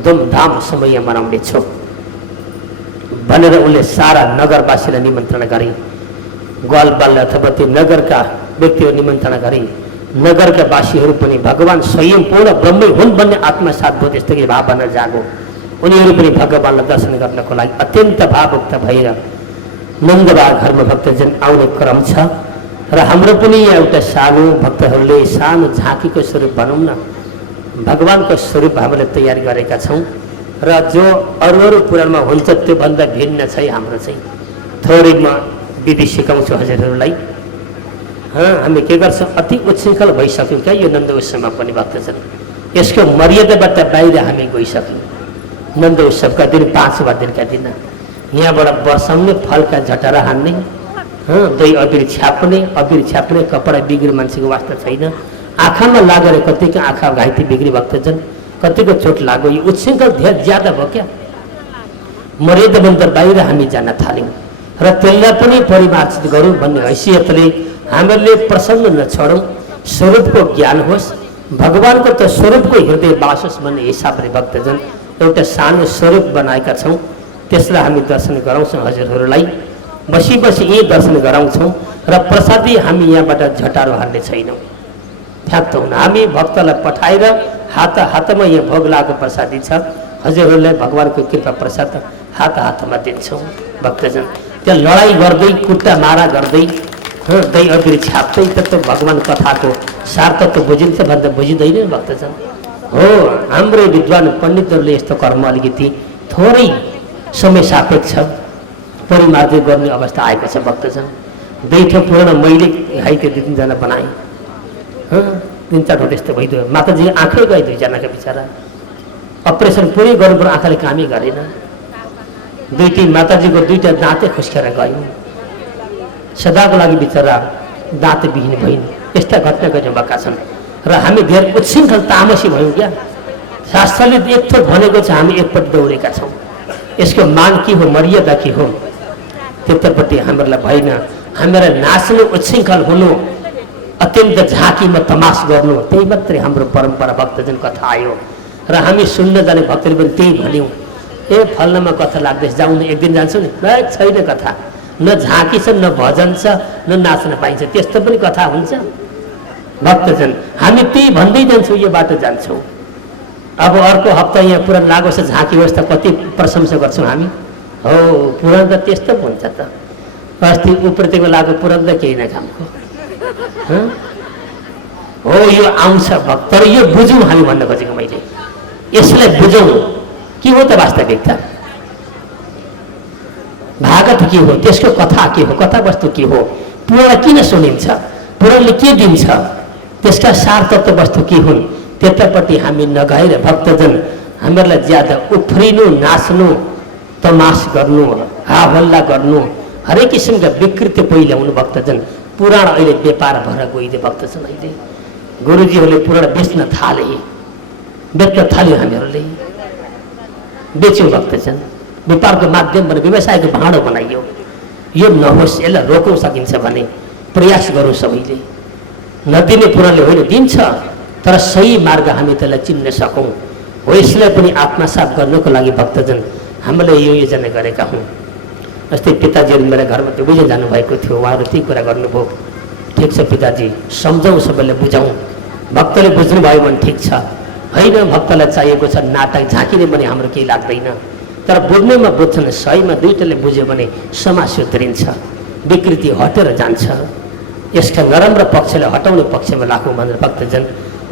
धुमधाम समय मनाउने छु भनेर उनले सारा नगरवासीलाई निमन्त्रण गरे। ग्वालबाल अथवा ती नगरका व्यक्तिहरू निमन्त्रण गरे। नगरका वासीहरू पनि भगवान स्वयं पूर्ण ब्रह्मै हुन् भन्ने आत्मसात भयो। त्यस्तै भावना जागो। उनीहरू पनि भगवानलाई दर्शन गर्नको लागि अत्यन्त भावुक्त भएर नन्दबा घरमा भक्तजन आउने क्रम छ। र हाम्रो पनि एउटा सानो भक्तहरूले सानो झाँकीको स्वरूप भनौँ न, भगवानको स्वरूप हामीले तयार गरेका छौँ। र जो अरू पुराणमा हुन्छ त्योभन्दा भिन्न छ हाम्रो चाहिँ। थोरै म विधि सिकाउँछु हजुरहरूलाई। हामी के गर्छौँ, अति उच्छृङ्खल भइसक्यौँ क्या यो नन्द उत्सवमा पनि भक्तजन। यसको मर्यादाबाट बाहिर हामी गइसक्यौँ। नन्द उत्सवका दिन 5 दिनका दिन यहाँबाट वर्षाउने, फलका झटारा हान्ने, दही अबिर छ्याप्ने, कपडा बिग्री मान्छेको वास्ता छैन। आँखामा लागेर कतिको आँखा घाइते बिग्री भक्तजन, कतिको चोट लाग्यो। यो उच्छृङ्खल धेरै ज्यादा भयो क्या। मर्यादाभन्दा बाहिर हामी जान थाल्यौँ र त्यसलाई पनि परिमार्जित गरौँ भन्ने हैसियतले हामीले प्रसङ्ग नछोडौँ। स्वरूपको ज्ञान होस्, भगवानको त स्वरूपको हृदय वास होस् भन्ने हिसाबले भक्तजन एउटा सानो स्वरूप बनाएका छौँ। त्यसलाई हामी दर्शन गराउँछौँ हजुरहरूलाई। बसी यही दर्शन गराउँछौँ र प्रसादी हामी यहाँबाट झटारो हाल्ने छैनौँ, फ्याँक्छौँ। हामी भक्तलाई पठाएर हातमा यहाँ भोग लागेको प्रसादी छ, हजुरहरूलाई भगवानको कृपा प्रसाद हातमा दिन्छौँ भक्तजन। त्यहाँ लडाइँ गर्दै, कुट्टा मारा गर्दै, दही अबिर छ्याप्दै त भगवान कथाको सार्थक बुझिन्छ भन्दा बुझिँदैन भक्तजन। हो, हाम्रो विद्वान पण्डितहरूले यस्तो कर्म अलिकति थोरै समय सापेक्ष परिमार्जित गर्ने अवस्था आएको छ भक्तजन। 2 पूर्ण मैले घाइते 2-3 जना बनाएँ। 3-4 त्यस्तो भइदियो। माताजी आँखै गए 2 जनाका बिचरा। अपरेसन पुरै गर्नु आँखाले कामै गरेन। 2 माताजीको 2टा दाँतै खुस्केर गयो। सदाको लागि बिचरा दाँत विहीन भइन्। यस्ता घटना भएका छन् र हामी धेरै उच्छृङ्खल तामसी भयौँ क्या। शास्त्रले एक थोक भनेको छ, हामी एकपट्टि दौडेका छौँ। यसको मान के हो, मर्यादा के हो, त्यतापट्टि हामीहरूलाई भएन। हामीलाई नाच्नु, उच्छृङ्खल हुनु, अत्यन्त झाँकीमा तमास गर्नु, त्यही मात्रै हाम्रो परम्परा भक्तजन कथा आयो। र हामी सुन्न जाने भक्तले पनि त्यही भन्यौँ, ए फल्नमा कथा लाग्दैछ, जाउँ न, एक दिन जान्छौँ नि। छैन कथा, न झाँकी छ, न भजन छ, न नाच्न पाइन्छ। त्यस्तो पनि कथा हुन्छ भक्तजन। हामी त्यही भन्दै जान्छौँ, यो बाटो जान्छौँ। अब अर्को हप्ता यहाँ पुराण लागोस्, झाँकी होस् त कति प्रशंसा गर्छौँ हामी। हो, पुराण त त्यस्तो पो हुन्छ त। अस्ति उप्रतिको लागु पुराण त केही न कामको। हो, यो आउँछ भक्त, तर यो बुझौँ हामी भन्न खोजेको मैले। यसलाई बुझौँ, के हो त वास्तविकता, भागवत के हो, त्यसको कथा के हो, कथा वस्तु के हो, पुराण किन सुनिन्छ, पुराणले के दिन्छ, त्यसका सार तत्त्व वस्तु के हुन्, त्यतापट्टि हामी नगएर भक्तजन हामीहरूलाई ज्यादा उफ्रिनु, नाच्नु, तमास गर्नु, हाहल्ला गर्नु, हरेक किसिमका विकृति पहिल्याउनु भक्तजन। पुराण अहिले व्यापार भएर गइदिए भक्तजन। अहिले गुरुजीहरूले पुराण बेच्न थाल्यो, हामीहरूले बेच्यौँ भक्तजन। व्यापारको माध्यम बन्यो, व्यवसायको भाँडो बनाइयो। यो नहोस्, यसलाई रोक्न सकिन्छ भने प्रयास गरौँ सबैले। नदिने पुराणले होइन, दिन्छ, तर सही मार्ग हामी त्यसलाई चिन्न सकौँ हो। यसलाई पनि आत्मसात गर्नको लागि भक्तजन हामीले यो योजना गरेका हौँ। जस्तै पिताजीहरू मेरा घरमा त्यो बुझेर जानुभएको थियो, उहाँहरू त्यही कुरा गर्नुभयो। ठिक छ पिताजी, सम्झौँ, सबैले बुझाउँ, भक्तले बुझ्नुभयो भने ठिक छ, होइन भक्तलाई चाहिएको छ नाटक झाँकिने भने हाम्रो केही लाग्दैन। तर बुझ्नेमा बुझ्छन्, सहीमा दुइटाले बुझ्यो भने समाज सुध्रिन्छ, विकृति हटेर जान्छ। यसका नराम्रो पक्षलाई हटाउने पक्षमा लागौँ भनेर भक्तजन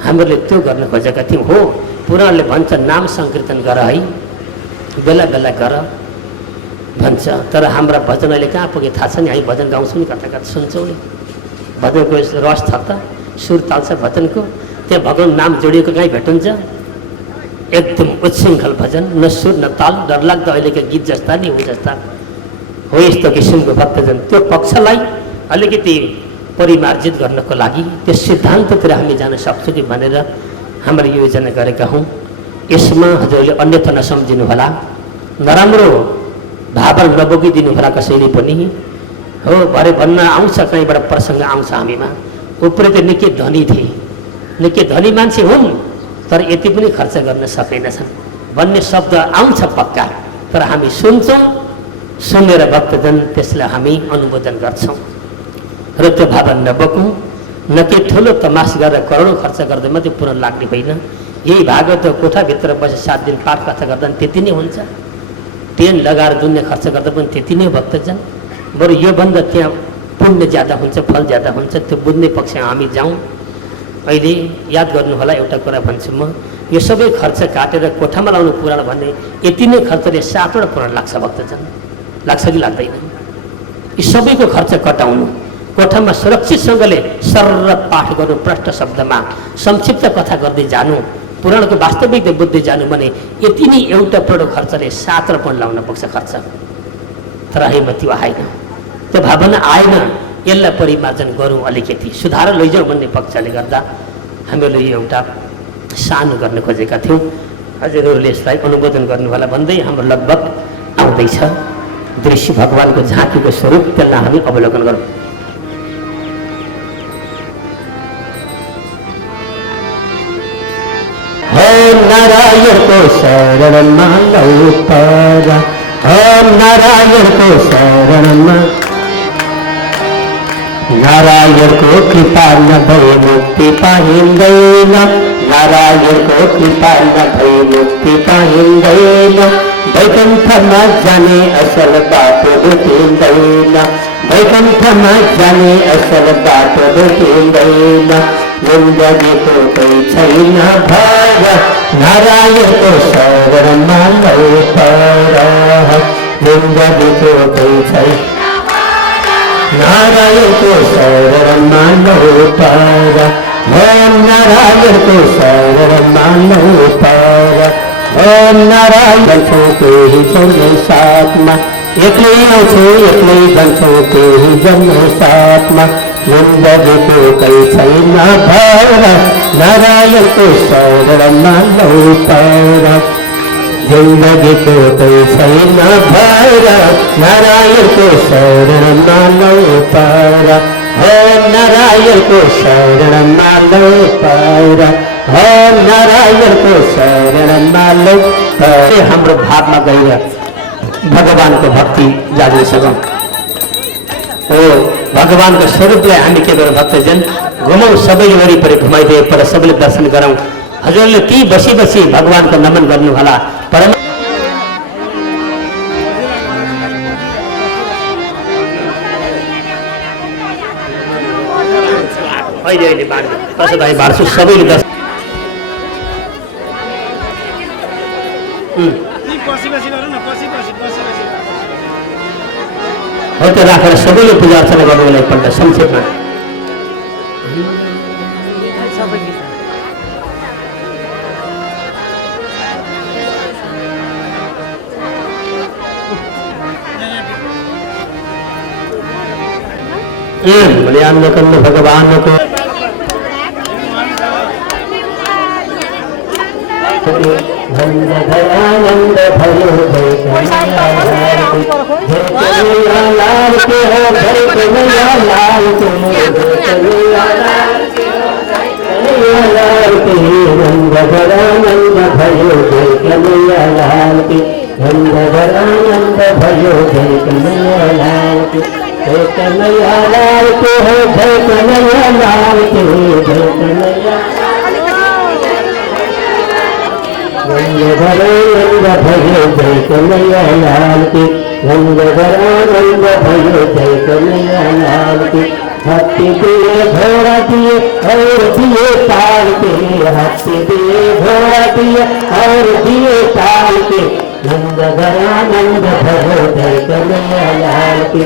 हामीले त्यो गर्न खोजेका थियौँ। हो, पुराणले भन्छ नाम सङ्कीर्तन गर है, बेला बेला गर भन्छ। तर हाम्रा भजन अहिले कहाँ पुगे थाहा छ नि? हामी भजन गाउँछौँ नि, कता कता सुन्छौँ नि। भजनको रस छ त, सुर ताल छ भजनको, त्यहाँ भगवान् नाम जोडिएको कहीँ भेटिन्छ? एकदम उच्छृङ्खल भजन, न सुर न ताल, डरलाग्दो अहिलेका गीत जस्ता नि हो जस्ता हो। यस्तो किसिमको भक्तजन त्यो पक्षलाई अलिकति परिमार्जित गर्नको लागि त्यो सिद्धान्ततिर हामी जान सक्छौँ कि भनेर हाम्रो योजना गरेका हौँ। यसमा हजुरले अन्यथा नसम्झिनु होला, नराम्रो भावना नबोकिदिनु होला कसैले पनि। हो, भरे भन्न आउँछ, कहीँबाट प्रसङ्ग आउँछ हामीमा, उपरे त निकै धनी थिए, निकै धनी मान्छे हुन्, तर यति पनि खर्च गर्न सकेनछन् भन्ने शब्द आउँछ पक्का। तर हामी सुन्छौँ, सुनेर भक्तजन त्यसलाई हामी अनुमोदन गर्छौँ र त्यो भावना नबोकौँ। न कि ठुलो तमास गरेर करोडौँ खर्च गर्दा मात्रै पुनः लाग्ने होइन। यही भागवत कोठाभित्र बसेर 7 दिन पाठ कथा गर्दा पनि त्यति नै हुन्छ, टेन लगाएर दुनियाँ खर्च गर्दा पनि त्यति नै भक्तजन। बरु योभन्दा त्यहाँ पुण्य ज्यादा हुन्छ, फल ज्यादा हुन्छ, त्यो बुझ्ने पक्षमा हामी जाउँ। अहिले याद गर्नु होला, एउटा कुरा भन्छु म, यो सबै खर्च काटेर कोठामा लाउनु पुराण भन्ने यति नै खर्चले 7वटा पुराण लाग्छ भक्तजन, लाग्छ कि लाग्दैन? यी सबैको खर्च कटाउनु, कोठामा सुरक्षितसँगले सरर पाठ गर्नु, प्रष्ट शब्दमा संक्षिप्त कथा गर्दै जानु, पुराणको वास्तविकता बुझ्दै जानु भने यति नै एउटा पुराणको खर्चले 7 पुराण लाउन पुग्छ खर्च। तर हामीमा त्यो आएन, त्यो भावना आएन। यसलाई परिमार्जन गरौँ, अलिकति सुधार लैजाउँ भन्ने पक्षले गर्दा हामीले यो एउटा सानो गर्न खोजेका थियौँ। हजुरहरूले यसलाई अनुमोदन गर्नु होला भन्दै हाम्रो लगभग आउँदैछ दृश्य भगवानको झाँकीको स्वरूप, त्यसलाई हामी अवलोकन गरौँ। नारायणको शरणमा लौ पर, नारायणको शरणमा, नारायणको कृपा नभए मुक्ति पाइँदैन, नारायणको कृपा नभए मुक्ति पाइँदैन। वैकुण्ठमा जाने असल बाटो भेटिँदैन, वैकुण्ठमा जाने असल बाटो भेटिँदैन। जिन्दगीको कोही छैन भर, नारायणको शरणमा लौ पर, जिन्दगीको कोही छैन, नारायणको शरणमा लौ पर, नारायणको शरणमा लौ पर। नारायण छौ केही जन्म साथमा, एक्लै आउँछौ एक्लै जान्छौ केही जन्म साथमा। जिन्दगीको कोही छैन भर, नारायणको शरणमा लौ पर, जिन्दगीको कोही छैन भर, नारायणको शरणमा लौ पर, नारायणको शरणमा लौ पर, नारायणको शरणमा लौ पर। हाम्रो भावमा गएर भगवानको भक्ति जाग्न सकौँ। हो, भगवानको स्वरूपलाई हामी के गरौँ भक्तजन, घुमौँ, सबैले वरिपरि घुमाइदिए पर सबैले दर्शन गरौँ। हजुरले ती बसी बसी भगवानको नमन गर्नु होला। परम अहिले अहिले बाँड्नु कसो दाइ बाँड्छु, सबैले दर्शन हो त्यो राखेर सबैले पूजा अर्चना गर्नुको लागि एकपल्ट संक्षेपमा। अवलोकन भगवान को दयानंद भयो लाल के हो घर कन्हैया लाल के की नंद आनंद भयो जय कन्हैया लाल की जय कन्हैया लाल की हो जय कन्हैया लाल की जय कन्हैया नंद आनंद भयो जय कन्हैया लाल की नंद आनंद भयो जय कन्हैया लाल की हाथी दिए घोड़ा दिए और दिए ताल के हाथी दिए घोड़ा दिए और दिए ताल के नंद आनंद भयो जय कन्हैया लाल की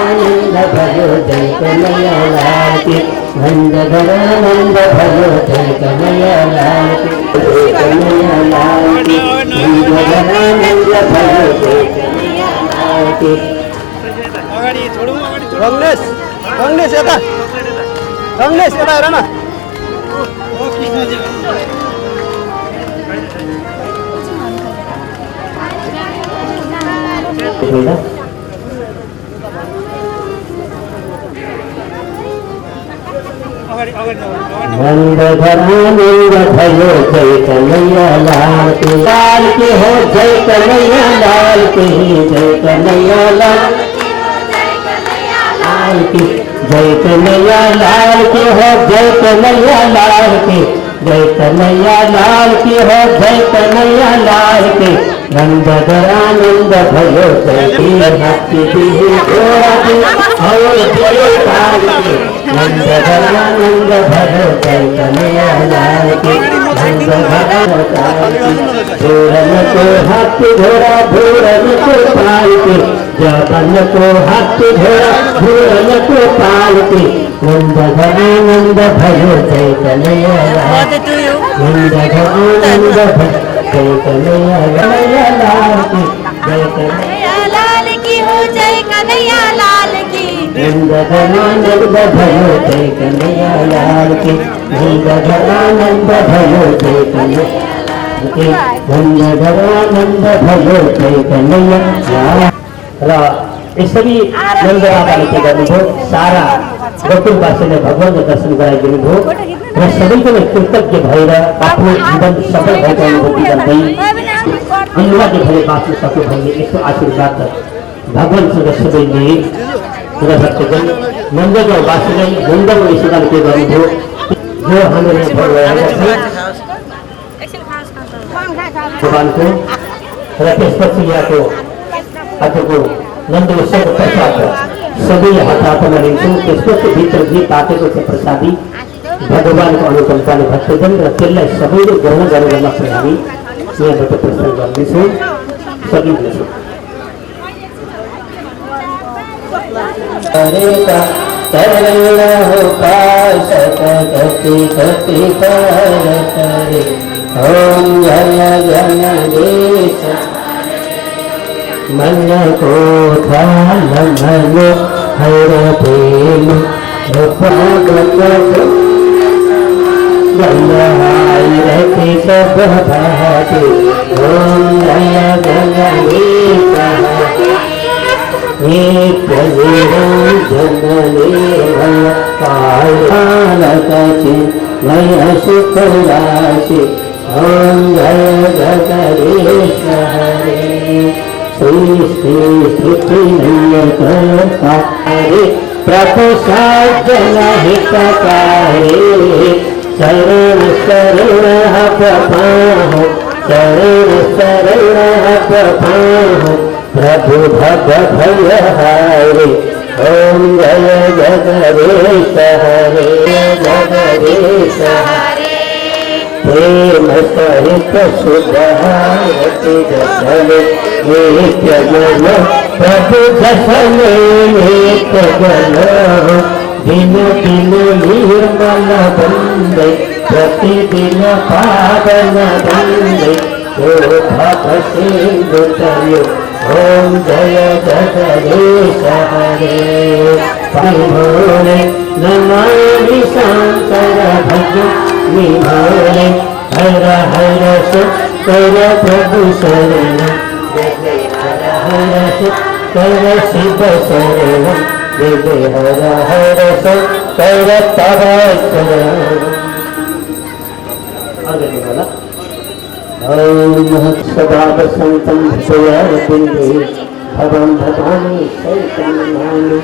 आनंद भयो जय कन्हैया लाल की नंद आनंद भयो जय कन्हैया लाल की जय कन्हैया लाल की नंद आनंद भयो जय कन्हैया लाल की कांग्रेस येता हेर न नंद आनंद भयो जय कन्हैया लाल की हो जय कन्हैया लाल की जय कन्हैया लाल की जय कन्हैया लाल की हो जय कन्हैया लाल की जय कन्हैया लाल की हो जय कन्हैया लाल की नंद आनंद भयो जय हाथी दिए घोड़ा दिए और दिए ताल के नंद आनंद भयो जय कन्हैया लाल की नंद घोड़न को हाथी घोड़ा घोड़न को पाल के जबन को हाथी घोड़ा घोड़न को पाल के नंद आनंद भयो जय कन्हैया लाल नंद आनंद जय कन्हैया लाल की जय कन्हैया लाल की हो जय कन्हैया लाल की नंद आनंद भयो जय कन्हैया लाल की नंद आनंद भयो जय कन्हैया नंद आनंद भयो जय कन्हैया र यी सबै नन्द बाबाले के गर्नुभयो सारा गोकुलवासीले भगवानको दर्शन गराइदिनु भयो र सबैको नै कृतज्ञ भएर आफ्नो जीवन सफल भएको अनुभूति गर्दै अनुवादले भने बाँच्न सक्यो भन्ने यस्तो आशीर्वाद भगवानसँग सबैले र भक्तगण नन्दगाउँवासीले नन्दगाउँ ईश्वरले के गर्नुभयो जो हामीले भगवानको र त्यसपछि यहाँको आजको नन्द उत्सव प्रसाद सबै हातमा लिन्छौँ त्यसपछि भित्र जे तातेको छ प्रसादी भगवानको अनुकम्पाले भक्तजन र त्यसलाई सबैले ग्रहण गरेर नसक्ने हामी यहाँबाट प्रस्थान गर्नेछौँ सकिनेछौँ मन को थालो हर प्रेम गंगाई रखी सब भाते ओम जय गंगेश नित्य जननी कालकि मय सुख राशि ओम जय जगदीश हरे सृष्टि स्थिति नियंत्रणा हरे प्रभु सज्जन हितकारी शरण शरण प्रभाहो शरण शरण प्रभाहो प्रभु भग भय हरे ओम जय जगदीश हरे जगदीश हरे प्रेम सहित सुधारति जन नित्य जन प्रभु दर्शन नित्य जन दिन दिन निर्मल बंदे प्रतिदिन पावन बंदे भव सिंधु तयो ओम जय जगदीश हरे भोले नमामि शंकर भजमि भोले हर हर शंकर प्रभु शरण हर हर शंकर शिव शरण हर हर शंकर तव शरण सदा वसन्तं हृदयारविन्दे भवं भवानि चैतन्यनानि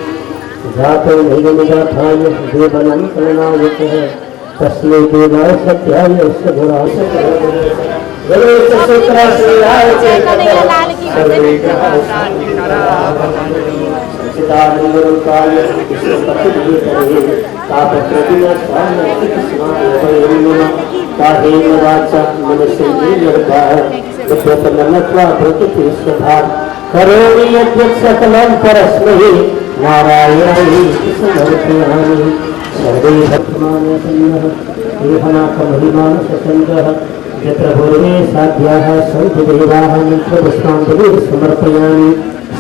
जातो नैगमजाथाय देवनं करुणायतः तस्मै देवाय सत्याय सगुणाय जय कन्हैया लाल की चिदानंदरूपाय विष्णुपतिवितरे तापप्रतिनाशाय कृष्णाय काहेन वाचा मनसेन्द्रियर्वा विद्वत्तमनत्वा प्रकृतिस्वभाव करोमि यद्यत् सकलं परस्मै नारायणाय समर्पयामि सर्वे भक्तमानसन्नः देहनाथमहिमानससङ्गः यत्र पूर्वे साध्याः सन्ति देवाः मन्त्रपुष्पाञ्जलिं समर्पयामि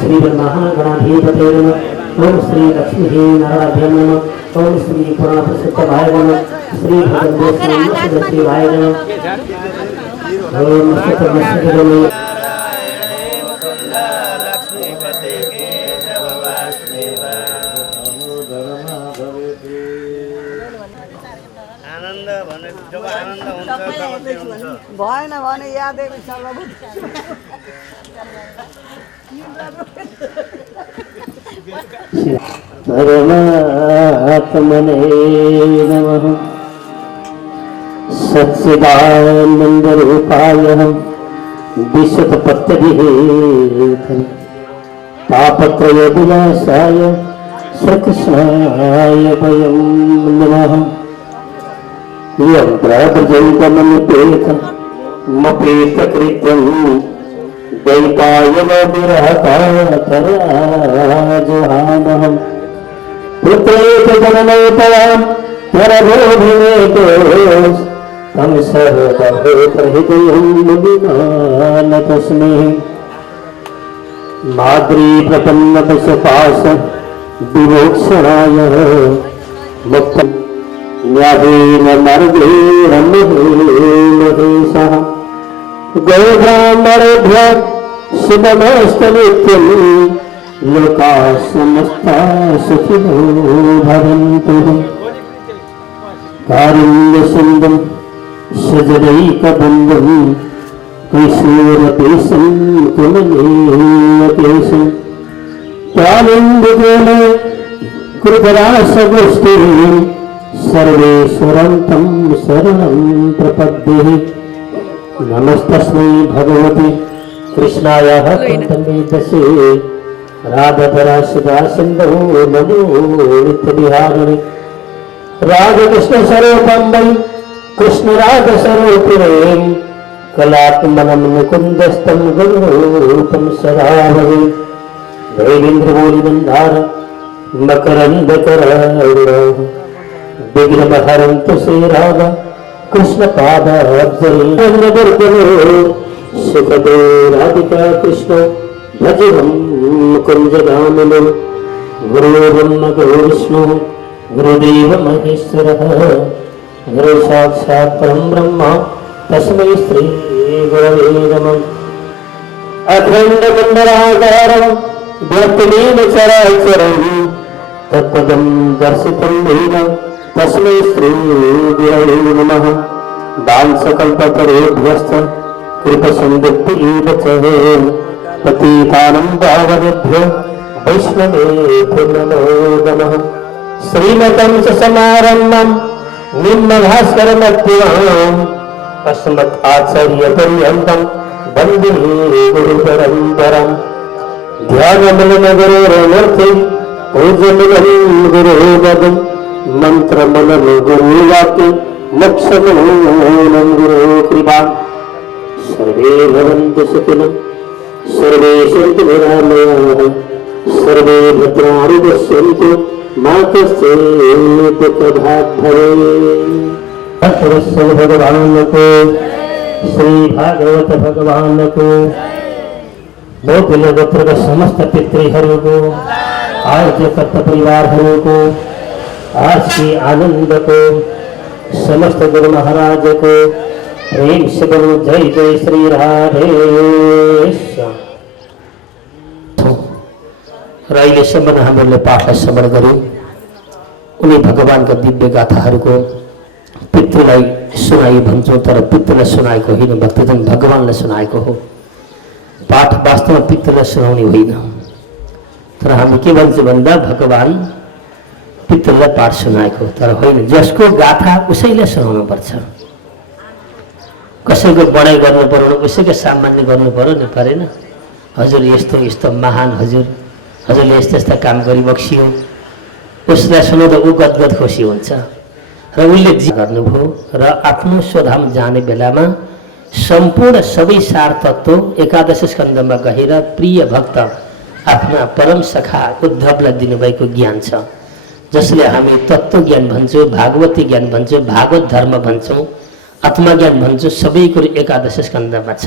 श्रीमहागणाधिपते नमः ओम श्री लक्ष्मी नारायण नमः ओम श्री पुराणप्रसिद्धभाय नमः श्री भगवते शिवाय नमः ओम सतमस्तकमणि आनन्द भने जब आनन्द हुन्छ तब चाहिँ हुन्छ भएन भने यादै परमात्मने नमः सच्चिदानन्दरूपाय विशतपत्यभिहेतम् तापत्रयविनाशाय श्रीकृष्णाय वयं नमः यन्त्रभुजैकमनुपेतमपेतकृत्यं दैपायनविरहकातराजहामहं पुत्रेतजननोपयां परभोभिनेतोस् तं सर्वभूतहृदयं मुनिमानतस्मै माद्री प्रपन्नपशपाश विमोक्षणाय मुक्तम् न्यायेन मार्गेण महेशः गौब्राह्मणेभ्यः शुभमस्तनित्यं लोकाः समस्ताः सुखिनो भवन्तु कारुण्यसिन्धुं सजनैकबन्धुं कैशोरकेशं कुमनीयकेशं कालिन्दीकेन कृतरासगोष्ठीः सर्वेश्वरं तं शरणं प्रपद्ये नमस्तस्मै भगवते कृष्णाय तन्मेतसे राधधरा सिन्धो नमो नित्यविहारिणे राधकृष्णस्वरूपं वै कृष्णराधस्वरूपिणे कलात्मनं मुकुन्दस्तं गौरूपं सदा भवे देवेन्द्रमौलिमन्दार मकरन्दकरारुणः विघ्नहरन्तु श्रीराम कृष्णपादाब्जैर्नवर्गनो सुखदो राधिका कृष्ण भजहं मुकुन्दगामिनो गुरुर्ब्रह्म गुरुर्विष्णु गुरुदेव महेश्वरः गुरु साक्षात् परं ब्रह्म तस्मै श्री गुरवे नमः अखण्डमण्डलाकारं व्याप्तमेन चराचरं तत्पदं दर्शितं येन तस्मै श्री गुरवे नमः दानसकल्पतरुभ्यश्च कृपसिन्धुभ्येव च पतितानं पावनेभ्यो वैष्णवेभ्यो नमो नमः श्रीमतं च समारम्भं निम्नभास्करमध्यमाम् अस्मत् आचार्यपर्यन्तं वन्दे गुरुपरम्पराम् ध्यानमनगुरोरमूर्तिं पूजनमनं गुरुपदं मन्त्रमनं गुरुवाक्यं मोक्षमनं गुरुकृपा सर्वे भवन्तु सुखिनः सर्वे सन्तु निरामयाः सर्वे भद्राणि पश्यन्तु मा कश्चित् दुःखभाग् भवेत्। भगवान को श्री भागवत भगवान को मोतिल गोत्र का समस्त पितृहरों को आज कत्त परिवार हरों को आज की आनंद को समस्त गुरु महाराज को प्रेम से बोलो जय जय श्री राधे श्याम। राइले श्रवण हामीले पाठ श्रवण गर्यौं उनी भगवान का दिव्य गाथाहरूको पितृलाई सुनाइयो भन्छौँ, तर पितृलाई सुनाएको होइन, भक्तजन भगवान्लाई सुनाएको हो। पाठ वास्तवमा पितृलाई सुनाउने होइन, तर हामी के भन्छौँ भन्दा भगवान् पितृलाई पाठ सुनाएको, तर होइन, जसको गाथा उसैलाई सुनाउनु पर्छ। कसैको बढाइ गर्नु पर्यो, उसैको सामान्य गर्नु पर्यो नि, परेन? हजुर यस्तो यस्तो महान, हजुरले यस्ता यस्ता काम गरिबक्सियो, उसलाई सुनाउँदा ऊ गदगद खुसी हुन्छ र उसले जे गर्नुभयो र आफ्नो स्वधाम जाने बेलामा सम्पूर्ण सबै सार तत्त्व एकादश स्कन्धमा गएर प्रिय भक्त आफ्ना परम सखा उद्धवलाई दिनुभएको ज्ञान छ, जसले हामी तत्त्व ज्ञान भन्छौँ, भागवती ज्ञान भन्छौँ, भागवत धर्म भन्छौँ, आत्मज्ञान भन्छौँ, सबै कुरो एकादश स्कन्धमा छ।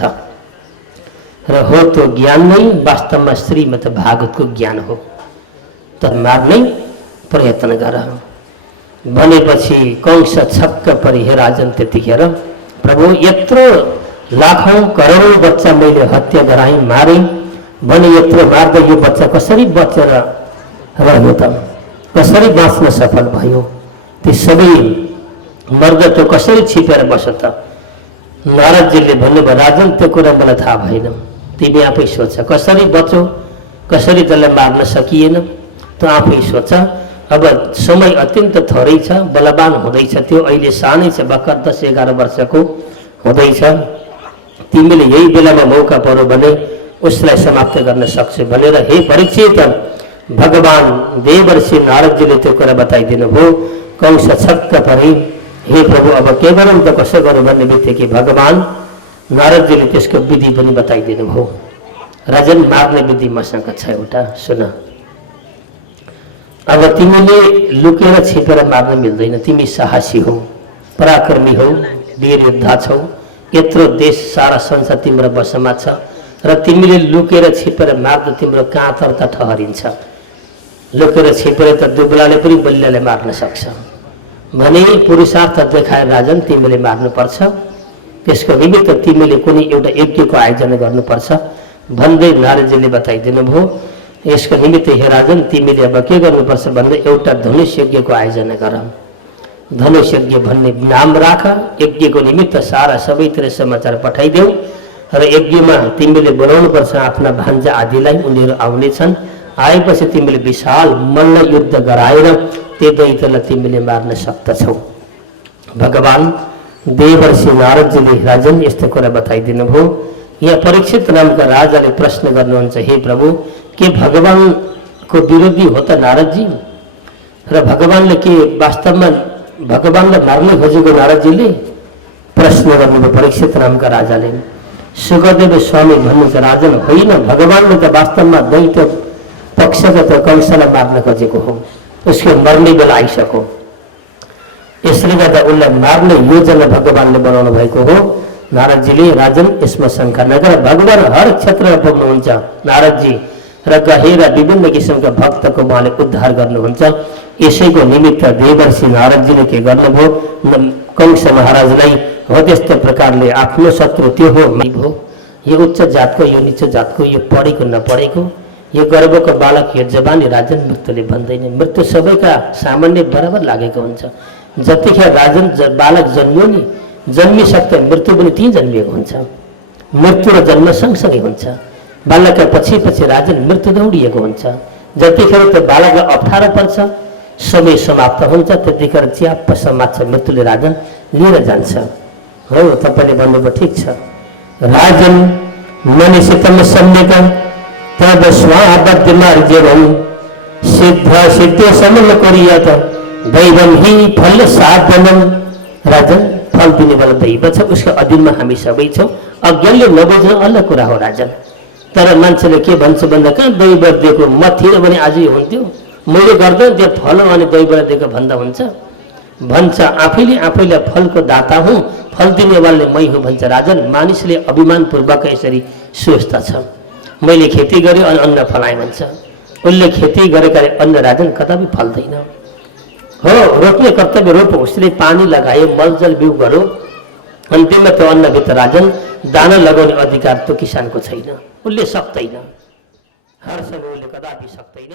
र हो त्यो ज्ञान नै वास्तवमा श्रीमद् भागवतको ज्ञान हो, तर मार्नै प्रयत्न गर भनेपछि कंस छक्क परे। हे राजन, त्यतिखेर प्रभु यत्रो लाखौं करोडौं बच्चा मैले हत्या गराएँ, मारेँ भने यत्रो मार्दा यो बच्चा कसरी बचेर रह्यो त, कसरी बाँच्न सफल भयो? ती सबै मर्द त्यो कसरी छिपेर बस्यो त? नारदजीले भन्नुभयो, राजन त्यो कुरा मलाई थाहा भएन, तिमी आफै सोच, कसरी बच्यो, कसरी त्यसलाई मार्न सकिएन, त्यो आफै सोच। अब समय अत्यन्त थोरै छ, बलवान हुँदैछ, त्यो अहिले सानै छ, भर्खर 10-11 वर्षको हुँदैछ, तिमीले यही बेलामा मौका पर्यो भने उसलाई समाप्त गर्न सक्छौ भनेर हे परीक्षित, भगवान देवर्षि नारदजीले त्यो कुरा बताइदिनु भयो। कंस छक्क परे, हे प्रभु अब के गरौँ त, कसो गरौँ भन्ने बित्तिकै भगवान नारदजीले त्यसको विधि पनि बताइदिनु भयो। राजन, मार्ने विधि मसँग छ एउटा, सुन। अब तिमीले लुकेर छिपेर मार्न मिल्दैन, तिमी साहसी हौ, पराक्रमी हौ, वीर योद्धा छौ, यत्रो देश सारा संसार तिम्रो वशमा छ र तिमीले लुकेर छिपेर मार्दा तिम्रो काँतर त ठहरिन्छ। लुकेर छिपेर त दुब्लाले पनि बलियाले मार्न सक्छ भने पुरुषार्थ देखाएर राजन तिमीले मार्नुपर्छ। त्यसको निमित्त तिमीले कुनै एउटा यज्ञको आयोजना गर्नुपर्छ भन्दै नारदजीले बताइदिनु भयो। यसको निमित्त हे राजन, तिमीले अब के गर्नुपर्छ भन्दा एउटा धनुष यज्ञको आयोजना गर। धनुष यज्ञ भन्ने नाम राख, यज्ञको निमित्त सारा सबैतिर समाचार पठाइदेऊ र यज्ञमा तिमीले बोलाउनुपर्छ आफ्ना भान्जा आदिलाई, उनीहरू आउनेछन्। आएपछि तिमीले विशाल मल्ल युद्ध गराएर त्यो दैत्यलाई तिमीले मार्न सक्दछौ। भगवान देवर्षि नारदजीले राजन यस्तो कुरा बताइदिनु भयो। यहाँ परीक्षित नामका राजाले प्रश्न गर्नुहुन्छ, हे प्रभु, के भगवानको विरोधी हो त नारदजी? र भगवानले के वास्तवमा भगवानलाई मार्न खोजेको नारदजीले प्रश्न गर्नुभयो परीक्षित नामका राजाले। सुखदेव स्वामी भन्नुहुन्छ, राजन होइन, भगवानले त वास्तवमा दैत्य पक्षको त कंसलाई मार्न खोजेको हो, उसको मर्ने बेला आइसक्यो, यसले गर्दा उसलाई मार्ने योजना भगवानले बनाउनु भएको हो। नारदजीले राजन यसमा शङ्का नगर, भगवान हर क्षेत्रमा पुग्नुहुन्छ नारदजी र गहेर विभिन्न किसिमका भक्तको उहाँले उद्धार गर्नुहुन्छ। यसैको निमित्त देवर्षि नारदजीले के गर्नुभयो, कंस महाराजलाई हो त्यस्तो प्रकारले आफ्नो शत्रु त्यो हो भयो, यो उच्च जातको, यो निच्च जातको, यो पढेको नपढेको, यो गर्भको बालक, यो जवानी राजन मृत्युले भन्दैन। मृत्यु सबैका सामान्य बराबर लागेको हुन्छ। जतिखेर राजन बालक जन्मियो नि, जन्मिसक्दा मृत्यु पनि त्यहीँ जन्मिएको हुन्छ। मृत्यु र जन्म सँगसँगै हुन्छ। बालकका पछि पछि राजन मृत्यु दौडिएको हुन्छ। जतिखेर त्यो बालकलाई अप्ठ्यारो पर्छ, समय समाप्त हुन्छ, त्यतिखेर च्याप्प समात्छ, मृत्युले राजन लिएर जान्छ। हो, तपाईँले भन्नुभयो ठिक छ। राजन मनिषितम सम्यक तब स्वाबद्ध मार्जवम सिद्ध सिद्ध समन करियत दैवम ही फल साधनम। राजन, फल दिने वाला दैव छ, उसको अधीनमा हामी सबै छौँ। अज्ञानले नबुझ्नु अलग कुरा हो राजन, तर मान्छेले के भन्छ भन्दा कहाँ दैव दिएको, म थिएन भने आजै हुन्थ्यो, मैले गर्दा त्यो फल अनि दैवलाई दिएको भन्दा हुन्छ भन्छ। आफैले आफैलाई फलको दाता हुँ, फल दिनेवाले मै हुँ भन्छ राजन। मानिसले अभिमानपूर्वक यसरी सोच्दा छ, मैले खेती गरेँ अनि अन्न फलाएँ भन्छ। उसले खेती गरेका अन्न राजन कदापि फल्दैन। हो, रोप्ने कर्तव्य रोप, उसले पानी लगायो, मलजल बिउ गर्यो, अन्तिममा त्यो अन्नभित्र राजन दाना लगाउने अधिकार त्यो किसानको छैन, उसले सक्दैन, हर समय उसले कदापि सक्दैन।